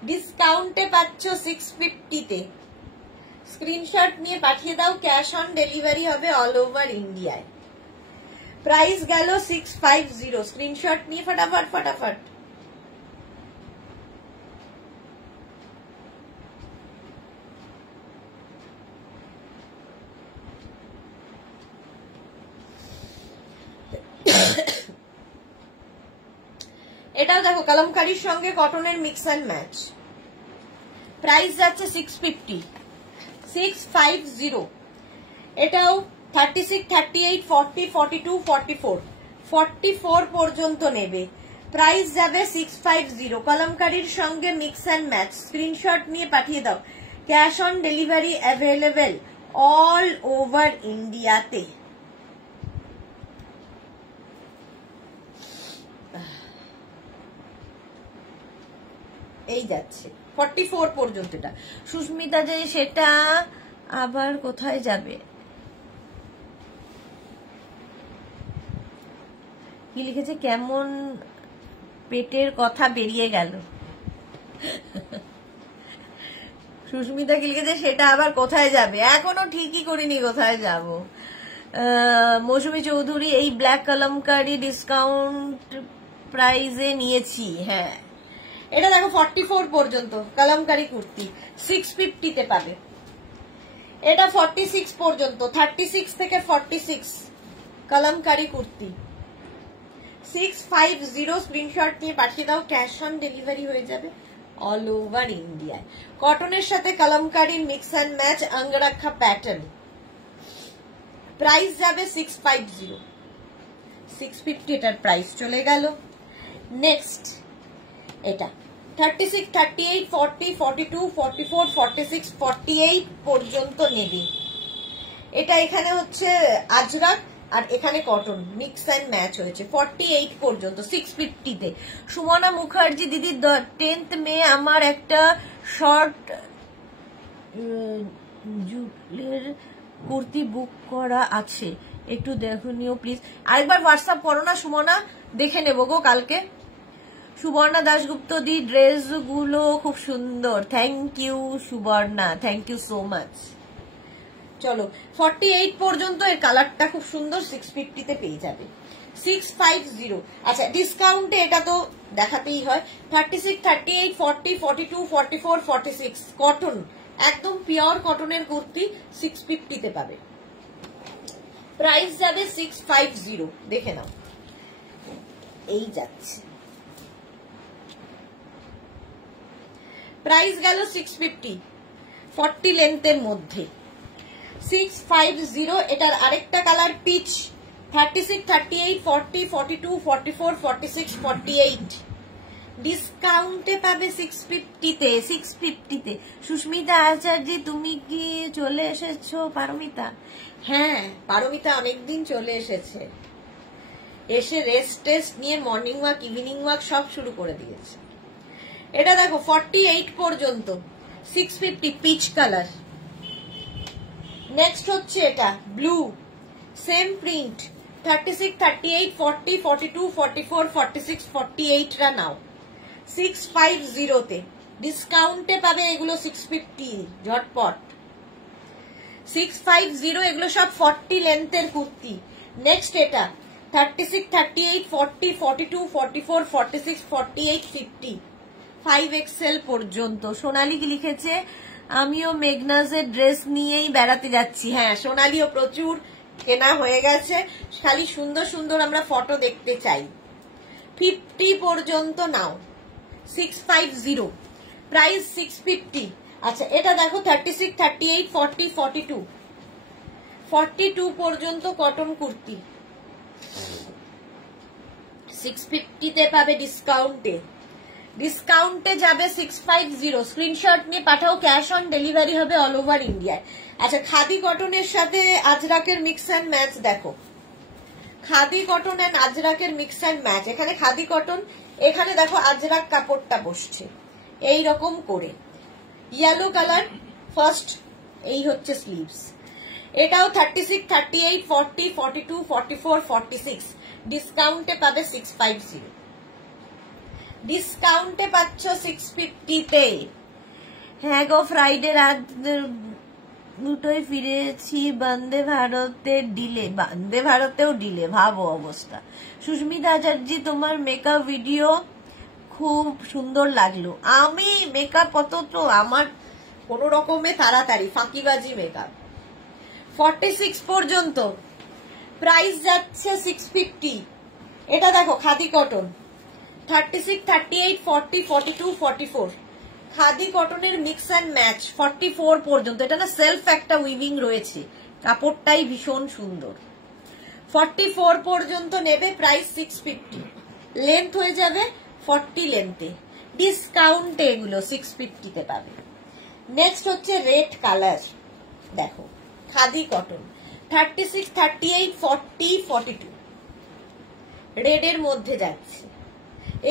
ডিসকাউন্টে পাচ্ছ 650-তে। স্ক্রিনশট নিয়ে পাঠিয়ে দাও, ক্যাশ অন ডেলিভারি হবে অল ওভার ইন্ডিয়ায়। প্রাইস গেল 650, স্ক্রিনশট নিয়ে ফটাফট ফটাফট। এটাও দেখো কলমকারীর সঙ্গে কটনের মিক্স অ্যান্ড ম্যাচ, প্রাইস যাচ্ছে 650, 650। এটাও 36, 38, 40, 42, 44 44 পর্যন্ত নেবে। প্রাইস যাবে 650, কলমকারীর সঙ্গে মিক্স অ্যান্ড ম্যাচ। স্ক্রিনশট নিয়ে পাঠিয়ে দাও, cash on delivery available all over ইন্ডিয়াতে। এই যাচ্ছে 44 পর্যন্ত। এটা সুস্মিতা যে সেটা আবার কোথায় যাবে? কি লিখেছে? কেমন পেটের কথা বেরিয়ে গেল। সুস্মিতা কি লিখেছে? সেটা আবার কোথায় যাবে? এখনো ঠিকই করিনি কোথায় যাব। মৌসুমী চৌধুরী, এই ব্ল্যাক কলমকারি ডিসকাউন্ট প্রাইজে নিয়েছি। হ্যাঁ, এটা দেখো 44 পর্যন্ত কলমকারি কুর্তি 650-তে পাবে। এটা 46 পর্যন্ত, 36 থেকে 46 কলমকারি কুর্তি 650। স্ক্রিনশট নিয়ে পাঠিয়ে দাও, ক্যাশ অন ডেলিভারি হয়ে যাবে অল ওভার ইন্ডিয়ায়। কটনের সাথে কলমকারির mix and match, angrakha pattern. Price যাবে 650, 650 এটার প্রাইস চলে গেল। নেক্সট এটা 36, 38, 40, 42, 44, 46, 48 পর্যন্ত নেবে। এটা এখানে হচ্ছে আজরাক আর এখানে কটন মিক্স অ্যান্ড ম্যাচ হয়েছে। 48 পর্যন্ত 650-তে। সুমনা মুখার্জি দিদি 10th মে আমার একটা শর্ট জুটের কুর্তি বুক করা আছে, একটু দেখো নিও প্লিজ। আরেকবার হোয়াটসঅ্যাপ করো না সুমনা, দেখে নেবো গো কালকে। সুবর্ণা দাশগুপ্ত দি ড্রেসগুলো খুব সুন্দর, thank you Suvarna, thank you so much. চলো 48 পর্যন্ত এর কালারটা খুব সুন্দর, 650-তে পেয়ে যাবে। 650। আচ্ছা ডিসকাউন্টে এটা তো দেখাতেই হয়। 36, 38, 40, 42, 44, 46 কটন, একদম পিওর কটনের কুর্তি 650-তে পাবে। প্রাইস যাবে 650, দেখে নাও। এই যাচ্ছে, প্রাইস গেল 650, 40 লেন্থের মধ্যে 650। এটার আরেকটা কালার পিচ। 36, 38, 40, 42, 44, 46, 48 ডিসকাউন্টে পাবে 650-তে। 650-তে। সুস্মিতা আচার্য তুমি কি চলে এসেছো পারমিতা? হ্যাঁ পারমিতা অনেকদিন চলে এসেছে, এসে রেস্ট টেস্ট নিয়ে মর্নিং ওয়াক ইভিনিং ওয়াক সব শুরু করে দিয়েছে। এটা দেখো 48 পর্যন্ত 650, পিচ কালার। নেক্সট হচ্ছে এটা ব্লু, সেম প্রিন্ট। 36, 38, 40, 42, 44, 46, 48 রা নাও 650-তে। ডিসকাউন্টে পাবে এগুলো 650, ঝটপট 650। এগুলো সব 40 লেন্থের কুর্তি। নেক্সট এটা 36, 38, 40, 42, 44, 46, 48, 50 5XL পর্যন্ত। সোনালি কি লিখেছে, আমিও মেঘনাজের ড্রেস নিয়েই বেড়াতে যাচ্ছি। হ্যাঁ সোনালিও প্রচুর কেনা হয়ে গেছে, খালি সুন্দর সুন্দর আমরা ফটো দেখতে চাই। 50 পর্যন্ত নাও 650, প্রাইস 650। আচ্ছা এটা দেখো 36, 38, 40, 42 42 পর্যন্ত কটন কুর্তি 650-তে পাবে ডিসকাউন্টে। ডিসকাউন্টে যাবে 650। স্ক্রিনশট নিয়ে পাঠাও, ক্যাশ অন ডেলিভারি হবে অল ওভার ইন্ডিয়ায়। আচ্ছা খাদি কটনের সাথে আজরাকের মিক্স অ্যান্ড ম্যাচ দেখো, খাদি কটন অ্যান্ড আজরাকের মিক্স অ্যান্ড ম্যাচ। এখানে খাদি কটন, এখানে দেখো আজরাক কাপড়টা বসছে এই রকম করে, ইয়েলো কালার ফার্স্ট। এই হচ্ছে স্লিভস। এটাও 36, 38, 40, 42, 44, 46 ডিসকাউন্টে পাবে 650। ডিসকাউন্টে পাচ্ছ 650-তে। হ্যাঁ গো ফ্রাইডে রাত দুটোয় ফিরেছি, বন্দে ভারতের ডিলে, বন্দে ভারতেও ডিলে, ভাবো অবস্থা। সুস্মিতা আচার্য তোমার মেকআপ ভিডিও খুব সুন্দর লাগলো। আমি মেকআপ অত আমার কোন রকমে তাড়াতাড়ি ফাঁকিবাজি মেকআপ। 46 পর্যন্ত প্রাইস যাচ্ছে 650। এটা দেখো খাদি কটন 36, 38, 40, 42, 44 খাদি কটনের মিক্স অ্যান্ড ম্যাচ 44 পর্যন্ত। এটা না সেলফ একটা উইভিং রয়েছে, কাপড়টাই ভীষণ সুন্দর। 44 পর্যন্ত নেবে, প্রাইস 650, লেন্থ হয়ে যাবে 40 লেন্থে। ডিসকাউন্টে এগুলো 650-তে পাবে। নেক্সট হচ্ছে রেড কালার, দেখো খাদি কটন 36, 38, 40, 42 রেডের মধ্যে যাচ্ছে।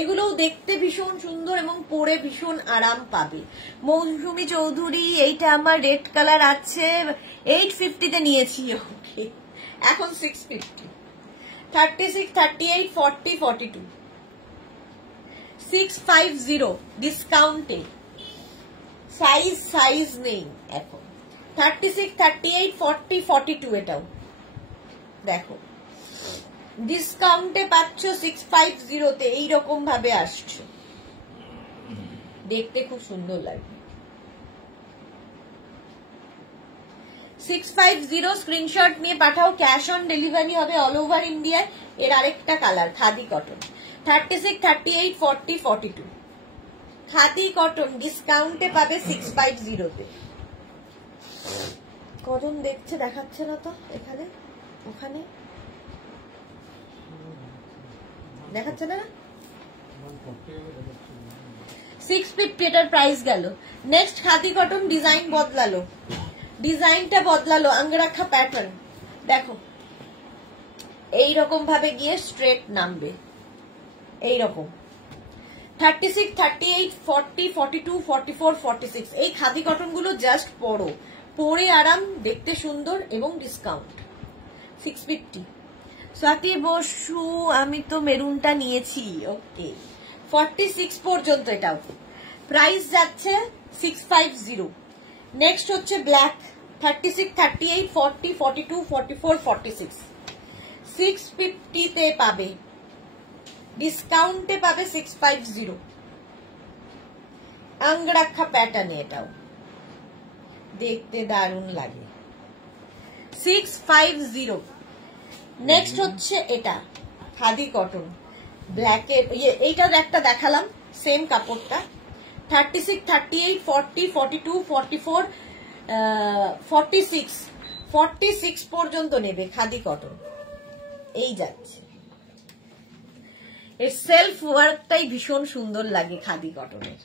এগুলোও দেখতে ভীষণ সুন্দর এবং পরে ভীষণ আরাম পাবে। মৌসুমী চৌধুরী এইটা আমার রেড কালার আছে, 850-তে নিয়েছি, ওকে এখন 650। 36, 38, 40, 42 650 ডিসকাউন্টে। সাইজ নেই এখন। 36, 38, 40, 42 এটাও দেখো ডিসকাউন্টে পাচ্ছ 650-তে। এইরকম ভাবে আসছে, দেখতে খুব সুন্দর লাগবে। 650 স্ক্রিনশট নিয়ে পাঠাও, ক্যাশ অন ডেলিভারি হবে অল ওভার ইন্ডিয়ায়। এর আরেকটা colour khadi cotton 36, 38, 40, 42 khadi cotton ডিসকাউন্টে পাবে 650-তে। কজন দেখছে দেখাচ্ছে না তো, এখানে ওখানে দেখাচ্ছে না। 650 এটার প্রাইস গেল। নেক্সট খাদি কটন ডিজাইন বদলালো, ডিজাইনটা বদলালো, আঙ্গরাখা প্যাটার্ন। দেখো এইরকম ভাবে গিয়ে স্ট্রেট নামবে, এইরকম 36, 38, 40, 42, 44, 46। এই খাদি কটন গুলো জাস্ট পরো, পরে আরাম, দেখতে সুন্দর এবং ডিসকাউন্ট 650। সাথী বসু আমি তো মেরুনটা নিয়েছি, ওকে 46 পর্যন্ত এটাও প্রাইস যাচ্ছে 650। নেক্সট হচ্ছে ব্ল্যাক 36, 38, 40, 42, 44, 46 650 তে পাবে, ডিসকাউন্টে পাবে 650। আঙ্গরাখা প্যাটার্নে এটাও দেখতে দারুণ লাগে 650। নেক্সট হচ্ছে এটা খাদি কটন ব্ল্যাকের, এইটার একটা দেখালাম সেম কাপড়টা 36, 38, 40, 42, 44, 46 46 পর্যন্ত নেবে খাদি কটন। এই যাচ্ছে, এর সেলফ ওয়ার্কটাই ভীষণ সুন্দর লাগে খাদি কটনের।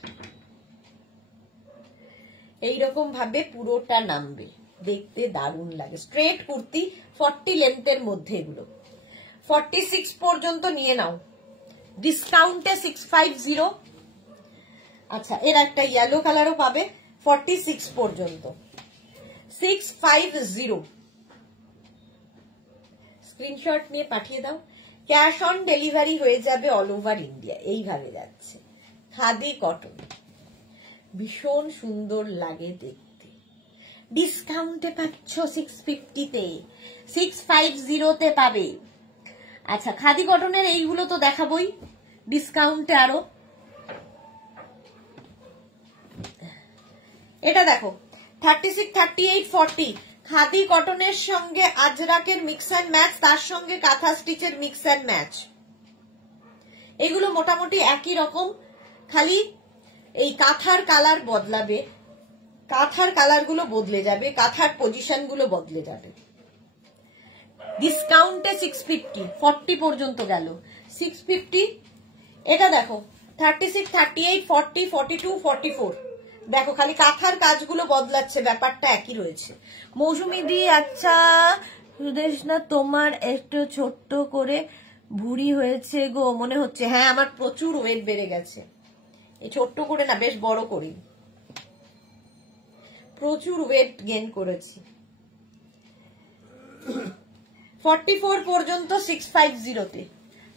এইরকম ভাবে পুরোটা নামবে, দেখতে দারুণ লাগে। স্ট্রেট কুর্তি 40 লেন্থের মধ্যে, এগুলো 46 পর্যন্ত নিয়ে নাও, ডিসকাউন্টে 650। আচ্ছা এর একটা ইয়েলো কালারও পাবে 46 পর্যন্ত 650। স্ক্রিনশট নিয়ে পাঠিয়ে দাও, ক্যাশ অন ডেলিভারি হয়ে যাবে অল ওভার ইন্ডিয়া। এইভাবে যাচ্ছে খাদি কটন, ভীষণ সুন্দর লাগে দেখতে। ডিসকাউন্টে পাচ্ছ 650 তে, 650 তে পাবে। আচ্ছা খাদি কটনের এইগুলো তো দেখাবোই, ডিসকাউন্টে আরো। এটা দেখো 36, 38, 40 খাদি কটনের সঙ্গে আজরাকের মিক্স অ্যান্ড ম্যাচ, তার সঙ্গে কাঁথা স্টিচের মিক্স অ্যান্ড ম্যাচ। এগুলো মোটামুটি একই রকম, খালি এই কাঁথার কালার বদলাবে, কাঁথার কালার গুলো বদলে যাবে, কাঁথার পজিশন গুলো বদলে যাবে। ডিসকাউন্টে 650, 40 পর্যন্ত গেল 650। এটা দেখো 36, 38, 40, 42, 44 দেখো খালি কাঁথার কাজগুলো বদলাচ্ছে, ব্যাপারটা একই রয়েছে। মৌসুমি দি আচ্ছা সুদেশ না তোমার একটু ছোট্ট করে ভুঁড়ি হয়েছে গো মনে হচ্ছে। হ্যাঁ আমার প্রচুর ওয়েট বেড়ে গেছে, এই ছোট্ট করে না বেশ বড় করি, প্রচুর ওয়েট গেইন করেছি। 44 পর্যন্ত 650 তে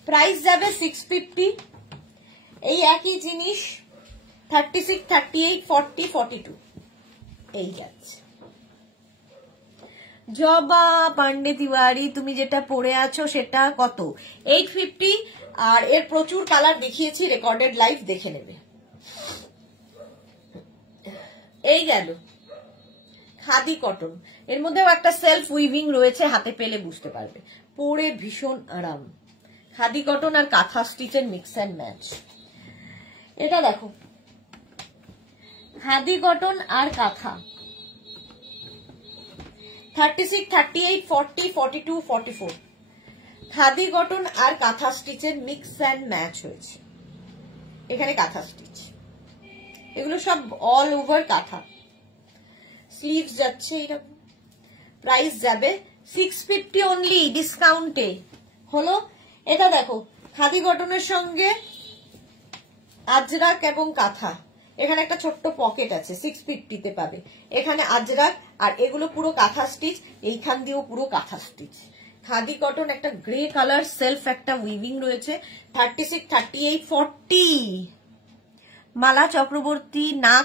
প্রাইস যাবে 650। এই একই জিনিস 36, 38, 40, 42 এই যাচ্ছে। জবা পান্ডে তিওয়ারি তুমি যেটা পরে আছো সেটা কত? 850। আর এর প্রচুর কালার দেখিয়েছি, রেকর্ডেড লাইভ দেখে নেবে। এই গেল খাদি কটন, এর মধ্যেও একটা সেলফ উইভিং রয়েছে, হাতে পেলে বুঝতে পারবে, পরে ভীষণ আরাম। খাদি কটন আর কাঁথা স্টিচের মিক্স অ্যান্ড ম্যাচ। এটা দেখো খাদি কটন আর কাঁথা 36, 38, 40, 42, 44 খাদি কটন আর কাঁথা স্টিচের মিক্স অ্যান্ড ম্যাচ হয়েছে। এখানে কাঁথা স্টিচ, এগুলো সব অল ওভার কাঁথা। স্লিভস যাচ্ছে এইরকম, প্রাইস যাবে 650 অনলি, ডিসকাউন্টে হলো। এটা দেখো খাদি কটনের সঙ্গে আজরাক এবং কাঁথা, এখানে একটা ছোট্ট পকেট আছে, 650 তে পাবে। এখানে আজরাক আর এগুলো পুরো কাঁথা স্টিচ, এইখান দিয়েও পুরো কাঁথা স্টিচ। খাদি কটন একটা গ্রে কালার সেলফ একটা উইভিং রয়েছে 36, 38, 40। মালা চক্রবর্তী না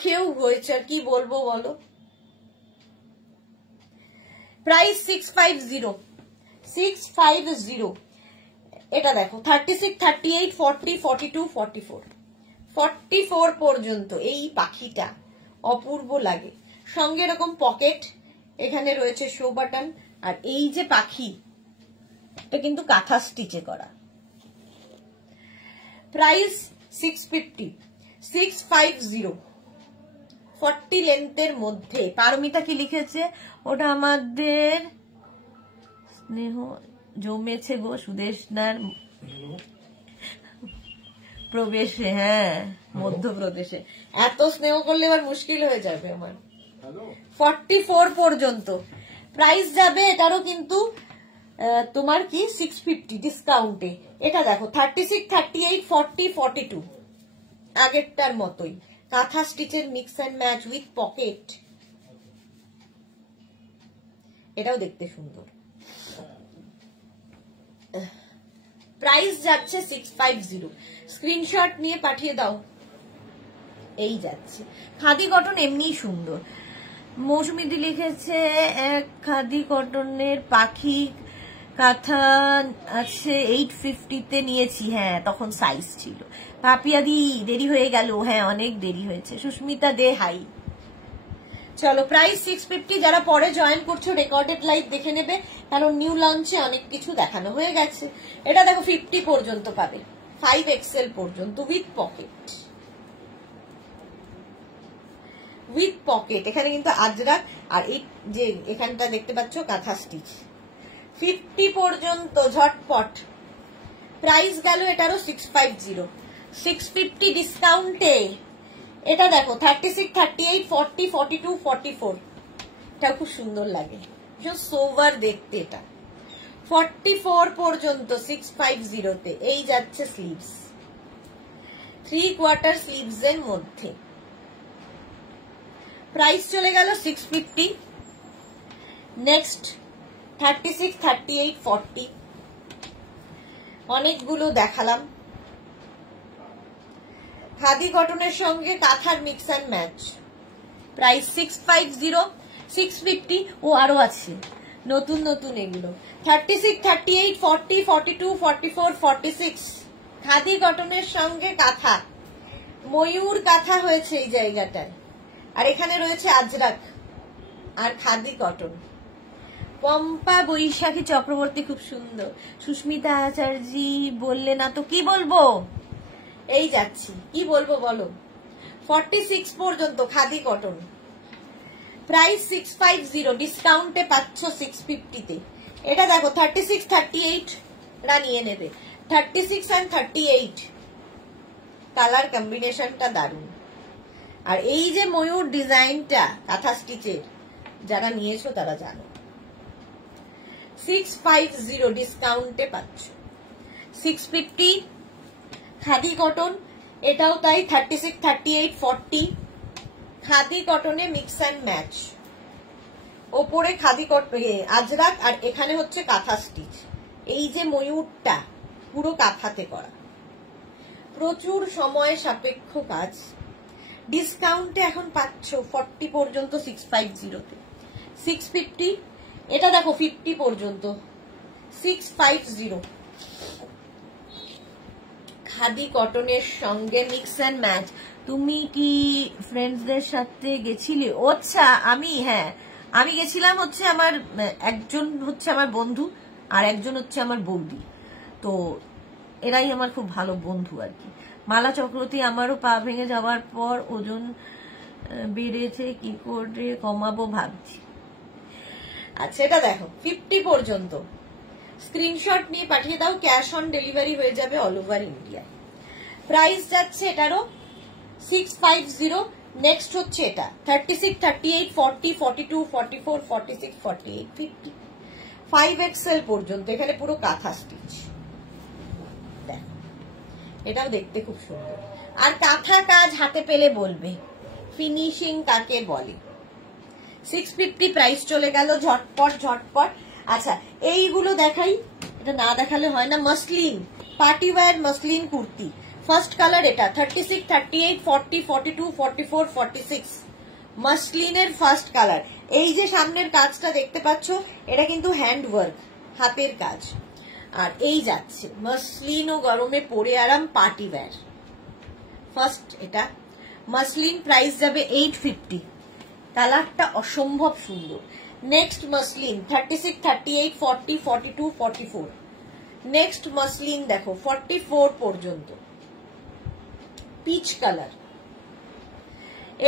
খেয়েও হয়েছে, আর কি বলবো বলো। প্রাইস 650, 650। এটা দেখো 36, 38, 40, 42, 44 44 পর্যন্ত। এই পাখিটা অপূর্ব লাগে, সঙ্গে এরকম পকেট, এখানে রয়েছে শো বাটন, আর এই যে পাখি এটা কিন্তু কাঁথা স্টিচে করা। প্রাইস 650, 650 40 লেন্থের মধ্যে। পারমিতা কি লিখেছে? ওটা আমাদের স্নেহ জমেছে গো সুদেশনার প্রবেশে। হ্যাঁ মধ্যপ্রদেশে। এত স্নেহ করলে এবার মুশকিল হয়ে যাবে আমার। 44 পর্যন্ত প্রাইস যাবে এটারও, কিন্তু তোমার কি 650 ডিসকাউন্টে। এটা দেখো 36, 38, 40, 42 আগেরটার মতোই, কাঁথা স্টিচের mix and match with pocket. এটাও দেখতে সুন্দর। প্রাইস যাচ্ছে 650। স্ক্রিনশট নিয়ে পাঠিয়ে দাও। এই যাচ্ছে খাদি কটন, এমনি সুন্দর। মৌসুমিদি লিখেছে খাদি কটনের পাখি কাঁথা আছে 850-তে নিয়েছি। হ্যাঁ তখন সাইজ ছিল। পাপিয়াদি দেরি হয়ে গেল। হ্যাঁ অনেক দেরি হয়েছে। সুস্মিতা দে হাই। চলো প্রাইস 650। যারা পরে জয়েন করছো রেকর্ডেড লাইভ দেখে নেবে, কারণ নিউ লঞ্চে অনেক কিছু দেখানো হয়ে গেছে। এটা দেখো 50 পর্যন্ত পাবে, 5XL পর্যন্ত উইথ পকেট। উইথ পকেট এখানে কিন্তু আজরাক, আর এই যে এখানটা দেখতে পাচ্ছ কাঁথা স্টিচ। 50 পর্যন্ত ঝটপট। প্রাইস গেল এটারও 650। 650 ডিসকাউন্টে। এটা দেখো 36, 38, 40, 42, 44 এটা খুব সুন্দর লাগে, সোভার দেখতে। এটা 44 পর্যন্ত 650-তে। এই যাচ্ছে স্লিভস, 3/4 স্লিভস এর মধ্যে। প্রাইস চলে গেল 650। নেক্সট 36, 38, 40 অনেকগুলো দেখালাম। খাদি কটনের সঙ্গে কাঁথার মিক্স অ্যান্ড ম্যাচ। প্রাইস 650, 650। ও আরো আছে নতুন নতুন এগুলো। 36, 38, 40, 42, 44, 46 খাদি কটনের সঙ্গে কাঁথা। ময়ূর কাঁথা হয়েছে এই জায়গাটায়, আর এখানে রয়েছে আজরাক আর খাদি কটন। পম্পা বৈশাখী চক্রবর্তী খুব সুন্দর। সুস্মিতা আচার্যি বললে না তো কি বলবো। এই যাচ্ছি, কি বলবো বলো। 46 পর্যন্ত খাদি কটন। প্রাইস 650, ডিসকাউন্টে পাচ্ছ 650-তে। এটা দেখো 36, 38 রা নিয়ে নেবে। 36 and 38 কালার কম্বিনেশনটা দারুণ। আর এই যে ময়ূর ডিজাইনটা কাঁথা স্টিচের, যারা নিয়েছো তারা জানো। 650 ডিসকাউন্টে পাচ্ছ। 650 খাদি কটন, এটাও তাই। 36, 38, 40 খাদি কটনে মিক্স অ্যান্ড ম্যাচ। ওপরে খাদি কটন আজরাক, আর এখানে হচ্ছে কাঁথা স্টিচ। এই যে ময়ূরটা পুরো কাঁথাতে করা, প্রচুর সময় সাপেক্ষ কাজ। ডিসকাউন্টে এখন পাচ্ছ 40 পর্যন্ত 650-তে। 650। এটা দেখো 50 পর্যন্ত 650 খাদি কটনের সঙ্গে মিক্স অ্যান্ড ম্যাচ। তুমি কি ফ্রেন্ডসদের সাথে গেছিলে? আচ্ছা আমি গেছিলাম হচ্ছে আমার একজন হচ্ছে আমার বন্ধু, আর একজন হচ্ছে আমার বৌদি। তো এরাই আমার খুব ভালো বন্ধু আর কি। মালা চক্রবর্তী আমারও পা ভেঙে যাওয়ার পর ওজন বেড়েছে, কি করে কমাবো ভাবছি। আচ্ছা এটা দেখো 50 পর্যন্ত। স্ক্রিনশট নিয়ে পাঠিয়ে দাও, ক্যাশ অন ডেলিভারি হয়ে যাবে অল ওভার ইন্ডিয়া। প্রাইস যাচ্ছে এটারও 650। নেক্সট হচ্ছে এটা 36, 38, 40, 42, 44, 46, 48, 50 5XL পর্যন্ত। এখানে পুরো কাঁথা স্টিচ। দেখো এটাও দেখতে খুব সুন্দর। আর কাঁথা কাজ হাতে পেলে বলবে ফিনিশিং কাকে বলে। 650 প্রাইস চলে গেল ঝটপট ঝটপট। আচ্ছা এইগুলো দেখাই, এটা না দেখালে হয় না। Muslin party wear muslin kurti, first colour এটা। 36, 38, 40, 42, 44, 46 মসলিনের ফার্স্ট কালার। এই যে সামনের কাজটা দেখতে পাচ্ছ, এটা কিন্তু হ্যান্ড ওয়ার্ক, হাতের কাজ। আর এই যাচ্ছে মসলিন ও গরমে পরে আরাম পার্টি ওয়্যার। ফার্স্ট এটা মসলিন, প্রাইস যাবে 850। কালারটা অসম্ভব সুন্দর। নেক্সট মসলিন 36, 38, 40, 42, 44 নেক্সট মসলিন দেখো 44 পর্যন্ত, পিচ কালার।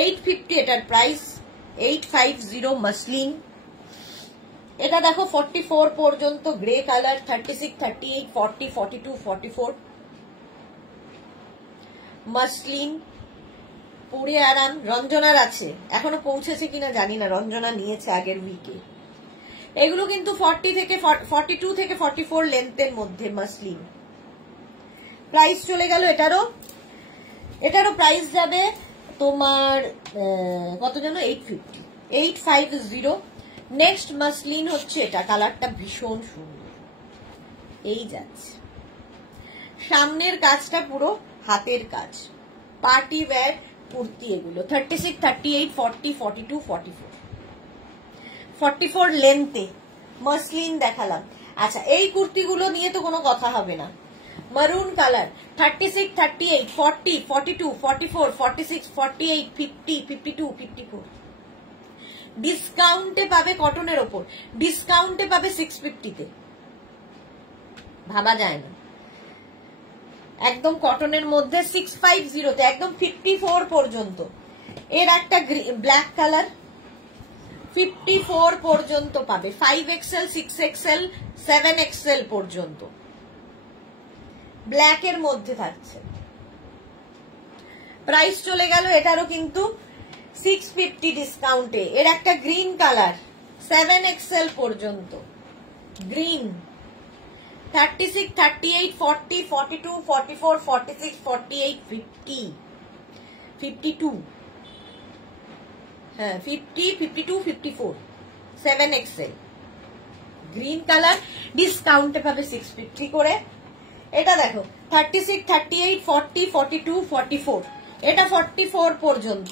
850 এটার প্রাইস। 850 মসলিন। এটা দেখো 44 পর্যন্ত গ্রে কালার। 36, 38, 40, 42, 44 মসলিন পরে আরাম। রঞ্জনার আছে, এখনো পৌঁছেছে কিনা জানি না, রঞ্জনা নিয়েছে আগের উইকে। এগুলো কিন্তু 42 থেকে 44 লেন্থের মধ্যে মাসলিন। প্রাইস চলে গেল এটারও প্রাইস যাবে তোমার কত যেন 850। নেক্সট মাসলিন হচ্ছে এটা, কালারটা ভীষণ সুন্দর। এই যাচ্ছে, সামনের কাজটা পুরো হাতের কাজ, পার্টি ওয়্যার কুর্তি এগুলো। 36, 38, 40, 42, 44 লেন্থে মাসলিন দেখালাম। আচ্ছা, এই কুর্তিগুলো নিয়ে তো কোনো কথা হবে না। মারুন কালার, 36, 38, 40, 42, 44, 46, 48, 50, 52, 54। ডিসকাউন্টে পাবে, কটনের ওপর ডিসকাউন্টে পাবে 650-তে। ভাবা যায় না, একদম কটনের মধ্যে 650-তে, একদম 54 পর্যন্ত। এর একটা ব্ল্যাক কালার 54 পর্যন্ত পাবে, 5XL, 6XL, 7XL পর্যন্ত ব্ল্যাকের মধ্যে থাকছে। প্রাইস চলে গেল এটারও কিন্তু 650 ডিসকাউন্টে। এর একটা গ্রিন কালার 7XL পর্যন্ত, গ্রিন 36, 38, 40, 42, 44, 46, 48, 50, 52, হ্যাঁ 50, 52, 54, 7XL গ্রিন কালার। ডিসকাউন্টে পাবে 650 করে। এটা দেখো 36, 38, 40, 42, 44, এটা 44 পর্যন্ত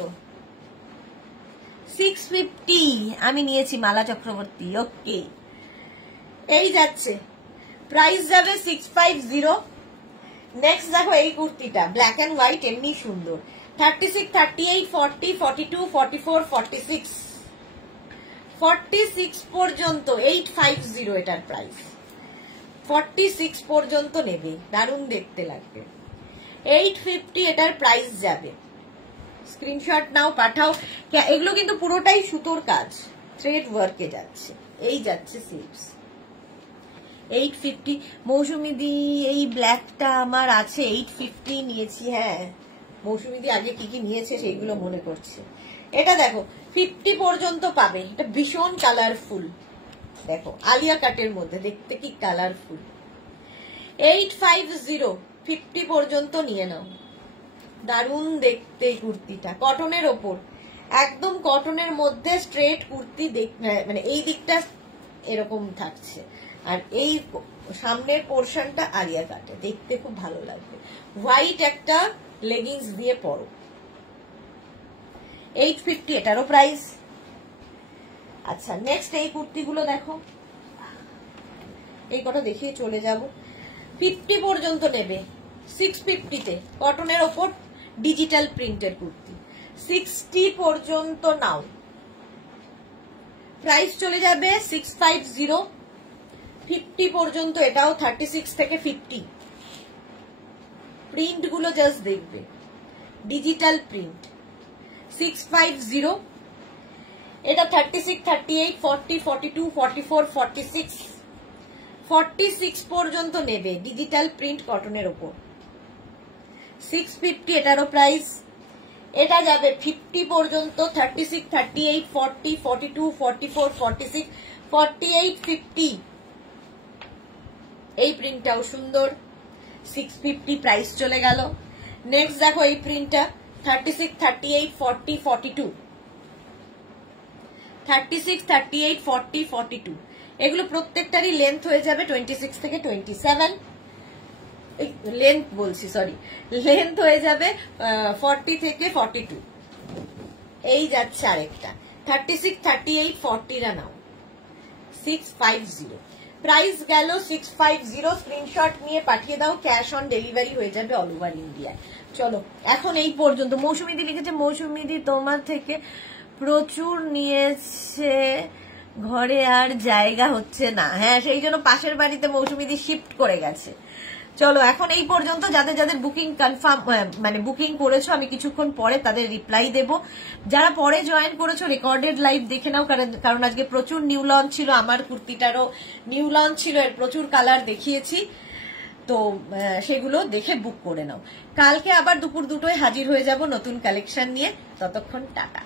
650। আমি নিয়েছি মালা চক্রবর্তী। ওকে, এই যাচ্ছে, প্রাইস যাবে 650। নেক্সট দেখো এই কুর্তিটা, ব্ল্যাক এন্ড হোয়াইট, এমনি সুন্দর। 36, 38, 40, 42, 44, 46, 46 পর্যন্ত 850 এটার প্রাইস। 46 পর্যন্ত নেবে, দারুণ দেখতে লাগবে। 850 এটার প্রাইস যাবে। স্ক্রিনশট নাও, পাঠাও। এগুলো কিন্তু পুরোটাই সুতোর কাজ, থ্রেড ওয়ার্কে যাচ্ছে। এই যাচ্ছে স্লিভস 850। মৌসুমি দি, এই ব্ল্যাকটা আমার আছে, 850 নিয়েছি। হ্যাঁ, মৌসুমি দি আগে কি কি নিয়েছে সেইগুলো মনে করছে। এটা দেখো 50 পর্যন্ত পাবে, এটা ভীষণ কালারফুল। দেখো আলিয়া কাটের মধ্যে, দেখতে কি কালারফুল। 850, 50 পর্যন্ত নিয়ে নাও। দারুণ দেখতে কুর্তিটা, কটনের ওপর, একদম কটনের মধ্যে স্ট্রেট কুর্তি। মানে এই দিকটা এরকম থাকছে, আর এই সামনের পোর্শনটা আলিয়া কাটে, দেখতে খুব ভালো লাগবে। হোয়াইট একটা লেগিংস দিয়ে পরো। 850 এটারও প্রাইস। আচ্ছা, নেক্সট এই কুর্তিগুলো দেখো, এই কটা দেখিয়ে চলে যাব। 50 পর্যন্ত নেবে, 650-তে, কটনের ওপর ডিজিটাল প্রিন্টের কুর্তি। 60 পর্যন্ত নাও, প্রাইস চলে যাবে 650। 50 পর্যন্ত এটাও, 36 থেকে 50। প্রিন্ট গুলো জাস্ট দেখবে, ডিজিটাল প্রিন্ট। 650 এটা। 36, 38, 40, 42, 44, 46, 46 পর্যন্ত নেবে, ডিজিটাল প্রিন্ট কটনের ওপর। 650 এটারও প্রাইস। এটা যাবে 50 পর্যন্ত, 36, 38, 40, 42, 44, 46, 48, 50। এই প্রিন্টটাও সুন্দর, 650 প্রাইস চলে গেল। নেক্সট দেখো এই প্রিন্টটা, 36, 38, 40, 42, 36, 38, 40, 42। এগুলো প্রত্যেকটারই লেন্থ হয়ে যাবে 26 থেকে 27। লেন্থ বলছি, সরি, লেন্থ হয়ে যাবে 40 থেকে 42। এই যাচ্ছে আরেকটা, 36, 38, 40 নাও, 650। প্রাইস গেল 650। স্ক্রিনশট নিয়ে পাঠিয়ে দাও, ক্যাশ অন ডেলিভারি হয়ে যাবে অল ওভার ইন্ডিয়ায়। চলো, এখন এই পর্যন্ত। মৌসুমিদি লিখেছে, মৌসুমিদি তোমার থেকে প্রচুর নিয়েছে, ঘরে আর জায়গা হচ্ছে না। হ্যাঁ, সেই জন্য পাশের বাড়িতে মৌসুমিদি শিফট করে গেছে। চলো, এখন এই পর্যন্ত। যাদের যাদের বুকিং কনফার্ম, মানে বুকিং করেছো, আমি কিছুক্ষণ পরে তাদের রিপ্লাই দেব। যারা পরে জয়েন করেছো, রেকর্ডেড লাইভ দেখে নাও, কারণ আজকে প্রচুর নিউ লঞ্চ ছিল। আমার কুর্তিটারও নিউ লঞ্চ ছিল, এর প্রচুর কালার দেখিয়েছি। তো সেগুলো দেখে বুক করে নাও। কালকে আবার দুপুর 2টোয় হাজির হয়ে যাব নতুন কালেকশন নিয়ে। ততক্ষণ টাটা।